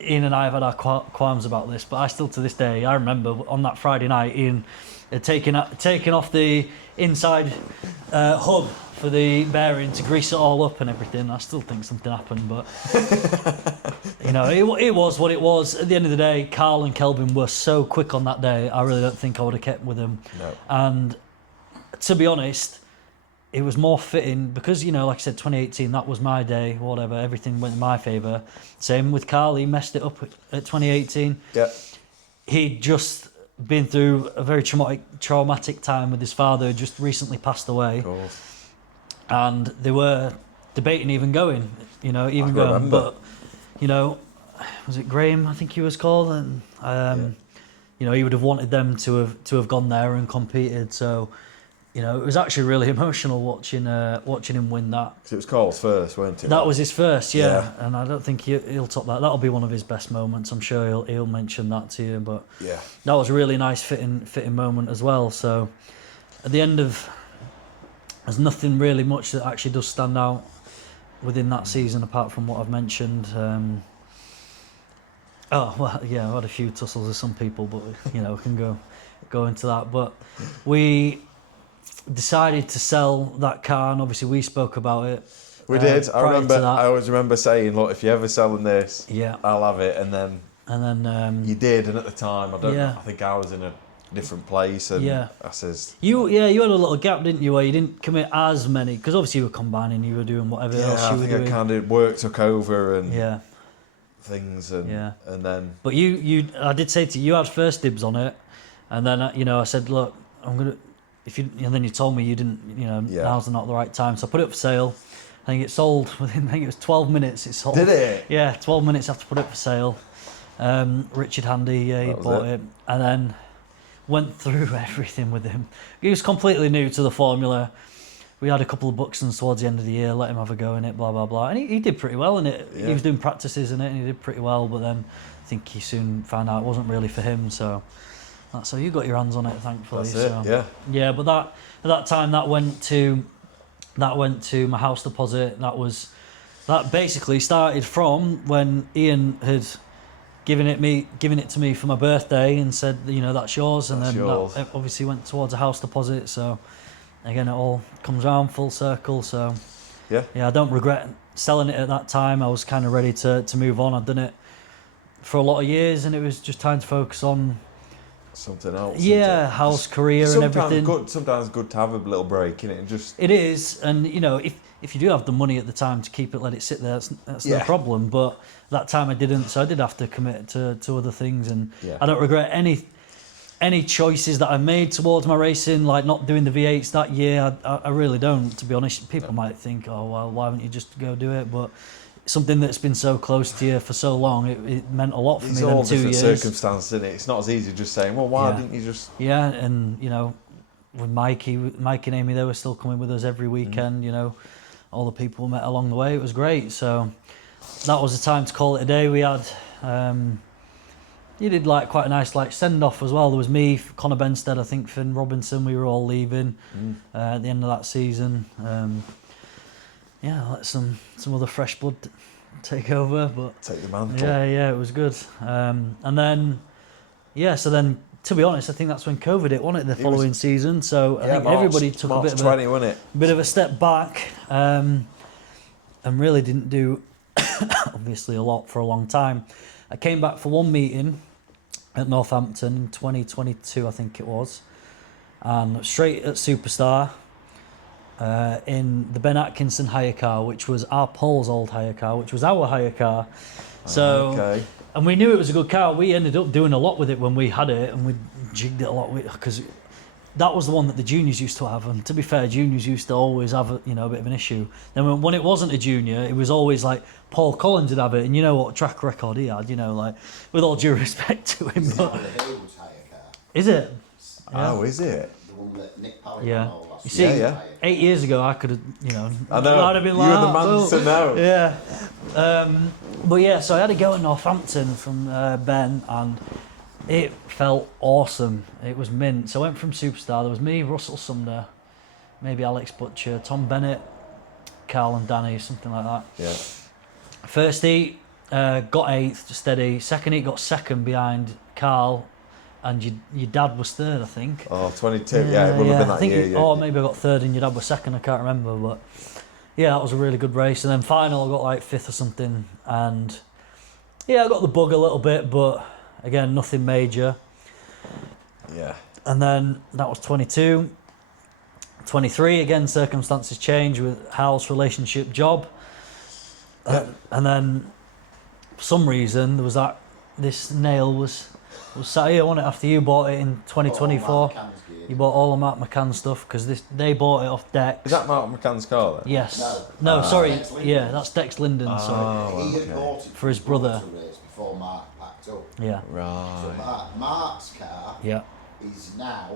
Ian and I have had our qualms about this, but I still, to this day, I remember on that Friday night, Ian had taken off the inside hub for the bearing to grease it all up and everything. I still think something happened, but you know, it was what it was. At the end of the day, Carl and Kelvin were so quick on that day. I really don't think I would have kept with them. No. And to be honest, it was more fitting because, you know, like I said, 2018, that was my day, whatever, everything went in my favour. Same with Carl, he messed it up at 2018. Yeah. He'd just been through a very traumatic time with his father, who just recently passed away. Of course. And they were debating even going, you know, I remember. but, you know, was it Graham, I think he was called, and you know, he would have wanted them to have gone there and competed. So, you know, it was actually really emotional watching him win that. Because it was Carl's first, weren't it? That was his first, Yeah. and I don't think he'll top that. That'll be one of his best moments. I'm sure he'll mention that to you. But Yeah. that was a really nice fitting moment as well. So at the end of, there's nothing really much that actually does stand out within that season apart from what I've mentioned. Oh well, yeah, I had a few tussles with some people, but you know, we can go into that. But we decided to sell that car, and obviously we spoke about it. We did. I prior to remember. that. I always remember saying, "Look, if you're ever selling this, Yeah, I'll have it." And then and you did. And at the time, I don't. Yeah. I think I was in a different place, and Yeah. I says, you had a little gap, didn't you, where you didn't commit as many, because obviously you were combining, you were doing whatever else "Yeah, I you were think doing. I kind of work took over and Yeah, things, and Yeah. and then but I did say to you, you had first dibs on it, and then you know, I said, look, I'm gonna, and then you told me you didn't, you know, Yeah. now's not the right time, so I put it for sale. I think it sold within, I think it was 12 minutes. It sold. did it? Yeah, 12 minutes after put it for sale. Richard Handy, yeah, he That was bought it. it, and then went through everything with him. He was completely new to the formula. We had a couple of Buxtons towards the end of the year, let him have a go in it, blah blah blah, and he did pretty well in it. Yeah. He was doing practices in it, and he did pretty well. But then I think he soon found out it wasn't really for him. So you got your hands on it, thankfully. That's it. So. Yeah. Yeah, but at that time that went to my house deposit. That basically started from when Ian had given it to me for my birthday and said, you know, that's yours, and That's then yours. that obviously went towards a house deposit. So again, it all comes around full circle. So Yeah. I don't regret selling it at that time. I was kind of ready to move on. I'd done it for a lot of years, and it was just time to focus on Something else. yeah, house, career, and Sometimes everything. good. Sometimes good to have a little break in it and just. It is, and you know, if you do have the money at the time to keep it, let it sit there. That's no Yeah. problem. But that time I didn't, so I did have to commit to other things, and Yeah. I don't regret any choices that I made towards my racing, like not doing the V8s that year. I really don't, to be honest. People might think, oh well, why wouldn't you just go do it? But something that's been so close to you for so long, it meant a lot for It's me. all Them 2 different years. circumstances, isn't it? It's not as easy just saying, well, why Yeah. didn't you just. Yeah, and you know, with Mike and Amy, they were still coming with us every weekend. You know, all the people we met along the way, it was great. So that was the time to call it a day. We had, you did like quite a nice like send off as well. There was me, Connor Benstead, I think Finn Robinson. We were all leaving at the end of that season. Let some other fresh blood take over, but. Take the mantle. Yeah, it was good. And then, so then, to be honest, I think that's when COVID hit, wasn't it, the following season? So I think everybody took March a 20, wasn't it? bit of a step back, and really didn't do, obviously, a lot for a long time. I came back for one meeting at Northampton in 2022, I think it was, and straight at Superstar, in the Ben Atkinson hire car, which was our Paul's old hire car, which was our hire car. So, Okay. and we knew it was a good car. We ended up doing a lot with it when we had it, and we jigged it a lot because that was the one that the juniors used to have, and to be fair, juniors used to always have a bit of an issue. Then when it wasn't a junior, it was always like Paul Collins would have it, and you know what track record he had, like with all due respect to him. It's But the Haywood's hire car. is it? Oh, is it? The one that Nick Parry Yeah. won all last You see, year. Yeah. 8 years ago, I could have, I know. I'd have been You like, were the man "Oh, to know. Yeah. But yeah, so I had to go to Northampton from Ben, and it felt awesome. It was mint. So I went from Superstar. There was me, Russell Sumner, maybe Alex Butcher, Tom Bennett, Carl and Danny, something like that. Yeah. First heat, got 8th, just steady. Second heat, got 2nd behind Carl, and your dad was 3rd, I think. Oh, 22. Yeah, it would have been I that think year. you- or maybe I got 3rd and your dad was 2nd, I can't remember. But yeah, that was a really good race. And then final, I got like 5th or something. And yeah, I got the bug a little bit, but again, nothing major. Yeah. And then that was 22. 23, again, circumstances change with Hal's relationship job. And then for some reason, there was this nail was sat here, wasn't it, after you bought it in 2024. Oh, Mark McCann's gear. You bought all of Mark McCann stuff because they bought it off Dex. Is that Mark McCann's car then? Yes. No. Sorry. Dex Linden. Yeah, that's Dex Linden. Sorry. Oh, He okay. had bought it For his brother. race before Mark packed up. Yeah. So Right. Mark's car Yeah. is now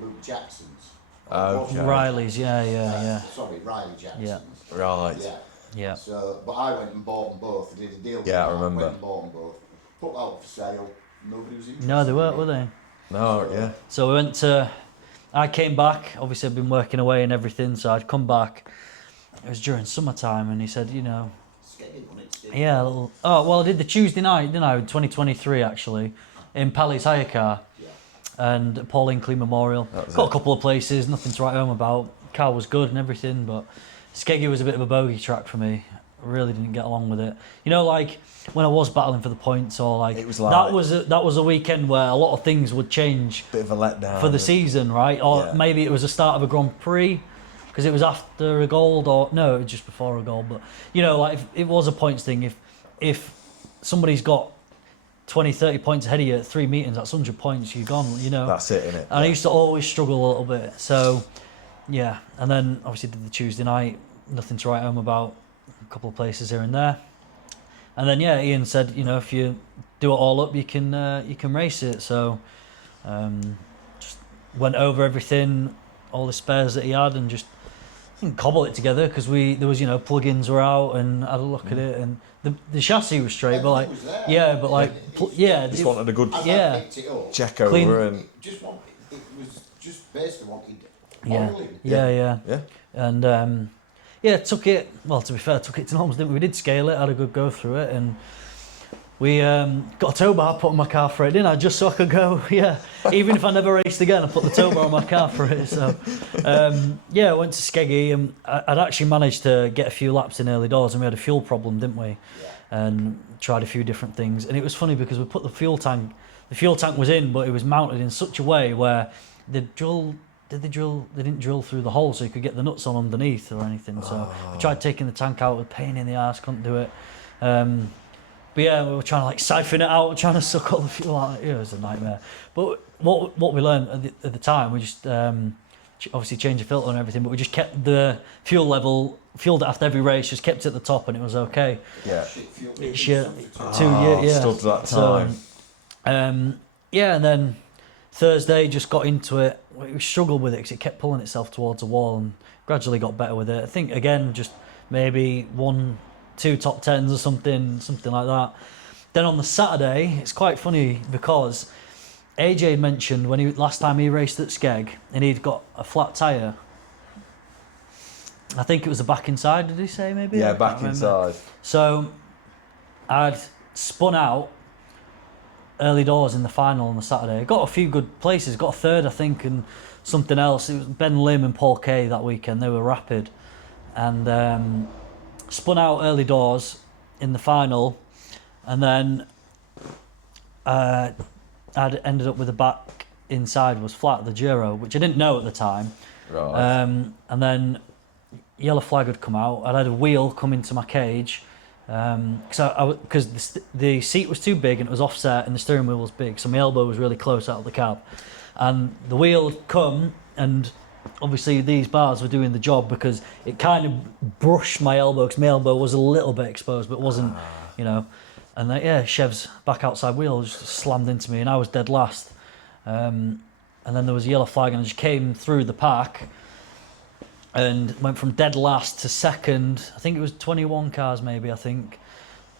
Luke Jackson's. Okay. Riley's. Yeah. Sorry, Riley Jackson's. Right. Yeah. Yeah. So, but I went and bought them both. I did a deal with Yeah, I Mark, remember. Went and bought them both. Put that up for sale. Nobody was interested. No, they weren't, in were it. they? No, yeah. So we went to. I came back. Obviously, I'd been working away and everything, so I'd come back. It was during summertime, and he said, Skeggy, wasn't it? Still? yeah. Oh, well, I did the Tuesday night, didn't I? 2023 actually, in Pally's hire car. Yeah. And Paul Inkley Memorial. That was Got it. a couple of places, nothing to write home about. Car was good and everything, but Skeggy was a bit of a bogey track for me. I really didn't get along with it. Like when I was battling for the points, or like, It was like- that was a weekend where a lot of things would change Bit of a letdown. for the season, right? Or Yeah. maybe it was the start of a Grand Prix because it was after a gold, or no, it was just before a gold. But like if it was a points thing, if somebody's got 20, 30 points ahead of you at 3 meetings, that's 100 points, you're gone, That's it, innit? And I used to always struggle a little bit. So, yeah. And then obviously did the Tuesday night, nothing to write home about, a couple of places here and there. And then, yeah, Ian said, if you do it all up, you can race it. So, just went over everything, all the spares that he had, and just cobble it together because there was plugins were out, and I had a look at it, and the chassis was straight, but like, Everything was there. yeah, but like, Just wanted a good As Yeah. I picked it up, check Clean- over and it was just basically wanted yeah, oiling. yeah. yeah. And took it. Well, to be fair, took it to norms, didn't we? We did scale it, had a good go through it, and we got a tow bar put on my car for it, didn't I? Just so I could go. Yeah, even if I never raced again, I put the tow bar on my car for it. So I went to Skeggy, and I'd actually managed to get a few laps in early doors, and we had a fuel problem, didn't we? Yeah. And tried a few different things, and it was funny because we put the fuel tank. The fuel tank was in, but it was mounted in such a way where they didn't drill through the hole so you could get the nuts on underneath or anything. So I tried taking the tank out, with pain in the arse, couldn't do it. But yeah, we were trying to like siphon it out, trying to suck all the fuel out. It was a nightmare. But what we learned at the time, we just obviously changed the filter and everything, but we just kept the fuel level, fueled it after every race, just kept it at the top, and it was okay. Yeah. Shit, fuel, Shit. something 2 years, yeah. Stood that time. So, and then Thursday just got into it. We struggled with it because it kept pulling itself towards the wall, and gradually got better with it. I think again, just maybe 1-2 top tens or something like that. Then on the Saturday, it's quite funny because AJ had mentioned when last time he raced at Skeg, and he'd got a flat tyre. I think it was the back inside. Did he say maybe? Yeah, I back can't remember. inside. So I'd spun out early doors in the final on the Saturday. Got a few good places, got a third I think, and something else. It was Ben Lim and Paul Kay that weekend. They were rapid, and spun out early doors in the final, and then I'd ended up with the back inside was flat, the Giro, which I didn't know at the time. Right. And then yellow flag had come out. I'd had a wheel come into my cage because the seat was too big and it was offset, and the steering wheel was big, so my elbow was really close out of the cab. and the wheel had come, and obviously these bars were doing the job because it kind of brushed my elbow, because my elbow was a little bit exposed, but wasn't, you know. And Chev's back outside wheel just slammed into me, and I was dead last. And then there was a yellow flag, and I just came through the pack and went from dead last to second. I think it was 21 cars maybe, I think.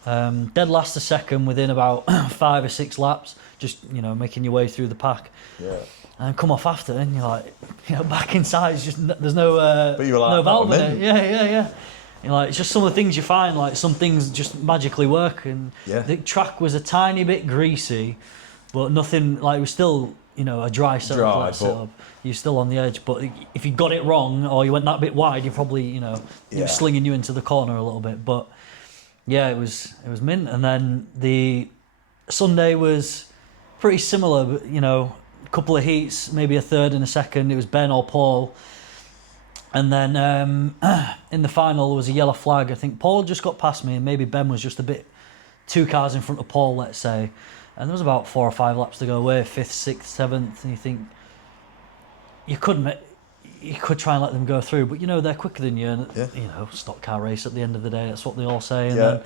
Dead last to second within about 5 or 6 laps, just, you know, making your way through the pack. Yeah. And come off after, and you're like, you know, back inside, there's no But you were like, no valve in "I'm it." in. Yeah. You know, like, it's just some of the things you find, like some things just magically work. And Yeah. the track was a tiny bit greasy, but nothing, like, it was still, you know, a dry setup. Dry, Setup. You're still on the edge, but if you got it wrong or you went that bit wide, you probably, you know, it was slinging you into the corner a little bit. But yeah, it was mint. And then the Sunday was pretty similar, but, you know, a couple of heats, maybe a third and a second. It was Ben or Paul. And then in the final there was a yellow flag. I think Paul just got past me, and maybe Ben was just a bit 2 cars in front of Paul, let's say. And there was about 4 or 5 laps to go away, 5th, 6th, 7th, and you think you could try and let them go through, but, you know, they're quicker than you, and you know, stock car race at the end of the day, that's what they all say. And then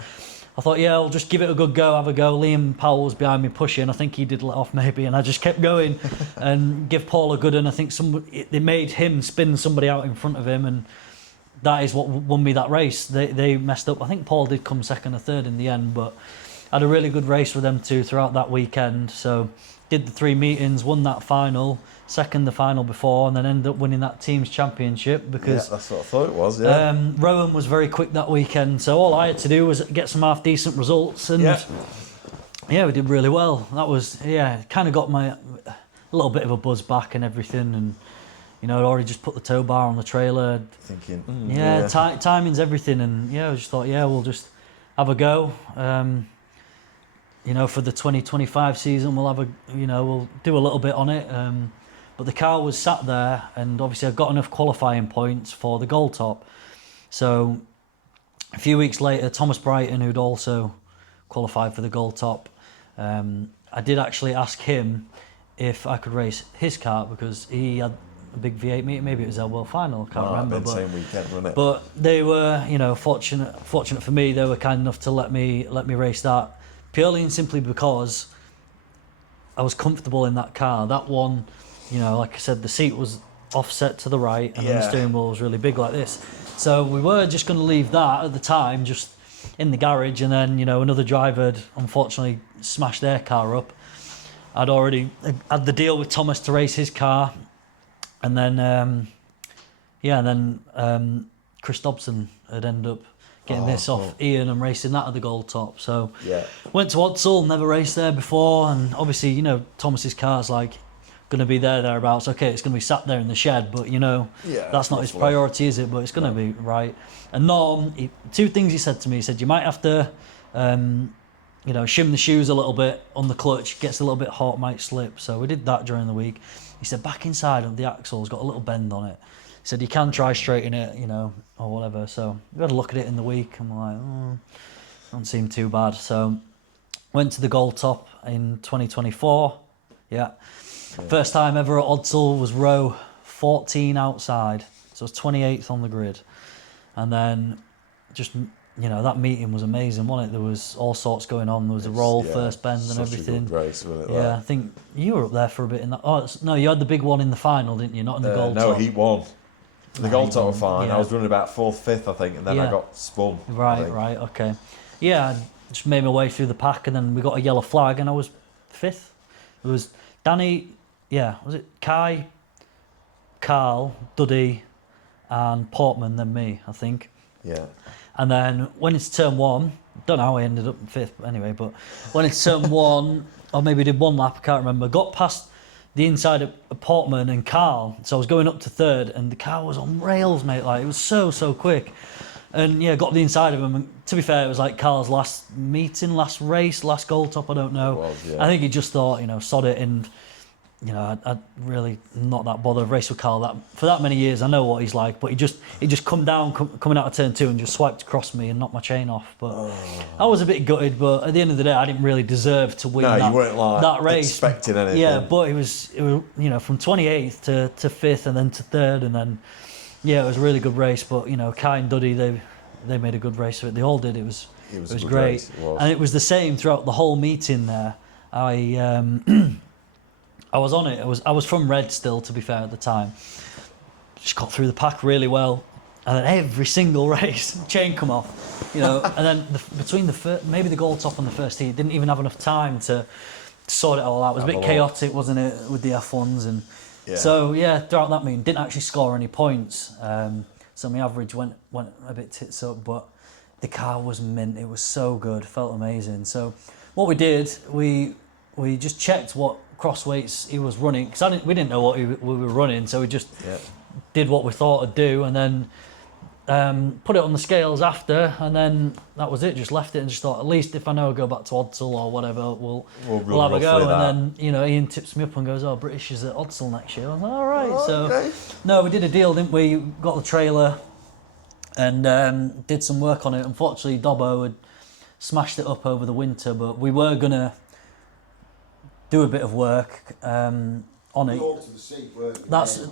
I thought, I'll just give it a good go, have a go. Liam Powell was behind me pushing. I think he did let off maybe, and I just kept going and give Paul a good one. I think they made him spin somebody out in front of him, and that is what won me that race. They messed up. I think Paul did come second or third in the end, but I had a really good race with them two throughout that weekend. So did the 3 meetings, won that final, second the final before, and then ended up winning that team's championship because that's what I thought it was. Rowan was very quick that weekend, so all I had to do was get some half decent results, and we did really well. That was kind of got a little bit of a buzz back and everything, and, you know, I'd already just put the tow bar on the trailer. Thinking, timing's everything, and I just thought, we'll just have a go. You know, for the 2025 season, we'll do a little bit on it. But the car was sat there, and obviously I've got enough qualifying points for the gold top. So a few weeks later, Thomas Brighton, who'd also qualified for the gold top, I did actually ask him if I could race his car, because he had a big V8 meeting. Maybe it was their world final, I can't remember. But same weekend, wasn't it? But they were, you know, fortunate for me, they were kind enough to let me race that, purely and simply because I was comfortable in that car. That one, you know, like I said, the seat was offset to the right, and then the steering wheel was really big like this. So we were just going to leave that at the time just in the garage, and then, you know, another driver had unfortunately smashed their car up. I'd already had the deal with Thomas to race his car, and then Chris Dobson had ended up getting this off Ian and racing that at the gold top. So went to Odsall, never raced there before, and obviously, you know, Thomas's car's like going to be thereabouts. Okay, it's going to be sat there in the shed, but, you know, that's not his priority, is it? But it's going to be right. And Norm, 2 things he said to me. He said, you might have to, you know, shim the shoes a little bit on the clutch. Gets a little bit hot, might slip. So we did that during the week. He said, back inside of the axle's got a little bend on it. He said, you can try straighten it, you know, or whatever. So we had a look at it in the week. I'm like, don't seem too bad. So went to the gold top in 2024. First time ever at Odsall was row 14 outside. So it was 28th on the grid. And then just, you know, that meeting was amazing, wasn't it? There was all sorts going on. There was a roll, first bend and everything. A good race, wasn't it? Yeah, I think you were up there for a bit in that. No, you had the big one in the final, didn't you? Not in the gold top. No, heat 1. The gold top were fine. I was running about 4th, 5th, I think, and then I got spun. Right, okay. Yeah, I just made my way through the pack, and then we got a yellow flag, and I was 5th. It was Danny, was it Kai, Carl, Duddy, and Portman, then me, I think. Yeah. And then when it's turn 1, don't know how I ended up in 5th, but anyway, but when it's turn 1, or maybe did 1 lap, I can't remember, got past the inside of Portman and Carl, so I was going up to 3rd, and the car was on rails, mate, like, it was so quick. And got the inside of him, and to be fair, it was like Carl's last meeting, last race, last gold top, I don't know. It was, I think he just thought, you know, sod it, and I'd really not that bothered. I've raced with Carl for that many years. I know what he's like, but he just come down coming out of turn 2 and just swiped across me and knocked my chain off. But I was a bit gutted. But at the end of the day, I didn't really deserve to win. You weren't like that race. Expecting anything. Yeah, but it was from 28th to 5th and then to 3rd, and then it was a really good race. But Kai and Duddy, they made a good race of it. They all did. It was great, race, it was. And it was the same throughout the whole meeting there. I was on it. I was from Red still, to be fair, at the time. Just got through the pack really well, and then every single race, chain come off, And then between maybe the goal top on the first heat, didn't even have enough time to sort it all out. It was a bit chaotic, wasn't it, with the F1s, and so throughout that meeting, didn't actually score any points. So my average went a bit tits up, but the car was mint. It was so good, felt amazing. So what we did, we just checked what cross weights he was running, because we didn't know what we were running, so we just did what we thought I'd do, and then put it on the scales after, and then that was it. Just left it and just thought, at least if I know I go back to Odsal or whatever, we'll have a go. And then Ian tips me up and goes, British is at Odsal next year. I was like, all right. So no, we did a deal, didn't we? Got the trailer and did some work on it. Unfortunately, Dobbo had smashed it up over the winter, but we were gonna do a bit of work on it. All to the seat, weren't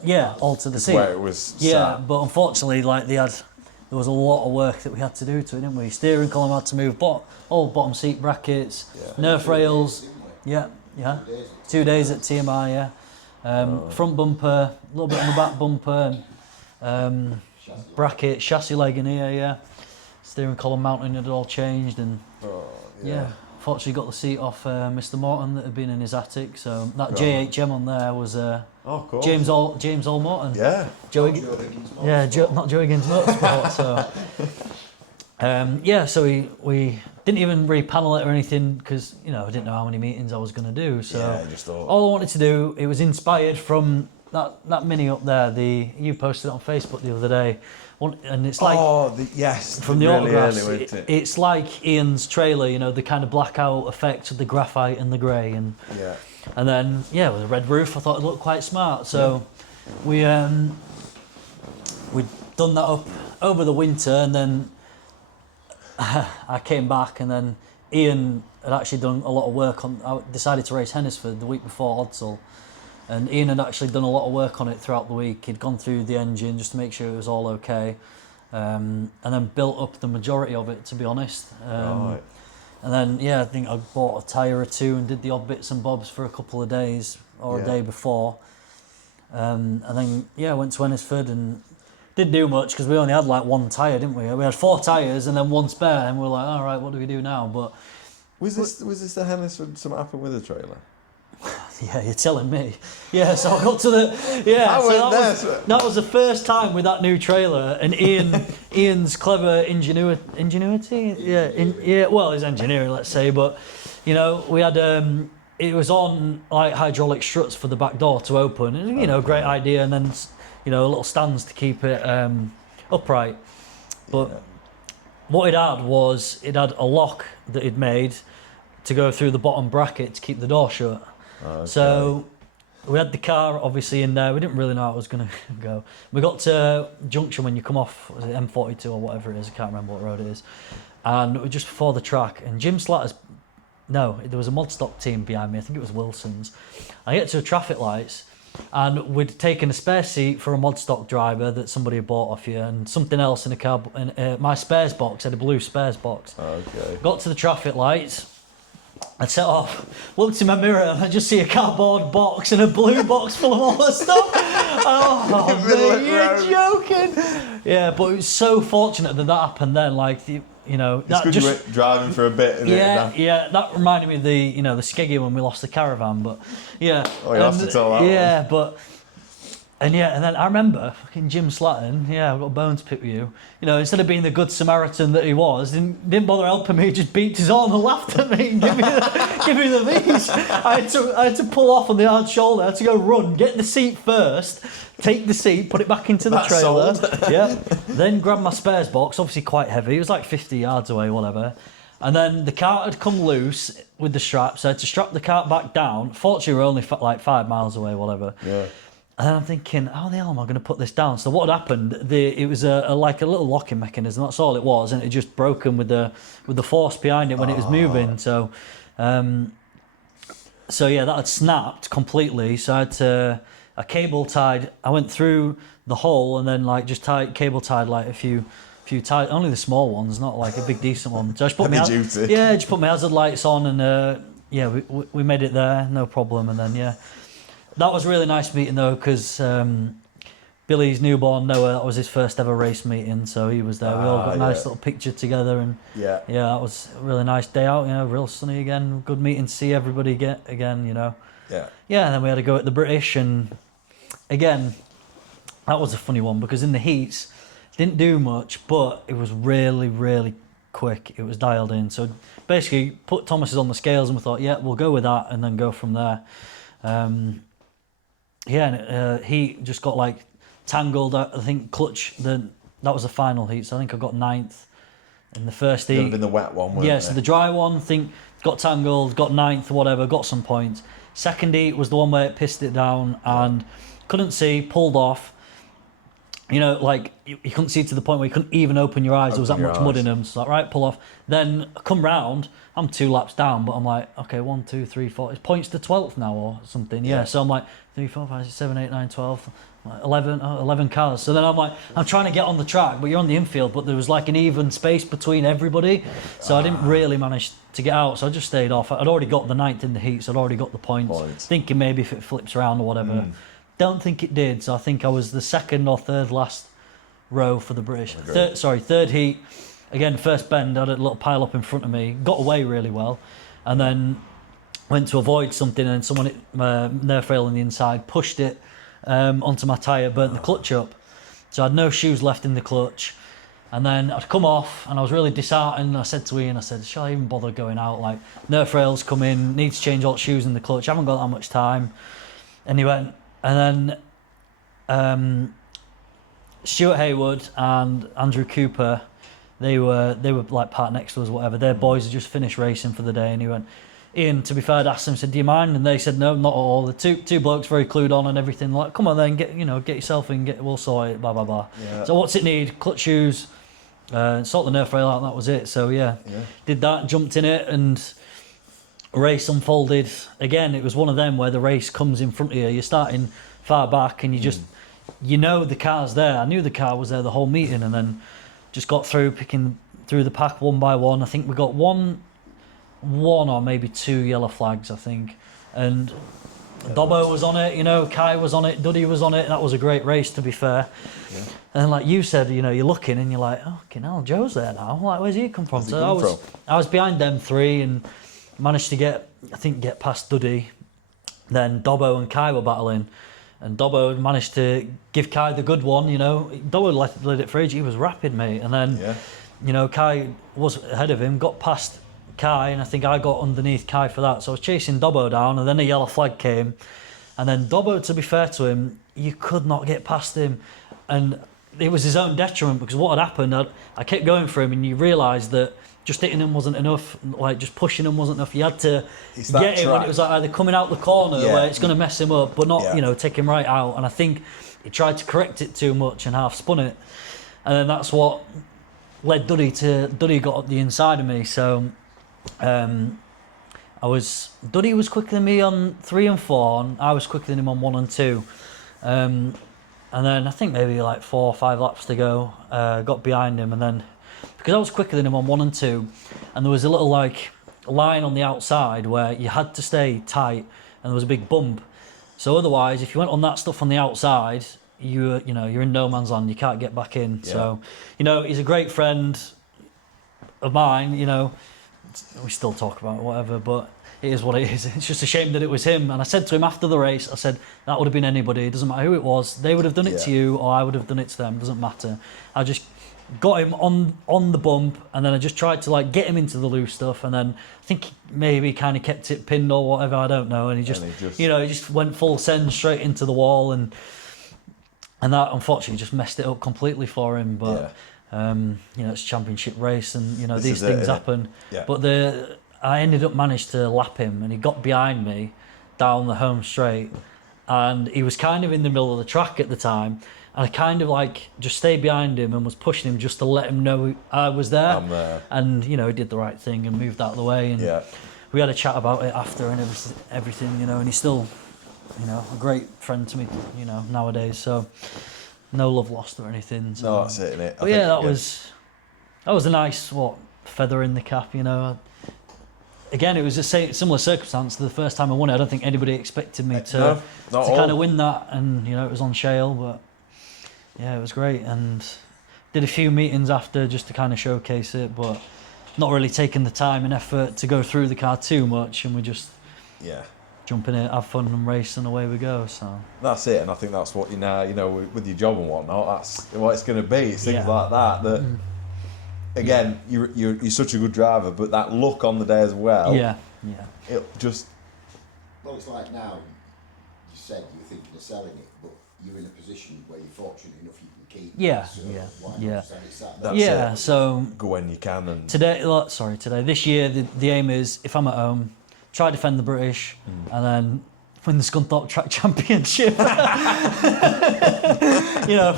you? All to the seat. Where it was sat. But unfortunately, there was a lot of work that we had to do to it, didn't we? Steering column had to move, all bottom seat brackets, nerf rails. Yeah. 2 days at TMI. Front bumper, a little bit on the back bumper, bracket, chassis leg in here. Steering column mounting had all changed, and fortunately got the seat off Mr Morton that had been in his attic, so that JHM on there was cool. James All Morton. Yeah. Joe Higgins. Not Joe Higgins Motorsport. So we didn't even repanel it or anything, because I didn't know how many meetings I was going to do. So just thought, all I wanted to do, it was inspired from that mini up there. You posted it on Facebook the other day. And it's like from the really autographs, early, wasn't it? it's like Ian's trailer, the kind of blackout effect of the graphite and the grey, and then with a red roof, I thought it looked quite smart. So we'd done that up over the winter, and then I came back, and then Ian had actually done a lot of work on. I decided to race Hennisford the week before Odsal. And Ian had actually done a lot of work on it throughout the week. He'd gone through the engine just to make sure it was all okay, and then built up the majority of it, to be honest. Right. And then I think I bought a tyre or two and did the odd bits and bobs for a couple of days or a day before. And then went to Ennisford and didn't do much, because we only had like one tyre, didn't we? We had 4 tyres and then one spare, and we were like, all right, what do we do now? But was this the Hennisford? Something happened with the trailer? Yeah, you're telling me. Yeah, so I got to the that was the first time with that new trailer, and Ian's clever ingenuity. Well, his engineering, let's say, but we had it was on like hydraulic struts for the back door to open, and great idea, and then little stands to keep it upright. But what it had was a lock that he'd made to go through the bottom bracket to keep the door shut. Okay. So we had the car obviously in there. We didn't really know how it was going to go. We got to junction when you come off, was it M42 or whatever it is, I can't remember what road it is, and it was just before the track, and Jim Slatter's, there was a Modstock team behind me, I think it was Wilson's. I get to the traffic lights, and we'd taken a spare seat for a Modstock driver that somebody had bought off you, and something else in a car, in my spares box, had a blue spares box. Okay. Got to the traffic lights, I set off, looked in my mirror, and I just see a cardboard box and a blue box full of all the stuff. Oh, man, you're joking. Yeah, but it was so fortunate that happened then. Like, that just you were driving for a bit. That reminded me of the the skeggy when we lost the caravan. But oh, you have to tell that. Yeah, but. And then I remember fucking Jim Slatton, I've got a bone to pick with you. Instead of being the good Samaritan that he was, didn't bother helping me, just beat his arm and laughed at me and give me the V's. I had to pull off on the hard shoulder, I had to go run, get the seat first, take the seat, put it back into the trailer. Then grab my spares box, obviously quite heavy, it was like 50 yards away, whatever. And then the cart had come loose with the strap, so I had to strap the cart back down. Fortunately, we were only like 5 miles away, whatever. Yeah. And then I'm thinking, how the hell am I going to put this down? So what had happened? It was like a little locking mechanism. That's all it was, and it just broken with the force behind it when it was moving. So, yeah, that had snapped completely. So I had to cable tied. I went through the hole and then like just cable tied like a few tight, only the small ones, not like a big decent one. So I just put just put my hazard lights on, and we made it there, no problem. And then that was a really nice meeting though, because Billy's newborn Noah, that was his first ever race meeting, so he was there. We all got a nice little picture together, and that was a really nice day out. Real sunny again, good meeting to see everybody again. And then we had to go at the British, and again, that was a funny one because in the heats. Didn't do much, but it was really, really quick. It was dialed in. So basically, put Thomas's on the scales, and we thought, we'll go with that, and then go from there. He just got like tangled. I think clutch. That was the final heat. So I think I got 9th in the first heat. That would have been the wet one, wasn't it? So the dry one, I think got tangled, got 9th or whatever, got some points. Second heat was the one where it pissed it down and couldn't see, pulled off. Like you couldn't see to the point where you couldn't even open your eyes. There was that much mud in them. So like, right, pull off. Then I come round. I'm 2 laps down, but I'm like, okay, 1, 2, 3, 4. It points to 12th now or something. Yeah. So I'm like 3, 4, 5, 6, 7, 8, 9, 12, 11 cars. So then I'm like, I'm trying to get on the track, but you're on the infield. But there was like an even space between everybody, so I didn't really manage to get out. So I just stayed off. I'd already got the 9th in the heat, so I'd already got the points. Thinking maybe if it flips around or whatever. Don't think it did, so I think I was the 2nd or 3rd last row for the British. Third heat. Again, first bend, I had a little pile up in front of me, got away really well, and then went to avoid something, and someone hit my nerf rail on the inside, pushed it onto my tyre, burnt the clutch up. So I had no shoes left in the clutch, and then I'd come off, and I was really disheartened. I said to Ian, shall I even bother going out? Like, nerf rails come in, need to change all the shoes in the clutch, I haven't got that much time. And he went, and then Stuart Haywood and Andrew Cooper, they were like parked next to us, whatever. Their boys had just finished racing for the day, and he went, Ian, to be fair, I'd asked them, said, do you mind? And they said, no, not at all. The two blokes very clued on and everything. Like, come on then, get yourself in, we'll sort it, blah, blah, blah. Yeah. So what's it need? Clutch shoes, sort the nerf rail out, and that was it. So did that, jumped in it, and race unfolded. Again, it was one of them where the race comes in front of you. You're starting far back, and you just, the car's there. I knew the car was there the whole meeting, and then just got through, picking through the pack one by one. I think we got one or maybe 2 yellow flags, I think. And Dobbo was on it, Kai was on it, Duddy was on it. That was a great race, to be fair. Yeah. And like you said, you're looking and you're like, oh, fucking hell, Joe's there now. Like, where's he come from? I was behind them 3 and managed to get past Duddy. Then Dobbo and Kai were battling. And Dobbo managed to give Kai the good one, Dobbo led it for age. He was rapid, mate. And then, Kai was ahead of him, got past Kai, and I think I got underneath Kai for that. So I was chasing Dobbo down, and then a yellow flag came. And then Dobbo, to be fair to him, you could not get past him. And it was his own detriment, because what had happened, I kept going for him, and you realise that just hitting him wasn't enough, like just pushing him wasn't enough. You had to get him when it was like either coming out the corner where it's going to mess him up, but not, take him right out. And I think he tried to correct it too much and half spun it. And then that's what led Duddy got up the inside of me. So Duddy was quicker than me on 3 and 4, and I was quicker than him on 1 and 2. And then I think maybe like 4 or 5 laps to go, got behind him, and then because I was quicker than him on 1 and 2, and there was a little like line on the outside where you had to stay tight, and there was a big bump. So otherwise, if you went on that stuff on the outside, you're in no man's land. You can't get back in. Yeah. So, he's a great friend of mine. We still talk about it, whatever, but it is what it is. It's just a shame that it was him. And I said to him after the race, I said, that would have been anybody. It doesn't matter who it was. They would have done it to you, or I would have done it to them. It doesn't matter. I just got him on the bump, and then I just tried to like get him into the loose stuff, and then I think he maybe kind of kept it pinned or whatever, I don't know, and he just went full send straight into the wall, and that unfortunately just messed it up completely for him. But It's a championship race, and This these is it, things isn't it? happen. Yeah. But I ended up managed to lap him, and he got behind me down the home straight, and he was kind of in the middle of the track at the time. And I kind of like just stayed behind him and was pushing him just to let him know I was there. I'm there. And he did the right thing and moved out of the way. And Yeah. we had a chat about it after and everything. And he's still, a great friend to me, nowadays. So no love lost or anything. So. No, that's it, innit? But yeah, that was a nice feather in the cap. Again, it was a similar circumstance to the first time I won it. I don't think anybody expected me to kind of win that, and it was on shale. But yeah, it was great, and did a few meetings after just to kind of showcase it, but not really taking the time and effort to go through the car too much, and we just jump in it, have fun and race, and away we go. So that's it, and I think that's what with your job and whatnot, that's what it's going to be. It's things like that. Again, you're such a good driver, but that luck on the day as well. Yeah. It just. Well, it's like now. You said you were thinking of selling it, but you're in a position where you're fortunate enough you can keep. Yeah, it, so yeah, why not yeah. sell it Saturday? That's Yeah. it. So Go when you can, and today, this year, the aim is if I'm at home, try to defend the British, and then win the Scunthorpe Track Championship. If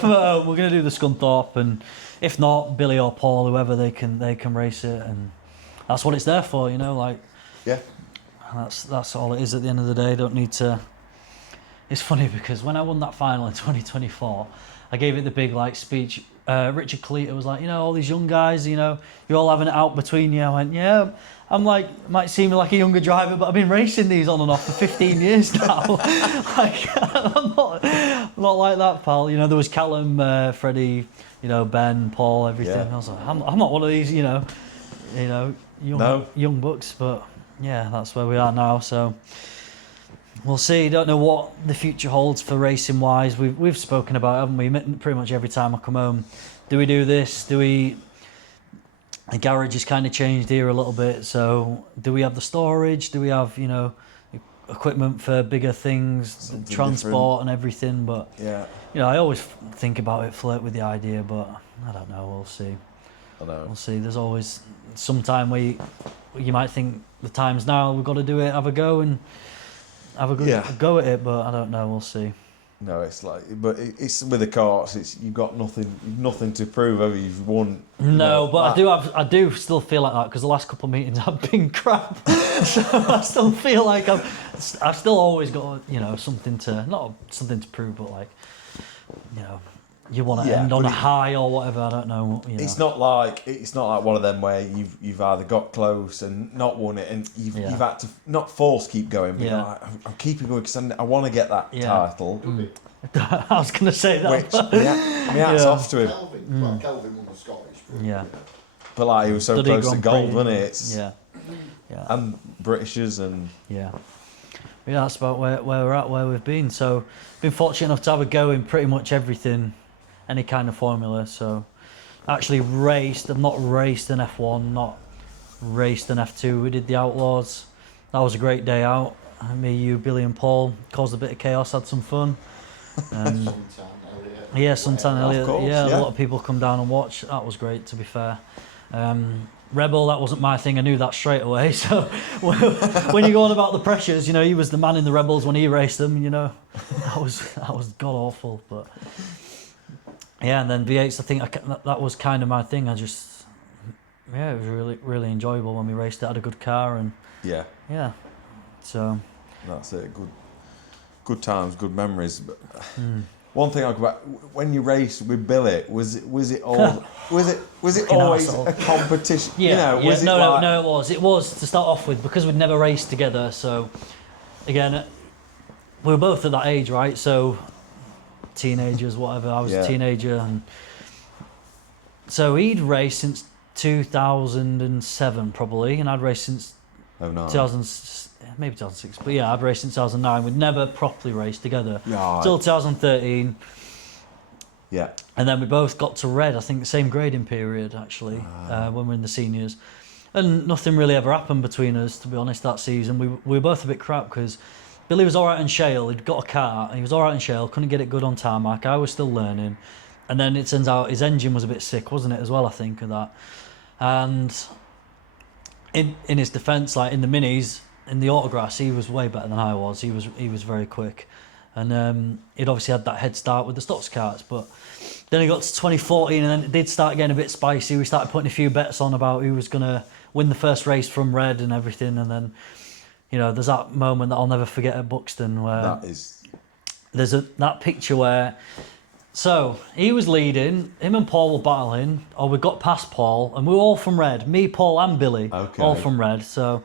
I'm at home, we're going to do the Scunthorpe, and if not, Billy or Paul, whoever they can race it, and that's what it's there for. yeah. That's all it is at the end of the day. Don't need to. It's funny because when I won that final in 2024, I gave it the big speech. Richard Cleater was like, all these young guys, you're all having it out between you. I went, yeah. I'm might seem like a younger driver, but I've been racing these on and off for 15 years now. I'm not like that, pal. There was Callum, Freddie, Ben, Paul, everything. Yeah. I was like, I'm not one of these, young bucks, but yeah, that's where we are now. So we'll see. Don't know what the future holds for racing wise. We've spoken about it, haven't we? Pretty much every time I come home. Do we do this? The garage has kind of changed here a little bit. So do we have the storage? Do we have equipment for bigger things, Something transport and everything? But Yeah. I always think about it, flirt with the idea, but I don't know. We'll see. I know. We'll see. There's always some time where you might think the time's now. We've got to do it. Have a go and have a good go at it. But I don't know. We'll see. No, it's it's with the karts. You've got nothing to prove. Have you? You've won. No, but I do still feel like that because the last couple of meetings have been crap. So I still feel like I've still always got something to prove, but you want to end on a high or whatever. I don't know. It's not like one of them where you've either got close and not won it, and you've had to not force keep going, but I'm keeping going because I want to get that title. I was going to say that. Which hats off to him. Kelvin won the Scottish. But he was so Study close to Grand gold, Prix. wasn't it? And Britishers and yeah, that's about where we're at, where we've been. So been fortunate enough to have a go in pretty much everything. Any kind of formula. So actually raced. I've not raced an F1, not raced an F2. We did the Outlaws. That was a great day out. Me, you, Billy and Paul caused a bit of chaos, had some fun. Suntan Elliott. Course, A lot of people come down and watch. That was great, to be fair. Rebel, that wasn't my thing. I knew that straight away. So when you go on about the pressures, he was the man in the Rebels when he raced them. That was god awful, but. Yeah, and then V8s, I think that was kind of my thing. It was really, really enjoyable when we raced it. Had a good car and yeah. So That's it. Good times, good memories. But one thing I go back when you raced with Billy, was it always a competition? Yeah, it was. It was to start off with because we'd never raced together. So again, we were both at that age, right? So. Teenagers, whatever. I was a teenager, and so he'd raced since 2007 probably, and I'd raced since 2006. But I'd raced since 2009. We'd never properly raced together till 2013. Yeah, and then we both got to red. I think the same grading period actually when we were in the seniors, and nothing really ever happened between us. To be honest, that season we were both a bit crap because. Billy was all right in shale. He'd got a car. He was all right in shale. Couldn't get it good on tarmac. I was still learning, And then it turns out his engine was a bit sick, wasn't it, as well, I think, of that. And in his defence, like in the minis, in the autographs, he was way better than I was. He was very quick. And he'd obviously had that head start with the Stox carts. But then he got to 2014 and then it did start getting a bit spicy. We started putting a few bets on about who was going to win the first race from Red and everything. And then, you know, there's that moment that I'll never forget at Buxton where there's that picture where... So, he was leading, him and Paul were battling, or we got past Paul, and we were all from Red. Me, Paul and Billy, all from Red. So,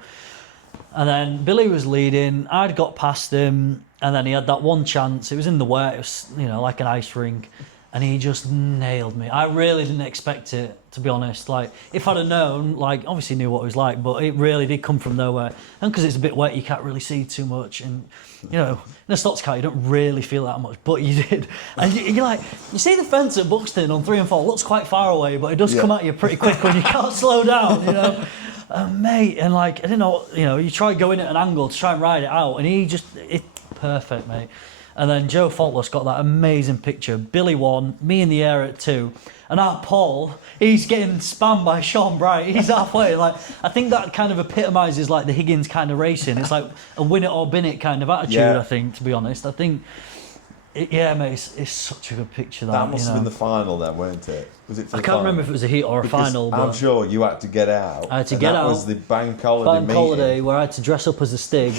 and then Billy was leading, I'd got past him, and then he had that one chance. It was in the wet, it was, you know, like an ice rink, and he just nailed me. I really didn't expect it, to be honest. Like, if I'd have known, like, obviously knew what it was like, but it really did come from nowhere. And because it's a bit wet, you can't really see too much, and... You know, in a Stox car, you don't really feel that much, but you did. And you're like, you see the fence at Buxton on 3 and 4, it looks quite far away, but it does come at you pretty quick when you can't slow down, you know. Mate, and like, I didn't know, you know, you try going at an angle to try and ride it out, and it's perfect, mate. And then Joe Faultless got that amazing picture. Billy won, me in the air at 2. And our Paul, he's getting spammed by Sean Bright. He's halfway. Like, I think that kind of epitomises like the Higgins kind of racing. It's like a win it or bin it kind of attitude. I think, to be honest. I think, mate, it's such a good picture. That must have been the final then, weren't it? Was it? For I can't remember if it was a heat or a final. I'm sure you had to get out. I had to get out. That was the bank holiday meeting. Bank holiday where I had to dress up as a Stig,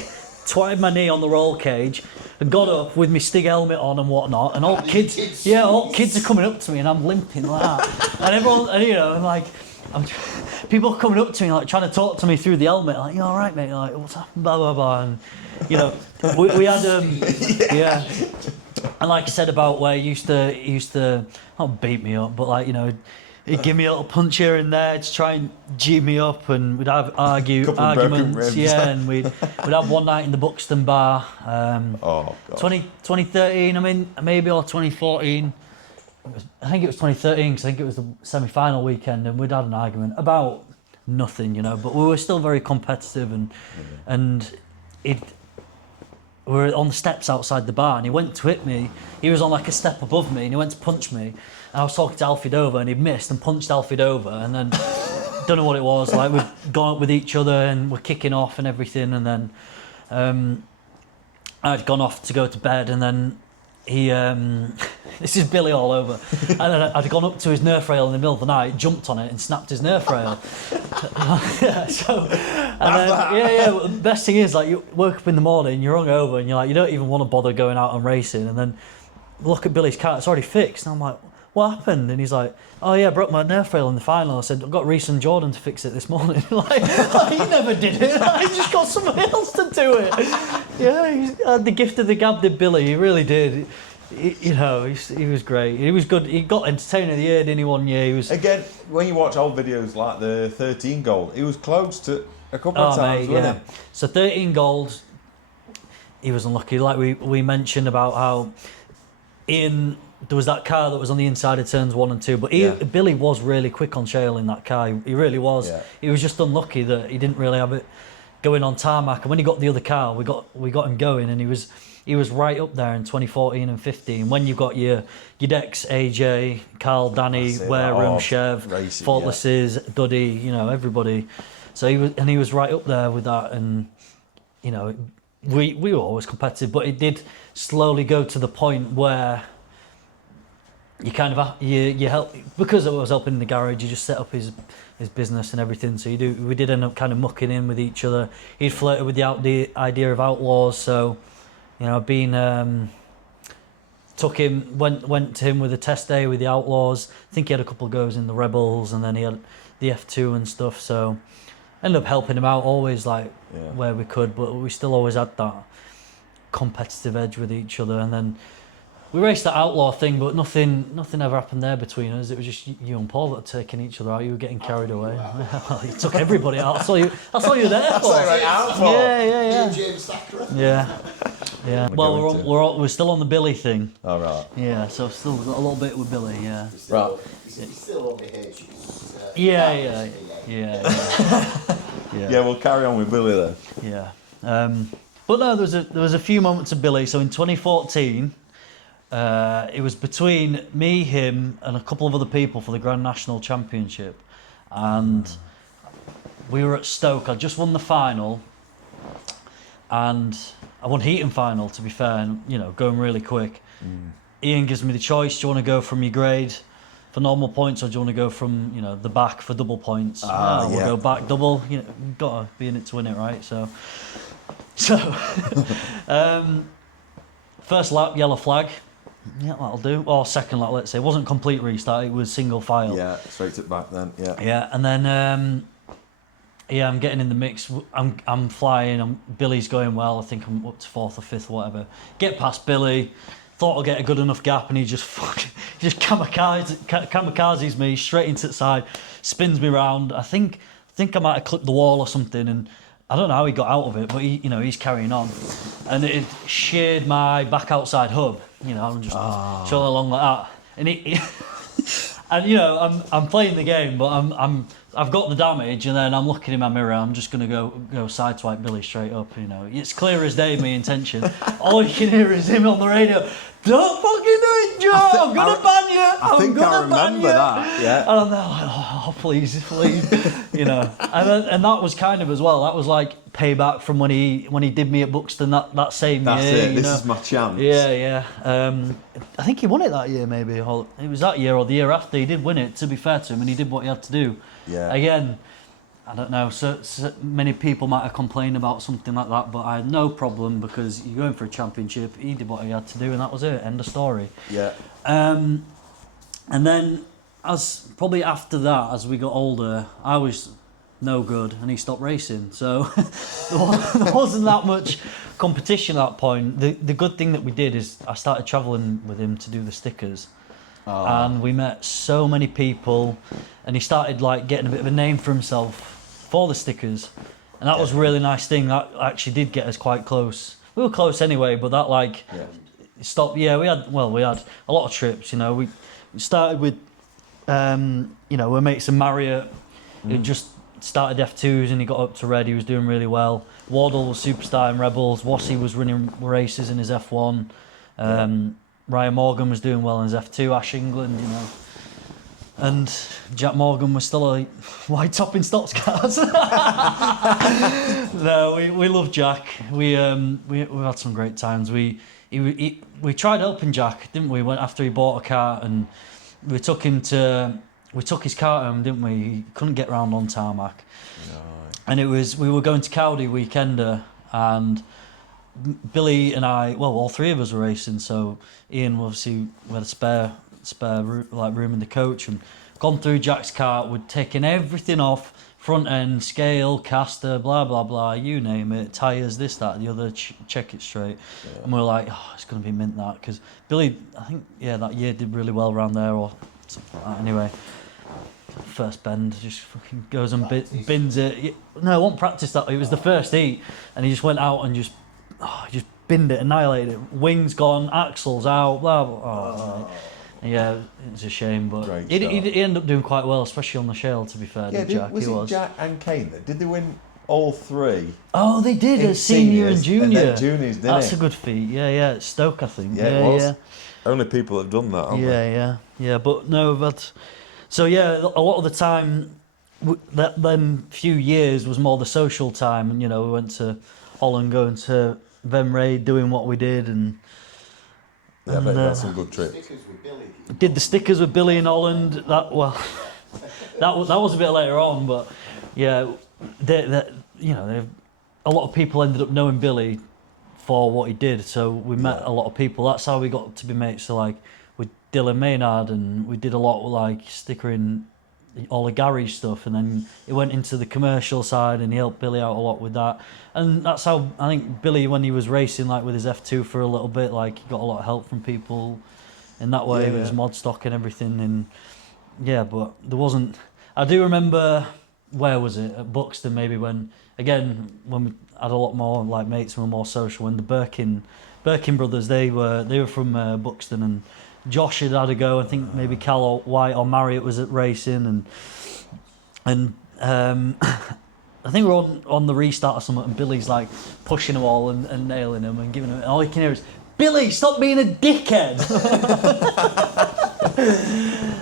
twitted my knee on the roll cage, and got up with my Stig helmet on and whatnot, and all kids are coming up to me, and I'm limping like that, and everyone, and you know, and like, people are coming up to me like trying to talk to me through the helmet, like, you all right, mate? Like, what's happened? Blah blah blah, and you know, we had and like I said about where he used to not beat me up, but like, you know, he'd give me a little punch here and there to try and G me up, and we'd have arguments, and we'd have one night in the Buxton bar. 2013, I mean, maybe, or 2014. I think it was 2013 because I think it was the semi-final weekend, and we'd had an argument about nothing, you know, but we were still very competitive, and we were on the steps outside the bar, and he went to hit me. He was on like a step above me, and he went to punch me. I was talking to Alfie Dover, and he'd missed and punched Alfie Dover, and then don't know what it was. Like, we'd gone up with each other and we're kicking off and everything, and then I'd gone off to go to bed, and then he this is Billy all over, and then I'd gone up to his Nerf rail in the middle of the night, jumped on it and snapped his Nerf rail. The best thing is, like, you woke up in the morning, you're hungover, and you're like, you don't even want to bother going out and racing, and then look at Billy's car, it's already fixed, and I'm like, what happened? And he's like, oh yeah, I broke my Nerf rail in the final. I said, I've got Reese and Jordan to fix it this morning. like, he never did it. I just got somebody else to do it. Yeah, he had the gift of the gab, did Billy. He really did. He was great. He was good. He got Entertainer of the Year, didn't he, one year? He was... Again, when you watch old videos like the 13 gold, he was close to a couple of times, wasn't he? So 13 gold, he was unlucky. Like we mentioned about how Ian... There was that car that was on the inside of turns 1 and 2, but Billy was really quick on shale in that car. He really was. Yeah. He was just unlucky that he didn't really have it going on tarmac. And when he got the other car, we got him going, and he was right up there in 2014 and 15. When you got your Dex, AJ, Carl, Danny, Wareham, Chev, Faultlesses, Duddy, you know, everybody. So he was right up there with that, and you know, we were always competitive, but it did slowly go to the point where you kind of you help, because I was helping in the garage. You just set up his business and everything. So we did end up kind of mucking in with each other. He'd flirted with the idea of outlaws. So, you know, went to him with a test day with the outlaws. I think he had a couple of goes in the rebels, and then he had the F2 and stuff. So, ended up helping him out always, like where we could, but we still always had that competitive edge with each other. And then we raced that outlaw thing, but nothing ever happened there between us. It was just you and Paul that were taking each other out. You were getting carried away. Well, you took everybody out. I saw you there for. Yeah. James Thacker. Yeah. Well, we're still on the Billy thing. All right. Yeah, so I've still got a little bit with Billy. Yeah. Right. Still only hates you. Yeah. Yeah, we'll carry on with Billy then. Yeah. But no, there was a few moments of Billy. So in 2014. it was between me, him, and a couple of other people for the Grand National Championship, and we were at Stoke. I just won the final, and I won heat and final, to be fair, and going really quick. Ian gives me the choice: do you want to go from your grade for normal points, or do you want to go from the back for double points? We'll go back double. You've got to be in it to win it, right? So first lap, yellow flag. Yeah, that'll do. Or second lap, let's say. It wasn't complete restart, it was single file. Yeah, straight at back then, yeah. Yeah, and then, I'm getting in the mix. I'm flying, Billy's going well. I think I'm up to 4th or 5th or whatever. Get past Billy, thought I'll get a good enough gap, and he just kamikazes me straight into the side, spins me round. I think I might have clipped the wall or something, and I don't know how he got out of it, but he's carrying on. And it sheared my back outside hub. I'm just chilling along like that. And and I'm playing the game, but I've got the damage, and then I'm looking in my mirror. I'm just gonna go sideswipe Billy straight up. It's clear as day my intention. All you can hear is him on the radio. Don't fucking do it, Joe! I'm gonna ban you! I think I remember that, yeah. And I'm there like, oh, please. And that was kind of as well, that was like payback from when he did me at Buxton that same That's year. it, this is my chance. Yeah. I think he won it that year, maybe. Or it was that year or the year after. He did win it, to be fair to him, and he did what he had to do. Yeah. Again, I don't know, so many people might have complained about something like that, but I had no problem because you're going for a championship. He did what he had to do, and that was it. End of story. Yeah. And then, as probably after that, as we got older, I was no good, and he stopped racing. So there wasn't that much competition at that point. The good thing that we did is I started travelling with him to do the stickers. And we met so many people, and he started like getting a bit of a name for himself for the stickers, and that was a really nice thing. That actually did get us quite close. We were close anyway, but that stopped. Yeah, we had a lot of trips. We started with we're mates in Marriott. He just started F2s and he got up to red. He was doing really well. Wardle was superstar in Rebels. Wassy was running races in his F1. Ryan Morgan was doing well in his F2, Ash England, and Jack Morgan was still a white top in Stox cars. No, we love Jack. We had some great times. We tried helping Jack, didn't we? After he bought a car, and we took his car home, didn't we? He couldn't get round on tarmac, and we were going to Cowdy Weekender, and Billy and I, all three of us were racing. So Ian, obviously, we had a spare room in the coach, and gone through Jack's car. We'd taken everything off, front end, scale, caster, blah blah blah, you name it, tyres, this, that, the other. Check it straight, and we were like, it's going to be mint that, because Billy, I think, that year did really well around there or something like that. Anyway. First bend, just fucking goes and bins it. No, I won't practice that. It was the first heat, and he just went out and just binned it, annihilated it. Wings gone, axles out, blah blah. Yeah, it's a shame, but he ended up doing quite well, especially on the shale. To be fair, Jack. Was it Jack and Kane that did they win all three? Oh, they did as senior and junior. And then juniors, didn't That's a good feat. Yeah, it's Stoke, I think. Yeah, it was. Only people have done that, haven't they? Yeah. But no, but. So a lot of the time, them few years was more the social time, and we went to Holland, going to Venray, doing what we did, and I bet that's some good trips. Did the stickers with Billy in Holland. That was a bit later on, but a lot of people ended up knowing Billy for what he did. So we met a lot of people. That's how we got to be mates. So with Dylan Maynard, and we did a lot with stickering all the garage stuff, and then he went into the commercial side and he helped Billy out a lot with that. And that's how I think Billy, when he was racing with his F2 for a little bit, he got a lot of help from people in that way with his mod stock and everything. And but there wasn't. I do remember, where was it, at Buxton maybe, when we had a lot more mates and were more social, when the Birkin brothers, they were from Buxton, and Josh had a go. I think maybe Cal or White or Marriott was at racing, and I think we're on the restart or something, and Billy's pushing them all and nailing them and giving them. And all you can hear is Billy, stop being a dickhead.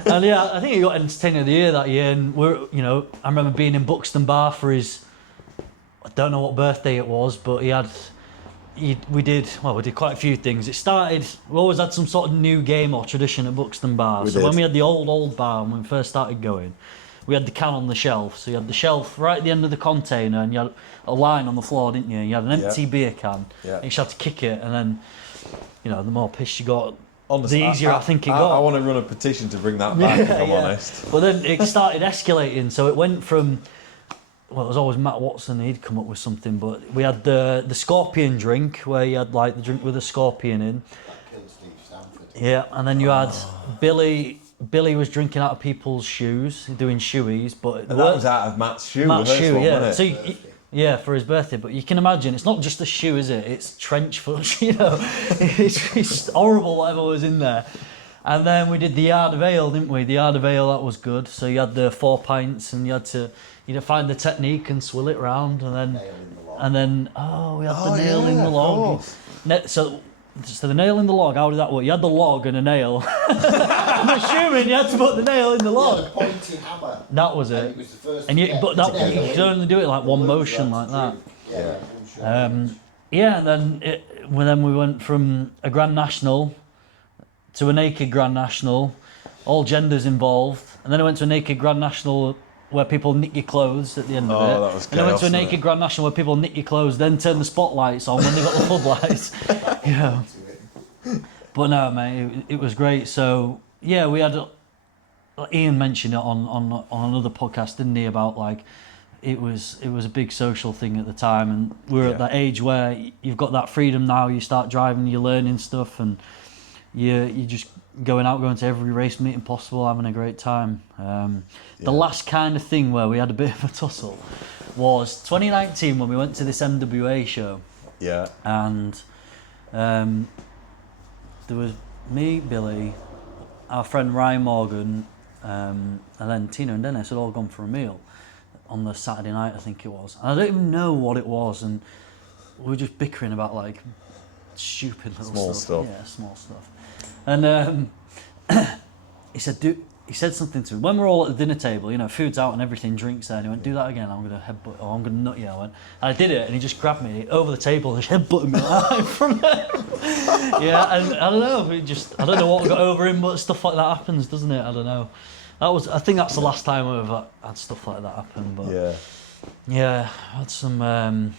And yeah, I think he got Entertainer of the Year that year. And I remember being in Buxton Bar for his, I don't know what birthday it was, but we did quite a few things. It started, we always had some sort of new game or tradition at Buxton Bar. When we had the old bar, when we first started going, we had the can on the shelf. So you had the shelf right at the end of the container, and you had a line on the floor, didn't you? You had an empty beer can, and you just had to kick it, and then, the more piss you got, Honestly, the easier I think it got. I want to run a petition to bring that back, if I'm honest. But then it started escalating, so it went from, well, it was always Matt Watson, he'd come up with something, but we had the scorpion drink, where you had like the drink with a scorpion in. That killed Steve Stanford. Yeah, and then you had Billy was drinking out of people's shoes, doing shoeies, but... And that was out of Matt's shoe, Matt's shoe, one, yeah. wasn't it? Yeah, for his birthday. But you can imagine, it's not just a shoe, is it? It's trench foot, It's horrible whatever was in there. And then we did the Yard of Ale, didn't we? The Yard of Ale, that was good. So you had the 4 pints, and you had to find the technique and swill it round, and then... Nail in the log. And then, we had the nail in the log. So the nail in the log, how did that work? You had the log and a nail. I'm assuming you had to put the nail in the log. Yeah, the pointy hammer. That was And it. it was the first And you nail could only do it like one motion like that. Yeah. And then we went from a Grand National to a naked Grand National, all genders involved. And then I went to a naked Grand National where people nick your clothes at the end of it. That was chaos, and I went to a wasn't naked Grand National where people nick your clothes, then turn the spotlights on when they got the floodlights. But no, mate, it was great. So yeah, we had, Ian mentioned it on another podcast, didn't he, about like it was a big social thing at the time, and we're at that age where you've got that freedom now. You start driving, you're learning stuff, and you're just going to every race meeting possible, having a great time. The last kind of thing where we had a bit of a tussle was 2019 when we went to this MWA show. Yeah. And there was me, Billy, our friend Ryan Morgan, and then Tina and Dennis had all gone for a meal on the Saturday night, I think it was. And I don't even know what it was, and we were just bickering about like stupid little Small stuff. Yeah, small stuff. And he said something to me when we're all at the dinner table, food's out and everything, drinks there, and he went, do that again, I'm going to headbutt, or I'm going to nut you. And I did it, and he just grabbed me over the table and just headbutted me like from there. Yeah, and I don't know, I don't know what got over him, but stuff like that happens, doesn't it? I don't know. I think that's the last time I've had stuff like that happen. But yeah, I had some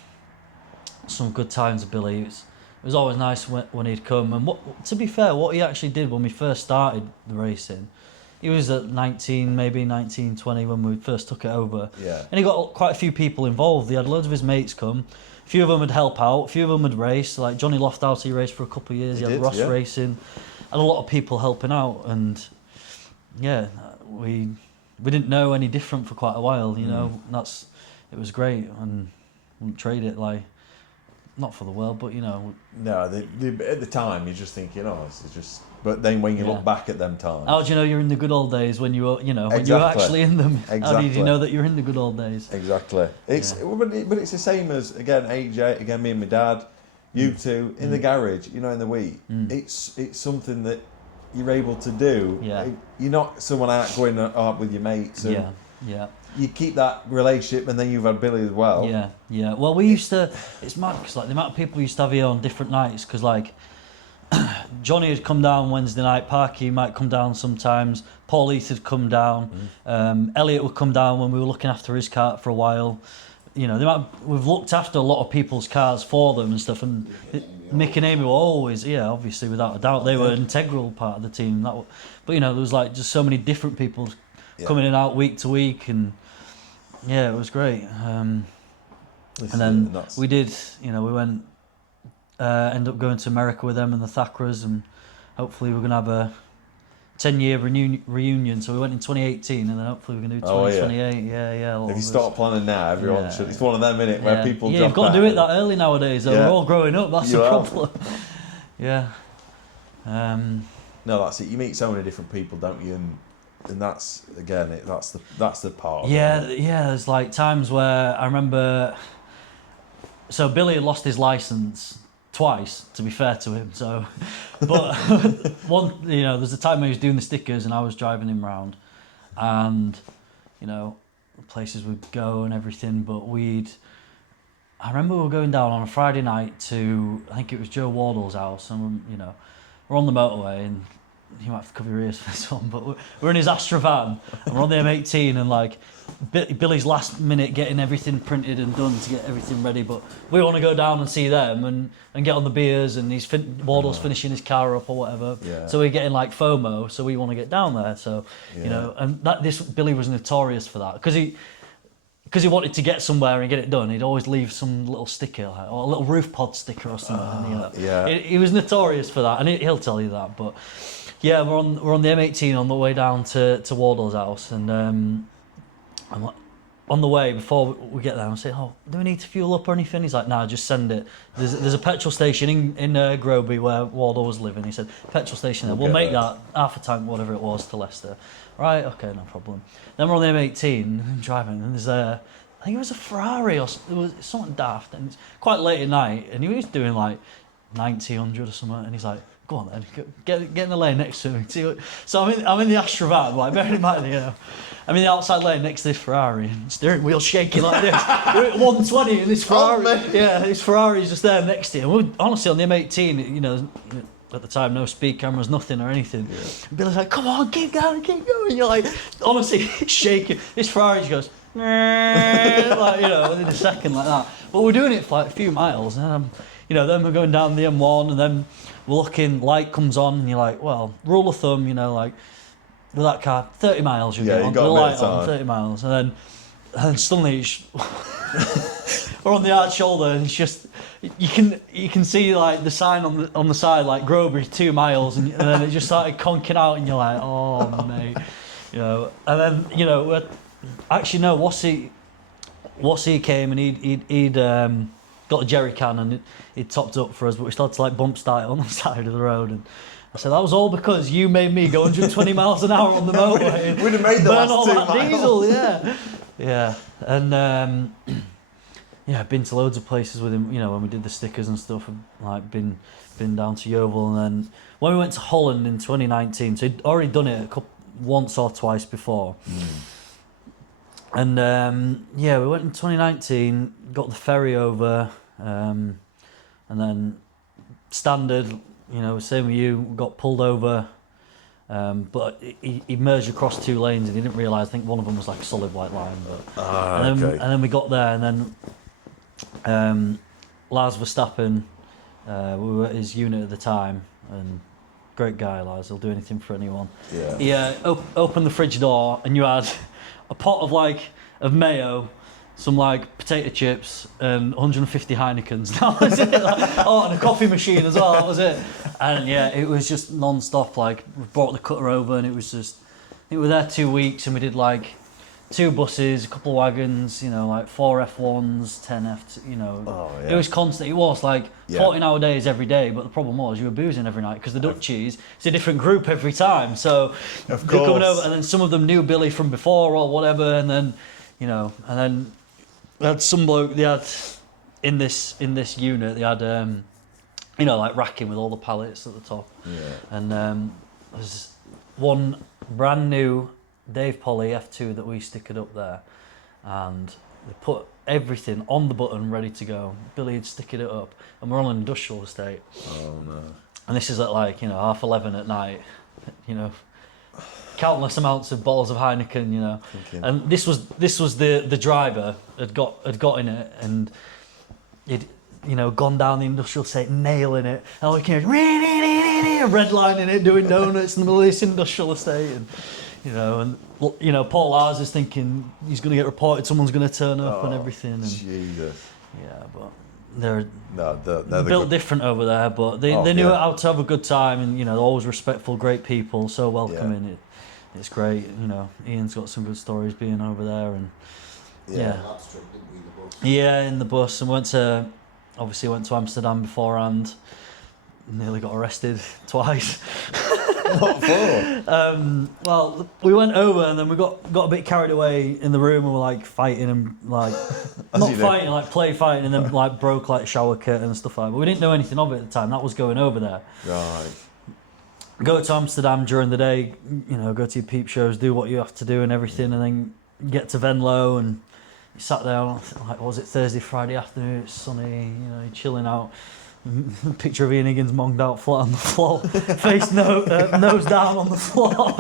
good times with Billy. It was always nice when he'd come. And to be fair, what he actually did when we first started the racing, he was at 19, 20 when we first took it over. Yeah. And he got quite a few people involved. He had loads of his mates come. A few of them would help out. A few of them would race. Like Johnny Lofthouse, he raced for a couple of years. He had Ross racing. And a lot of people helping out. And yeah, we didn't know any different for quite a while, it was great, and wouldn't trade it, like, not for the world, but No, at the time you just think, it's just. But then when you look back at them times, how do you know you're in the good old days when you were, when you were actually in them? Exactly. How did you know that you're in the good old days? Exactly. But it's the same as again AJ, again me and my dad, you two in the garage, in the week. It's something that you're able to do. Yeah. You're not someone out going out with your mates. And Yeah. You keep that relationship, and then you've had Billy as well. Yeah. Well, we used to. It's mad because like the amount of people we used to have here on different nights. Because like Johnny would come down Wednesday night. Parky might come down sometimes. Paul Heath would come down. Elliot would come down when we were looking after his car for a while. We've looked after a lot of people's cars for them and stuff. And Mick and Amy were always, obviously without a doubt, they were an integral part of the team. But there was like just so many different people coming in and out week to week, and it was great. And then we did, we went, end up going to America with them and the Thackerers, and hopefully we're gonna have a 10-year reunion. So we went in 2018, and then hopefully we're gonna do 2028. Yeah. If you start planning now, everyone should. It's one of them, innit, where people. You've got to do it that early nowadays. Though. We're all growing up. That's the problem. Yeah. No, that's it. You meet so many different people, don't you? And that's again, that's the part. Yeah. There's like times where I remember. So Billy had lost his license twice, to be fair to him. So, but there's a time when he was doing the stickers and I was driving him around, and places we'd go and everything. But I remember we were going down on a Friday night to, I think it was Joe Wardle's house, and we're on the motorway, and you might have to cover your ears for this one, but we're in his Astra van, and we're on the M18, and like Billy's last minute getting everything printed and done to get everything ready, but we want to go down and see them and get on the beers, and Wardle's finishing his car up or whatever, so we're getting like FOMO, so we want to get down there, so and Billy was notorious for that, because he wanted to get somewhere and get it done. He'd always leave some little sticker, or a little roof pod sticker or something. He was notorious for that, and he'll tell you that. But yeah, we're on the M18 on the way down to Wardle's house, and I'm on the way before we get there. I say, "Oh, do we need to fuel up or anything?" He's like, "Nah, just send it. There's a petrol station in Groby where Wardle was living." He said, "Petrol station there. We'll make that half a tank, whatever it was, to Leicester." Right, okay, no problem. Then we're on the M18 driving, and there's I think it was a Ferrari or it was something daft, and it's quite late at night, and he was doing like 90, 100 or something, and he's like, "Go on then, get in the lane next to me." So I'm in the Astra van, like, bearing in mind, I'm in the outside lane next to this Ferrari, and steering wheel shaking like this. We're at 120, and this Ferrari, this Ferrari's just there next to you. And we're honestly on the M18, at the time, no speed cameras, nothing or anything. Yeah. Billy's like, "Come on, keep going. You're like, honestly, shaking. This Ferrari just goes, like, within a second like that. But we're doing it for like a few miles, and then we're going down the M1, and then we're looking, light comes on, and you're like, well, rule of thumb, like, with that car, 30 miles you get on, the light on, 30 miles, and then suddenly we're on the hard shoulder, and it's just, you can see like the sign on the side, like Groby 2 miles, and then it just started conking out, and you're like, oh mate, and then actually no, Wassy came, and he'd got a jerry can, and he'd topped up for us, but we started to like bump start on the side of the road, and I said, that was all because you made me go 120 miles an hour on the motorway. We'd have made the last all 2 that miles. diesel, yeah, and I've been to loads of places with him. When we did the stickers and stuff, I've like been down to Yeovil, and then when we went to Holland in 2019, so he'd already done it once or twice before. And we went in 2019, got the ferry over, and then standard, same with you, got pulled over, but he merged across 2 lanes, and he didn't realise, I think one of them was like a solid white line. And then we got there, and then Lars Verstappen, we were at his unit at the time, and great guy, Lars, he'll do anything for anyone. Yeah. He opened the fridge door, and you had a pot of mayo, some like potato chips, and 150 Heinekens. That was it. And a coffee machine as well. That was it. And it was just non-stop. Like, we brought the cutter over, and it was just. I think we were there 2 weeks, and we did like 2 buses, a couple of wagons, like 4 F1s, 10 F2, It was constant. It was like 14-hour days every day, but the problem was you were boozing every night, because the Dutchies, it's a different group every time. So they're coming over, and then some of them knew Billy from before or whatever, and then, and then they had some bloke, they had in this unit, they had like racking with all the pallets at the top. And there's one brand new Dave Polly F2 that we stickered up there, and they put everything on the button ready to go. Billy had stickered it up, and we're on an industrial estate. Oh no. And this is at like 11:30 at night, countless amounts of bottles of Heineken, and this was the driver had got in it, and he'd gone down the industrial estate, nailing it, and we came redlining it, doing donuts in the middle of this industrial estate, and Paul Lars is thinking he's going to get reported, someone's going to turn up and everything, and Jesus. but they're they're built different over there, but they knew how to have a good time, and they're always respectful, great people, so welcoming. It's great, Ian's got some good stories being over there, and That's true, didn't we, in the bus? in the bus, and went to Amsterdam beforehand. Nearly got arrested twice. What for? Well, we went over and then we got a bit carried away in the room and were like fighting and like not you do. fighting, like play fighting, and then like broke like shower curtain and stuff like that. But we didn't know anything of it at the time. That was going over there. Right. Go to Amsterdam during the day, you know, go to your peep shows, do what you have to do and everything, and then get to Venlo and you sat down, like, what was it, Thursday, Friday afternoon, it's sunny, you know, you're chilling out. Picture of Ian Higgins monged out flat on the floor, face nose down on the floor.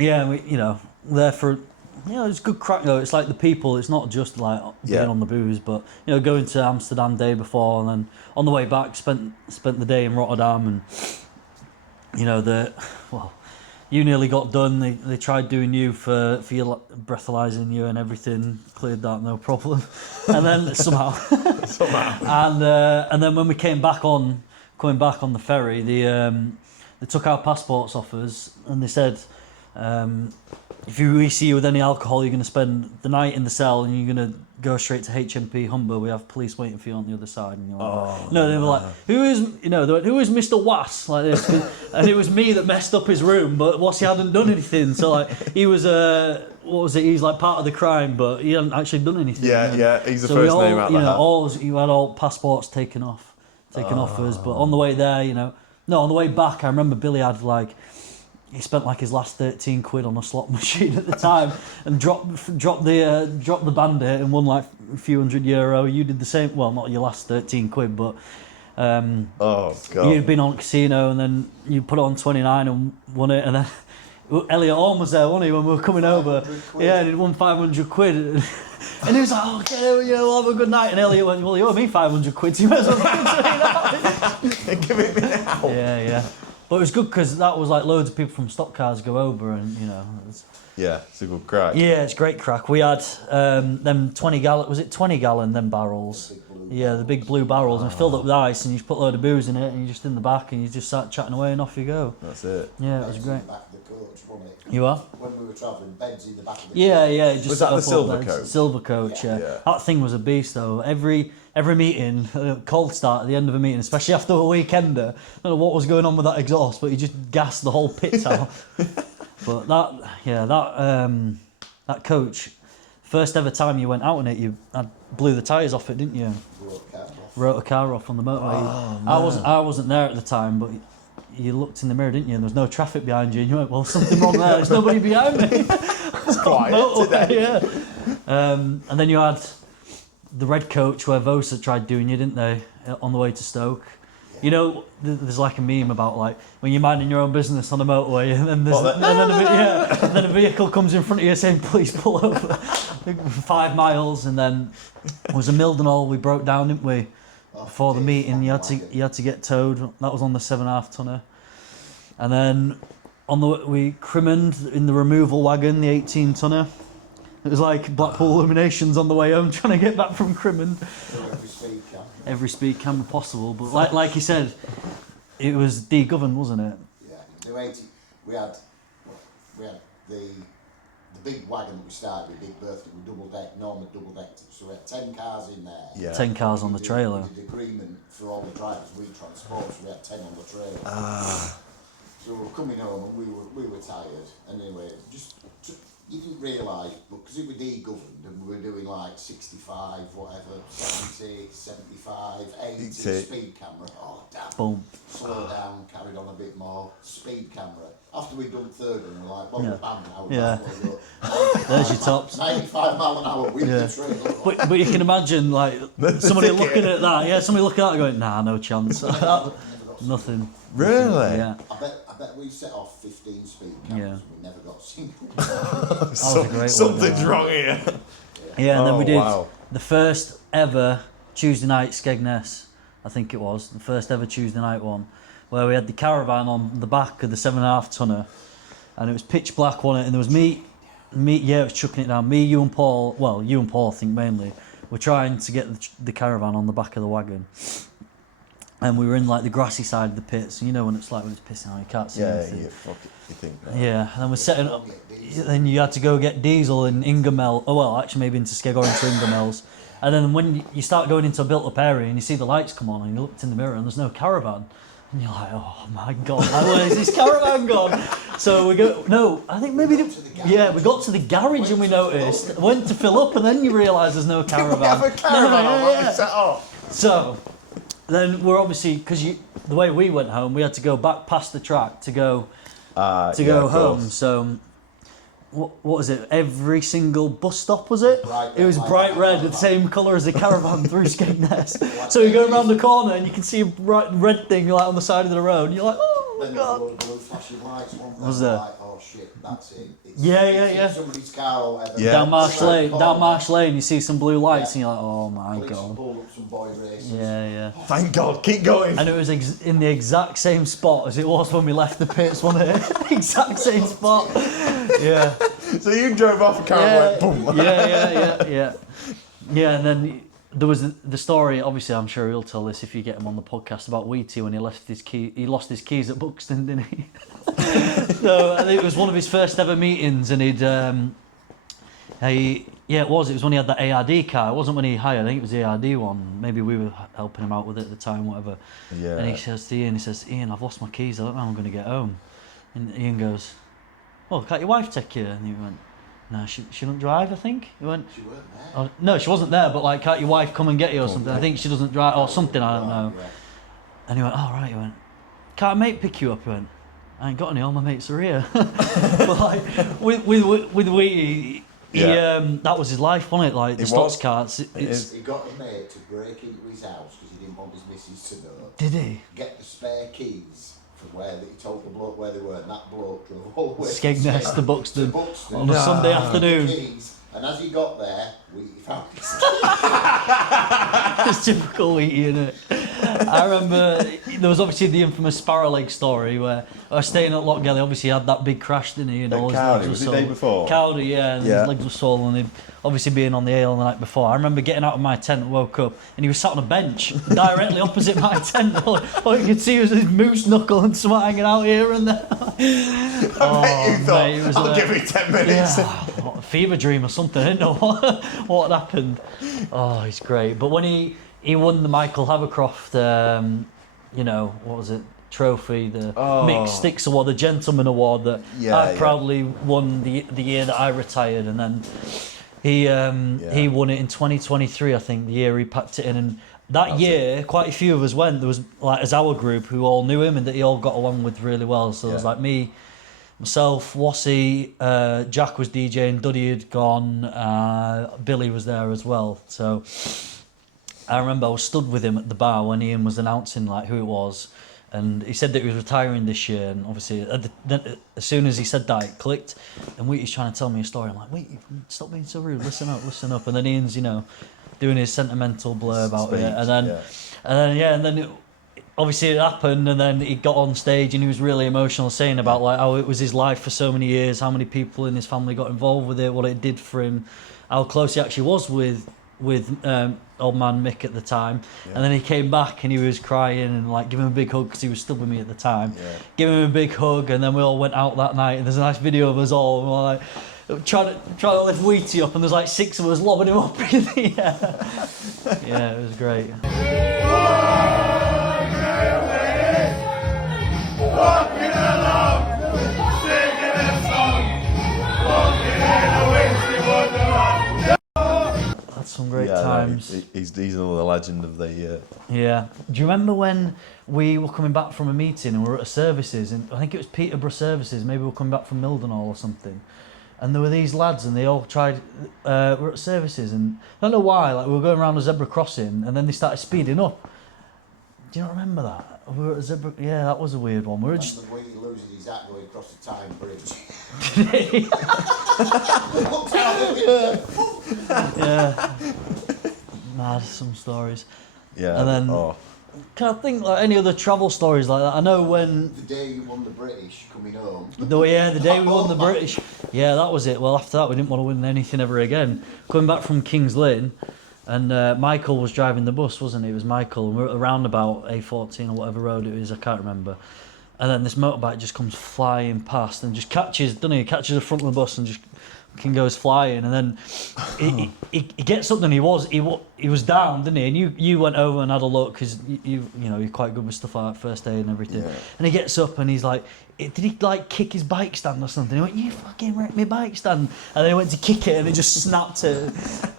Yeah, we, you know, there for, you know, it's good crack though. It's like the people, it's not just like being on the booze, but, you know, going to Amsterdam day before and then on the way back spent the day in Rotterdam, and, you know, you nearly got done. They tried doing you for your breathalyzing you and everything, cleared that no problem, and then somehow. And then when we coming back on the ferry, they took our passports off us and they said, if we see you with any alcohol, you're going to spend the night in the cell and you're going to go straight to HMP Humber. We have police waiting for you on the other side. And you're like, no, they were like, who is Mr. Wass? Like this, and it was me that messed up his room, but Wassy hadn't done anything. So like he was what was it? He's like part of the crime, but he hadn't actually done anything. Yeah, he's the first name out of the hat. You had all passports taken off us. But on the way there, on the way back, I remember Billy had like. He spent like his last 13 quid on a slot machine at the time and dropped the bandit and won like a few €100. You did the same. Well, not your last 13 quid, but oh god, you'd been on casino and then you put it on 29 and won it, and then Elliot Orme was there, wasn't he, when we were coming over? Yeah, and he'd won 500 quid. And he was like, okay, we'll have a good night. And Elliot went, well, you owe me 500 quid, so you might as well give it me now. Yeah. But it was good because that was like loads of people from stock cars go over, and it's a good crack. Yeah, it's great crack. We had them 20 gallon, was it 20 gallon, them barrels? The big blue barrels, and filled up with ice, and you just put a load of booze in it, and you're just in the back, and you just start chatting away, and off you go. That's it. Yeah, it was great. Back of the coach, wasn't it? You are? When we were travelling, beds in the back of the coach. Yeah. Just was that the silver beds. coach? Silver coach, yeah. Yeah. That thing was a beast, though. Every meeting, cold start at the end of a meeting, especially after a weekender. I don't know what was going on with that exhaust, but you just gassed the whole pit out. But that coach, first ever time you went out in it, you blew the tyres off it, didn't you? Wrote a car off on the motorway. I wasn't there at the time, but you looked in the mirror, didn't you? And there was no traffic behind you, and you went, well, something wrong there. There's nobody behind me. It's quiet today. Yeah. And then you had the red coach where Vosa tried doing you, didn't they, on the way to Stoke? You know, there's like a meme about like when you're minding your own business on a motorway, and then then a vehicle comes in front of you saying, "Please pull over." 5 miles, and then it was a Mildenhall we broke down, didn't we? Before the meeting, you had to get towed. That was on the 7.5 tonner, and then we Crimond in the removal wagon, the 18 tonner. It was like Blackpool Illuminations on the way home, trying to get back from Crimond. Every speed camera possible, but like you said, it was de-governed, wasn't it? Yeah, we had the big wagon that we started with, big birthday, with normal double deck. So we had 10 cars in there. Yeah. 10 cars on the trailer. We did agreement for all the drivers we transport, so we had 10 on the trailer. So we were coming home and we were tired. And anyway, you didn't realise, but because it was de-governed and we were doing like 65, whatever, 70, 75, 80, speed camera. Oh, damn. Boom. Slow down, carried on a bit more, speed camera. After we'd done third and we're like, well, we're bang now. There's your tops. 95 mile an hour with the trailer. But you can imagine like somebody looking at that. Yeah, somebody looking at that going, nah, no chance. Nothing. Really? Yeah. I bet we set off 15 speed cameras and we never got a single. Something's wrong here. Yeah, and then we did the first ever Tuesday night Skegness, I think it was, the first ever Tuesday night one, where we had the caravan on the back of the 7.5 tonner, and it was pitch black, wasn't it? And there was me, it was chucking it down. Me, you and Paul, I think mainly, were trying to get the caravan on the back of the wagon. And we were in like the grassy side of the pits, and you know when it's like when it's pissing out, you can't see anything. Yeah, fuck it, you think that. Yeah, and then we're setting up. Then you had to go get diesel in Ingermell. Oh well, actually maybe into Skeg or into Ingermells. And then when you start going into a built-up area and you see the lights come on, and you looked in the mirror and there's no caravan, And you're like, oh my God, like, where's this caravan gone? So we go, no, I think maybe, we got to the garage and we noticed, went to fill up and then you realise there's no caravan. We have a caravan on what we set off. So then we're obviously, because the way we went home, we had to go back past the track to go home. So what was it? Every single bus stop, was it? It was bright red, the same colour as the caravan through Skegness. So you go around the corner and you can see a bright red thing like on the side of the road. And you're like, oh my God. Then blue flashing lights. Was there? Like, oh shit, that's it. Yeah. Somebody's car or whatever. Yeah. Down Marsh Lane, you see some blue lights, and you're like, "Oh my God!" Pulled up some boy races. Yeah. Thank God, keep going. And it was in the exact same spot as it was when we left the pits, wasn't it? Exact same spot. Yeah. So you drove off a car and went boom. Yeah, and then there was the story. Obviously, I'm sure he'll tell this if you get him on the podcast about Wheaty when he lost his keys at Buxton, didn't he? So I think it was one of his first ever meetings, and it was when he had that ARD car. It wasn't when he hired. I think it was the ARD one. Maybe we were helping him out with it at the time, whatever. Yeah. And he says to Ian, Ian, I've lost my keys. I don't know how I'm going to get home. And Ian goes, well, can't your wife take you? And he went, no, she doesn't drive, I think. He went, She weren't there. oh, no, she wasn't there, but like, can't your wife come and get you or something? I think she doesn't drive or something, I don't know. Yeah. And he went, oh, right. He went, can't a mate pick you up? He went, I ain't got any, all my mates are here. But like, with Wheaty, that was his life, wasn't it? Like, the Stox carts. He got a mate to break into his house because he didn't want his missus to know. Did he? Get the spare keys from where he told the bloke where they were, and that bloke drove all the way Skegness to Buxton Buxton on a Sunday afternoon. Keys, and as he got there, we found his It's typical Wheaty, isn't it? I remember there was obviously the infamous Sparrow Leg story where I was staying at Lochgelly. Obviously, he had that big crash, didn't he? And all his legs Cowdy, were was it the swollen. day before? Cowdy, yeah, and his legs were swollen. He'd obviously being on the ale the night before. I remember getting out of my tent, woke up, and he was sat on a bench directly opposite my tent. All you could see was his moose knuckle and something hanging out here and there. I bet you thought, mate, it was I'll give it 10 minutes. Yeah, what a fever dream or something. I didn't know what had happened. Oh, he's great. But when he won the Michael Havercroft, what was it? Trophy, the Mixed Sticks Award, the Gentleman Award that I proudly won the year that I retired, and then he won it in 2023, I think, the year he packed it in. And that year, quite a few of us went. There was like as our group who all knew him and that he all got along with really well. So there was like me, myself, Wassy, Jack was DJing, Duddy had gone, Billy was there as well. So I remember I was stood with him at the bar when Ian was announcing like who it was, and he said that he was retiring this year. And obviously, as soon as he said that, it clicked. And Wheaty's trying to tell me a story. I'm like, wait, stop being so rude. Listen up. And then Ian's, doing his sentimental blur about it. And then obviously it happened. And then he got on stage and he was really emotional, saying about like how it was his life for so many years, how many people in his family got involved with it, what it did for him, how close he actually was with old man Mick at the time. And then he came back and he was crying and like giving him a big hug because he was still with me at the time. Giving him a big hug, and then we all went out that night and there's a nice video of us all and we're like trying to lift Wheaty up, and there's like 6 of us lobbing him up in the air. Yeah, it was great. Walking along, singing a song, walking in a windy wonderland. Had some great times. He's another legend of the. Yeah. Do you remember when we were coming back from a meeting and we were at services, and I think it was Peterborough services, maybe we were coming back from Mildenhall or something, and there were these lads and they all tried, we were at services and I don't know why, like we were going around a zebra crossing and then they started speeding up. Do you not remember that? We were at a zebra, yeah, that was a weird one. We were just... when he loses his hat going across the Tyne Bridge. Yeah. Mad, some stories. Yeah. And then, can I think like any other travel stories like that? I know when... The day you won the British coming home. The day we won the British. Yeah, that was it. Well, after that, we didn't want to win anything ever again. Coming back from Kings Lynn, and Michael was driving the bus, wasn't he? It was Michael, and we were at a roundabout, A14 or whatever road it is, I can't remember. And then this motorbike just comes flying past and just catches the front of the bus and just fucking goes flying, and then he gets up and he was down, didn't he? And you went over and had a look because you know you're quite good with stuff like first aid and everything. Yeah. And he gets up and he's like, did he like kick his bike stand or something? He went, you fucking wrecked my bike stand, and then he went to kick it and it just snapped it.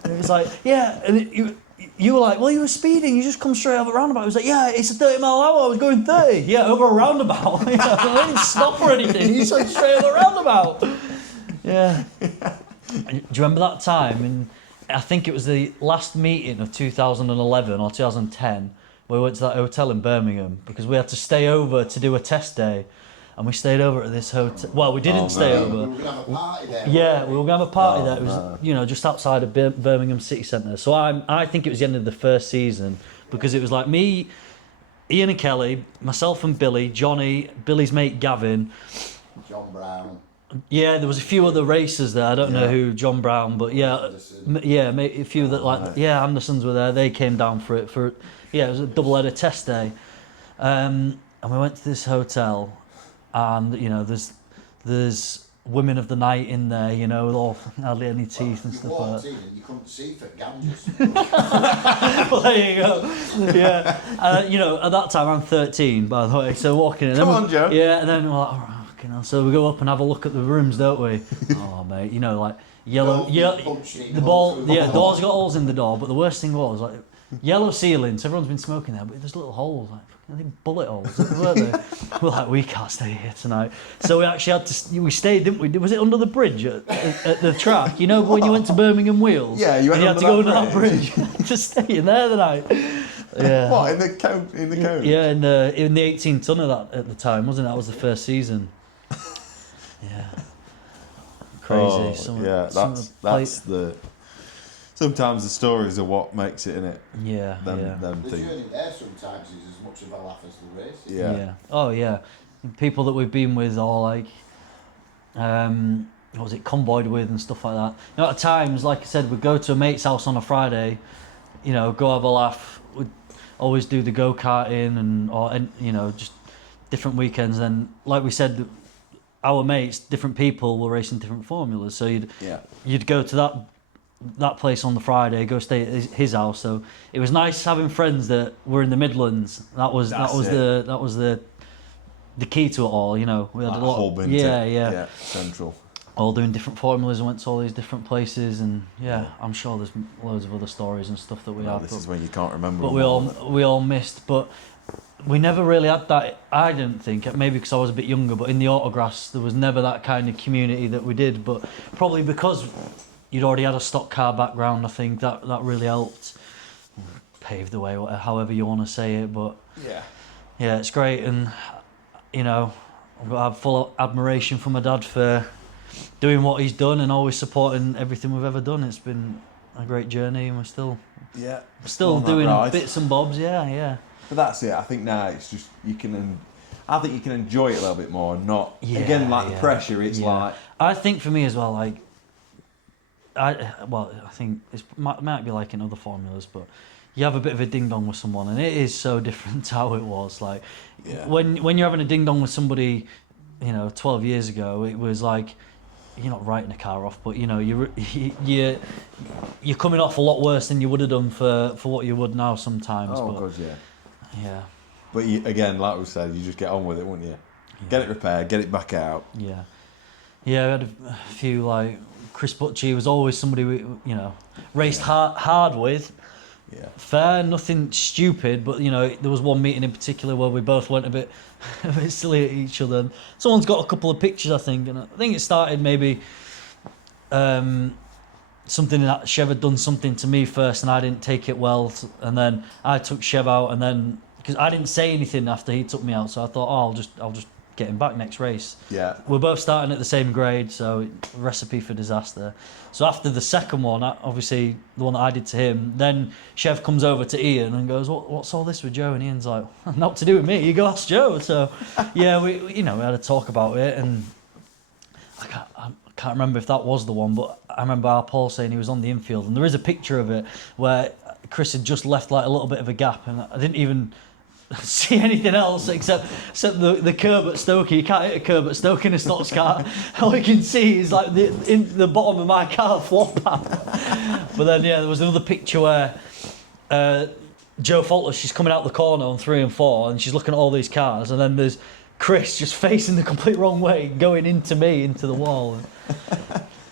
And he was like, yeah, and you were like, well, you were speeding. You just come straight over a roundabout. He was like, yeah, it's a 30 mile an hour. I was going 30. Yeah, over a roundabout. I didn't stop or anything. He just went straight over a roundabout. Yeah. Do you remember that time? And I think it was the last meeting of 2011 or 2010 where we went to that hotel in Birmingham because we had to stay over to do a test day. And we stayed over at this hotel. Well, we didn't stay over. We were going to have a party there. Yeah, we were going to have a party there. It was, just outside of Birmingham City Centre. So I think it was the end of the first season because it was like me, Ian and Kelly, myself and Billy, Johnny, Billy's mate Gavin. John Brown. Yeah, there was a few other racers there. I don't know who, John Brown, but a few that Andersons were there. They came down for it. It was a double-header test day. And we went to this hotel. And there's women of the night in there, with all hardly any teeth and stuff like that. You walked in and you couldn't see for Ganges. Well, there you go. Yeah, at that time I'm 13, by the way. So walking in, Come on, Joe. Yeah, and then we're like, all right, fucking hell. So we go up and have a look at the rooms, don't we? Oh, mate, like yellow. The door's got holes in the door, but the worst thing was like yellow ceilings. Everyone's been smoking there, but there's little holes like. I think bullet holes, weren't they? We're like, we can't stay here tonight. So we actually had to. We stayed, didn't we? Was it under the bridge at the track? When you went to Birmingham Wheels. Yeah, you had to go under that bridge to stay in there the night. Yeah. What in the cone? In the cone? Yeah, in the 18 ton of that at the time, wasn't it? That was the first season. Yeah. Crazy. That's the. Sometimes the stories are what makes it, innit? Yeah. The journey there sometimes is as much of a laugh as the race. Yeah. Oh yeah. People that we've been with are like, what was it, convoyed with and stuff like that. At times, like I said, we'd go to a mate's house on a Friday, go have a laugh. We'd always do the go-karting and just different weekends. And like we said, our mates, different people were racing different formulas. So you'd go to that place on the Friday, go stay at his house. So it was nice having friends that were in the Midlands. That was the key to it all. We had a lot. Yeah, central. All doing different formulas and went to all these different places, and I'm sure there's loads of other stories and stuff that we had. This is when you can't remember. But we all missed. But we never really had that. I didn't think, maybe because I was a bit younger. But in the autographs, there was never that kind of community that we did. But probably because you'd already had a stock car background, I think that really helped pave the way, however you want to say it. But yeah, it's great, and I've got to have full admiration for my dad for doing what he's done and always supporting everything we've ever done. It's been a great journey, and we're still doing bits and bobs. Yeah. But that's it. I think now it's just I think you can enjoy it a little bit more, and not the pressure. It's like I think for me as well, like. I think it might be like in other formulas, but you have a bit of a ding dong with someone, and it is so different to how it was. Like when you're having a ding dong with somebody, 12 years ago, it was like you're not writing a car off, but you're coming off a lot worse than you would have done for what you would now sometimes. Oh god, yeah. But again, like we said, you just get on with it, wouldn't you? Yeah. Get it repaired, get it back out. Yeah. Yeah, we had a few like. Chris Butchie was always somebody we, raced hard with. Yeah. Fair, nothing stupid, but there was one meeting in particular where we both went a bit silly at each other. And someone's got a couple of pictures, I think, and I think it started maybe something that Chev had done something to me first, and I didn't take it well, and then I took Chev out, and then because I didn't say anything after he took me out, so I thought, I'll just get him back next race. Yeah. We're both starting at the same grade, so recipe for disaster. So after the second one, obviously the one that I did to him, then Chev comes over to Ian and goes, "What's all this with Joe?" And Ian's like, "Not to do with me. You go ask Joe." So yeah, we had a talk about it, and I can't remember if that was the one, but I remember our Paul saying he was on the infield, and there is a picture of it where Chris had just left like a little bit of a gap, and I didn't even see anything else except the curb at Stoke. You can't hit a curb at Stoke in a Stox car. All you can see is like in the bottom of my car flop out. But then there was another picture where Joe Faultless, she's coming out the corner on 3 and 4, and she's looking at all these cars, and then there's Chris just facing the complete wrong way, going into the wall.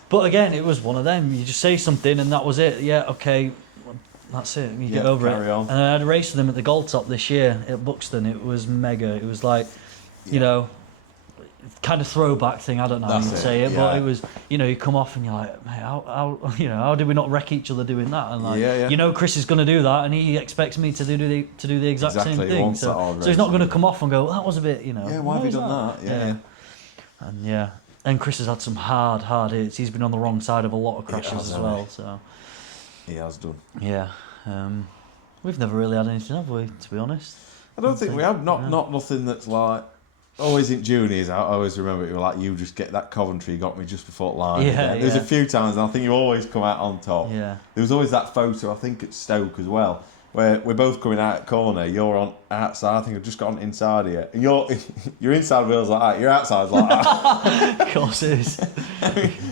But again, it was one of them. You just say something, and that was it. Yeah, okay. That's it. You get over it. On. And I had a race with them at the Gold Top this year at Buxton. It was mega. It was like, you know, kind of throwback thing. I don't know how you'd say it, but it was. You know, you come off and you're like, mate, how did we not wreck each other doing that? And like, you know, Chris is going to do that, and he expects me to do the exact same thing. So he's not going to come off and go, that was a bit, you know. Yeah, why have you done that? Yeah. And Chris has had some hard hits. He's been on the wrong side of a lot of crashes as well. So. He has done. Yeah. We've never really had anything, have we, to be honest? I don't think we have. Not nothing that's like... Always in juniors, I always remember it was like, you just get that Coventry, got me just before line. Yeah, There's a few times, and I think you always come out on top. Yeah. There was always that photo, I think at Stoke as well, where we're both coming out at corner, you're on outside, I think I've just got on inside here, and you're inside wheels like that, you're outside like that. Of course it is.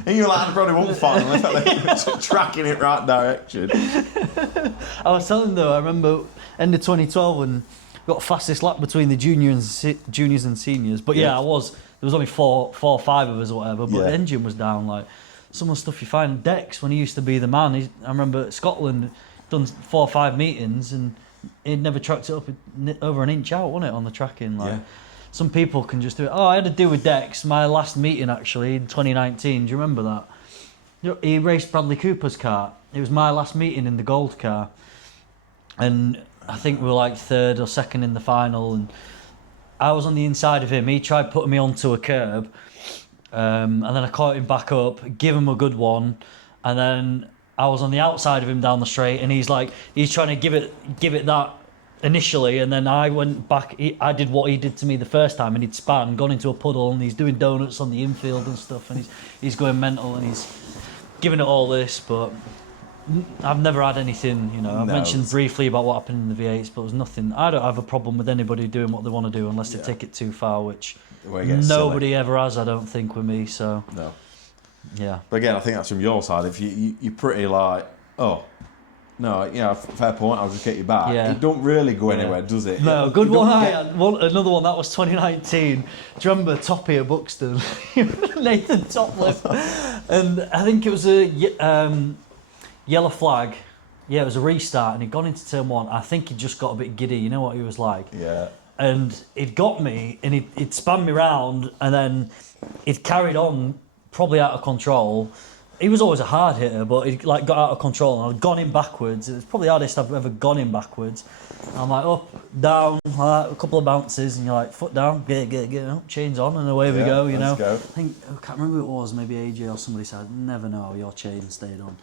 And you're like, I probably won't find them, tracking it right direction. I was telling them though, I remember end of 2012 when we got fastest lap between the juniors and seniors, but there was only four or five of us or whatever, but the engine was down. Like some of the stuff you find, Dex, when he used to be the man, I remember Scotland done 4 or 5 meetings and he'd never tracked it up over an inch out, wasn't it, on the tracking? Like some people can just do it. Oh, I had to do with Dex my last meeting actually in 2019. Do you remember that? He raced Bradley Cooper's car. It was my last meeting in the gold car, and I think we were like 3rd or 2nd in the final, and I was on the inside of him. He tried putting me onto a curb, and then I caught him back up, give him a good one, and then I was on the outside of him down the straight, and he's trying to give it that initially, and then I went back. I did what he did to me the first time, and he'd span, gone into a puddle, and he's doing donuts on the infield and stuff, and he's going mental, and he's giving it all this, but I've never had anything, you know. I've mentioned briefly about what happened in the V8s, but it was nothing. I don't have a problem with anybody doing what they want to do unless they take it too far, which nobody ever has, I don't think, with me. So no. Yeah. But again, I think that's from your side. If you're pretty like, oh, no, you know, fair point, I'll just get you back. Yeah. It don't really go anywhere, does it? No, good one. Another one, that was 2019. Do you remember Toppy at Buxton? Nathan Topliff. And I think it was a yellow flag. Yeah, it was a restart, and he'd gone into turn 1. I think he'd just got a bit giddy. You know what he was like? Yeah. And he'd got me, and he'd spun me round, and then he'd carried on, probably out of control. He was always a hard hitter, but he got out of control, and I'd gone in backwards. It was probably the hardest I've ever gone in backwards. I'm like up, down, like that, a couple of bounces, and you're like foot down, get up, chains on, and away we go. You know. Go. I can't remember who it was. Maybe AJ or somebody said, "Never know, your chain stayed on."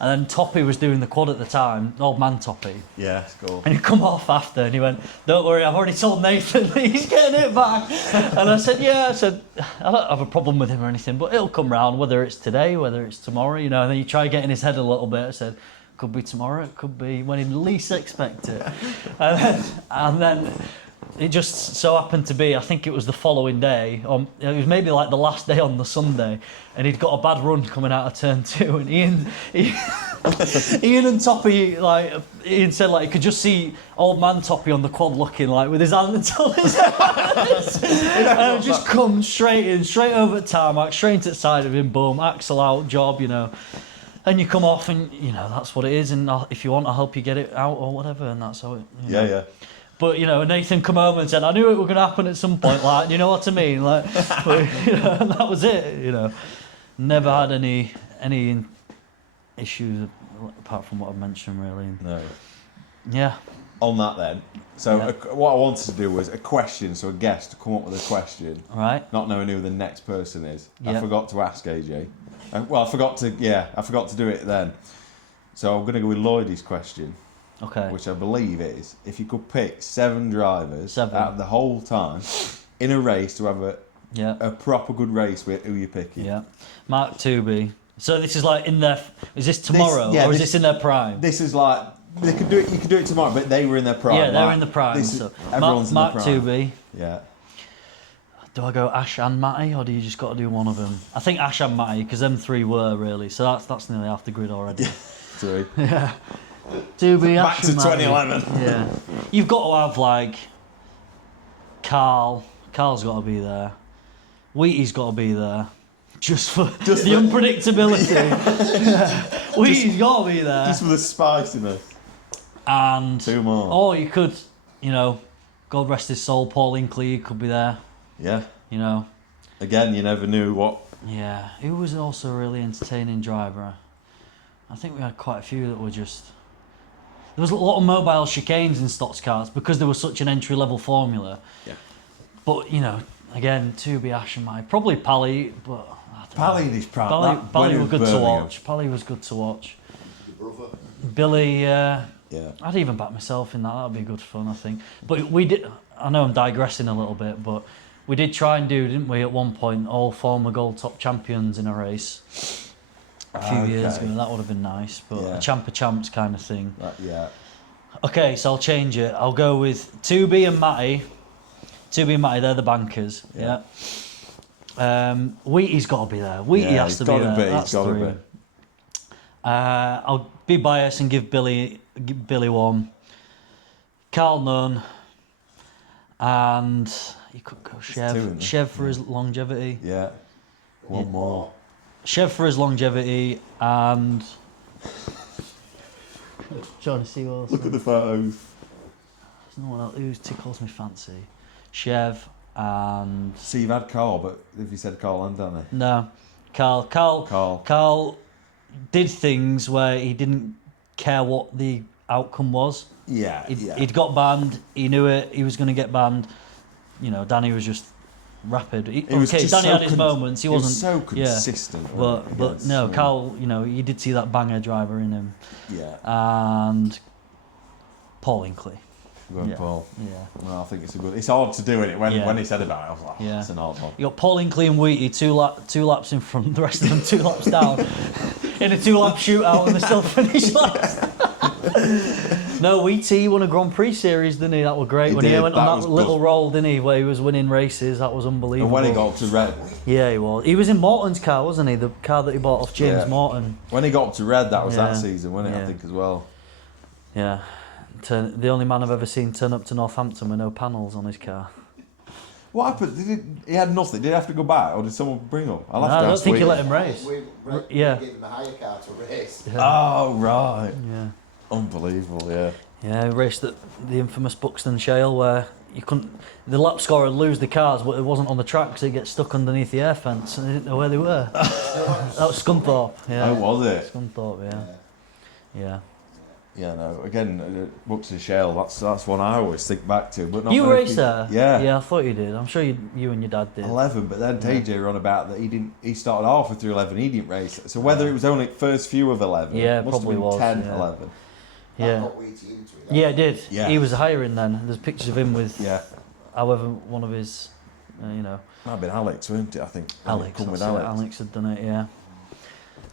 And then Toppy was doing the quad at the time, old man Toppy. Yeah, cool. And he'd come off after, and he went, "Don't worry, I've already told Nathan he's getting it back." And I said, "Yeah," I don't have a problem with him or anything, but it'll come round, whether it's today, whether it's tomorrow, you know. And then you try getting his head a little bit. I said, could be tomorrow, it could be when he least expect it. And then it just so happened to be, I think it was the following day, it was maybe like the last day on the Sunday, and he'd got a bad run coming out of turn 2, and Ian and Toppy, like, Ian said, like, you could just see old man Toppy on the quad looking, like, with his hands on his head. And just come straight in, straight over tarmac, straight into the side of him, boom, axle out, job, you know. And you come off, and, you know, that's what it is, and if you want, I'll help you get it out or whatever, and that's how it, you know. Yeah. But, you know, Nathan come home and said, I knew it was going to happen at some point, like, you know what I mean? Like, but, you know, and that was it, you know. Never had any issues apart from what I've mentioned, really. No. Yeah. On that then, so what I wanted to do was a question, so a guest to come up with a question. Right. Not knowing who the next person is. Yep. I forgot to ask AJ. Well, I forgot to do it then. So I'm going to go with Lloydie's question. Okay. Which I believe is, if you could pick 7 drivers out of the whole time in a race to have a proper good race with, who are you picking? Yeah. Mark Tooby. So this is like in their, is this tomorrow or is this in their prime? This is like, They could do it. You could do it tomorrow, but they were in their prime. Yeah, they're in the prime. So Everyone's Mark in their prime. 2B. Yeah. Do I go Ash and Matty, or do you just got to do one of them? I think Ash and Matty, because them three were really. So that's nearly half the grid already. Three. Yeah. 2B, Back Ash to and Matty. 2011. Yeah. You've got to have like Carl. Carl's got to be there. Wheaty's got to be there. Just for the unpredictability. Yeah. Wheaty's got to be there. Just for the spiciness. And 2 more. Or you could, you know, God rest his soul, Paul Incley could be there. Yeah. You know. Again, you never knew what. Yeah. Who was also a really entertaining driver? I think we had quite a few that were just. There was a lot of mobile chicanes in Stox cars because there was such an entry-level formula. Yeah. But you know, again, 2B, Ash and Mike, probably Pally, but I don't Pally know. in his prime. Pally was good to watch. Pally was good to watch. Your brother. Billy. Yeah. I'd even back myself in that. That'd be good fun, I think. But we did. I know I'm digressing a little bit, but we did try and do, didn't we, at one point, all former Gold Top champions in a race. A few years ago, that would have been nice, but a champ of champs kind of thing. Yeah. Okay, so I'll change it. I'll go with 2B and Matty. 2B and Matty, they're the bankers. Yeah. Wheaty's got to be there. Wheaty has to be there. That's three. I'll be biased and give Billy one. Carl none. And you could go Chev. Chev for his longevity. Yeah. One more. Chev for his longevity and. Trying to see what else. Look at the photos. There's no one else who tickles me fancy. Chev and. See, you've had Carl, but if you said Carl and Danny. No. Carl did things where he didn't care what the outcome was. Yeah. He'd got banned. He knew it. He was going to get banned. You know, Danny was just rapid. Danny had his moments. He wasn't so consistent. Yeah. But no, Carl. You know, you did see that banger driver in him. Yeah. And Paul Incley. Going Paul. Yeah. Well, I think it's a good. It's hard to do it when he said about it. I was like, yeah, it's an hard one. You got Paul Incley and Wheaty two laps in front. The rest of them 2 laps down in a 2-lap shootout, and they still finish last. No, Wheaty won a Grand Prix series, didn't he? That was great. When he went on that little roll, didn't he, where he was winning races. That was unbelievable. And when he got up to Red. Yeah, he was. He was in Morton's car, wasn't he? The car that he bought off James Morton. When he got up to Red, that was that season, wasn't it? I think as well. Yeah. The only man I've ever seen turn up to Northampton with no panels on his car. What happened? He had nothing. Did he have to go back, or did someone bring him? I don't think he let him race. We gave him a hire car to race. Yeah. Oh, right. Yeah. Unbelievable, yeah. Yeah, he raced at the infamous Buxton Shale where you couldn't. The lap scorer would lose the cars, but it wasn't on the track because he'd get stuck underneath the air fence and they didn't know where they were. That was Scunthorpe. Yeah. Oh, was it? Scunthorpe, yeah. Yeah. Yeah, no. Again, Buxton Shale. That's one I always think back to. But not you many raced people. there? Yeah. Yeah, I thought you did. I'm sure you and your dad did. 11, but then TJ were on about that he started halfway through 11, he didn't race. So whether it was only first few of 11, yeah, must probably have been was 10, yeah. 11. Yeah. Got Wheaty into it. Yeah, it did. Yeah. He was hiring then. There's pictures of him with however one of his, you know. Might have been Alex, weren't it? I think. Alex had done it, yeah.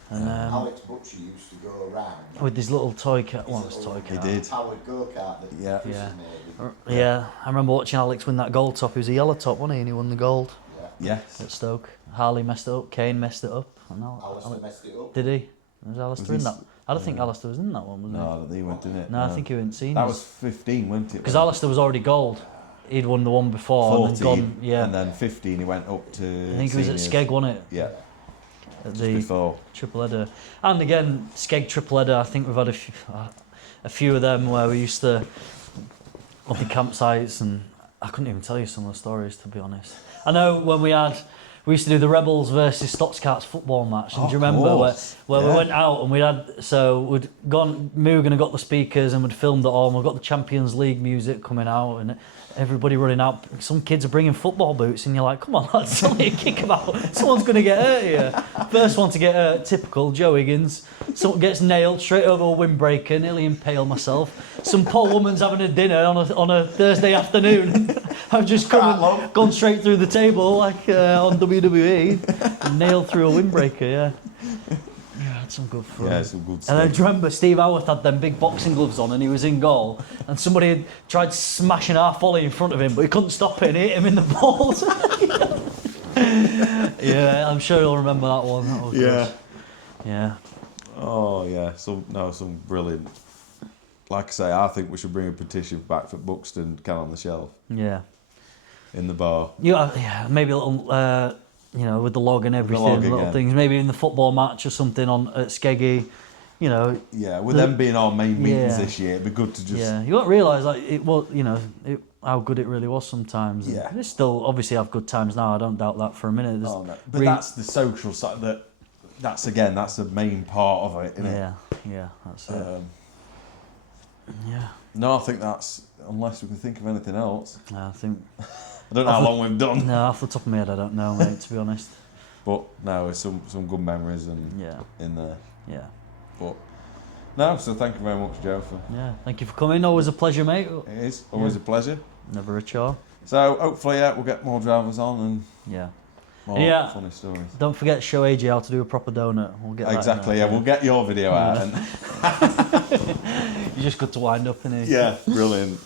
And Alex Butcher used to go around with his little toy car. Well, his toy car. He did. Powered go-kart that Chris had made. Yeah, I remember watching Alex win that gold top. He was a yellow top, wasn't he? And he won the gold. Yes. At Stoke. Harley messed it up. Kane messed it up. Alistair messed it up. Did he? Was Alistair in that? I don't think Alistair was in that one, was he? No, I don't think he went in it. No, I think he went seniors. That was 15, wasn't it? Because Alistair was already gold. He'd won the one before 14, and then gone. Yeah. And then 15, he went up to. I think he was at Skeg, wasn't it? Yeah. At Just the before. triple header. And again, Skeg triple header. I think we've had a few of them where we used to up the campsites, and I couldn't even tell you some of the stories, to be honest. I know when we used to do the Rebels versus Stox Carts football match. And do you remember where we went out and we'd gone, Moogan had got the speakers and we'd filmed it all, and we've got the Champions League music coming out and everybody running out. Some kids are bringing football boots and you're like, come on, lads, it's only a kickabout. Someone's going to get hurt here. First one to get hurt, typical, Joe Higgins. Someone gets nailed straight over a windbreaker, nearly impaled myself. Some poor woman's having a dinner on a Thursday afternoon. I've just gone straight through the table like on WWE, and nailed through a windbreaker, yeah. some good fun. Yeah, some good And stuff. then do you remember Steve Howarth had them big boxing gloves on and he was in goal and somebody had tried smashing our volley in front of him but he couldn't stop it and hit him in the balls. Yeah, I'm sure you'll remember that one. That was Yeah. good. Yeah. Oh yeah, some brilliant. Like I say, I think we should bring a petition back for Buxton Can on the Shelf Yeah. in the bar. Yeah, maybe a little, with the log and everything, log little again. things. Maybe in the football match or something on at Skeggy, Yeah, with them being our main meetings Yeah. this year, it'd be good to just. Yeah, you won't realise like it was, how good it really was sometimes. Yeah. They still obviously have good times now. I don't doubt that for a minute. Oh, no. But that's the social side. That's the main part of it, isn't it? Yeah, that's it. Yeah, No, I think that's unless we can think of anything else. I think. I don't know how long we've done, No, off the top of my head, I don't know, mate. To be honest. but no, it's some good memories and Yeah, in there. yeah, But no, so thank you very much, Joe. For yeah. Thank you for coming. Always a pleasure, mate. it is always a pleasure. Never a chore. So hopefully, we'll get more drivers on and Yeah. more Yeah. funny stories. Don't forget to show AJ how to do a proper donut. We'll get that in Exactly. there. Yeah, we'll get your video out. And You just got to wind up in it. yeah, brilliant.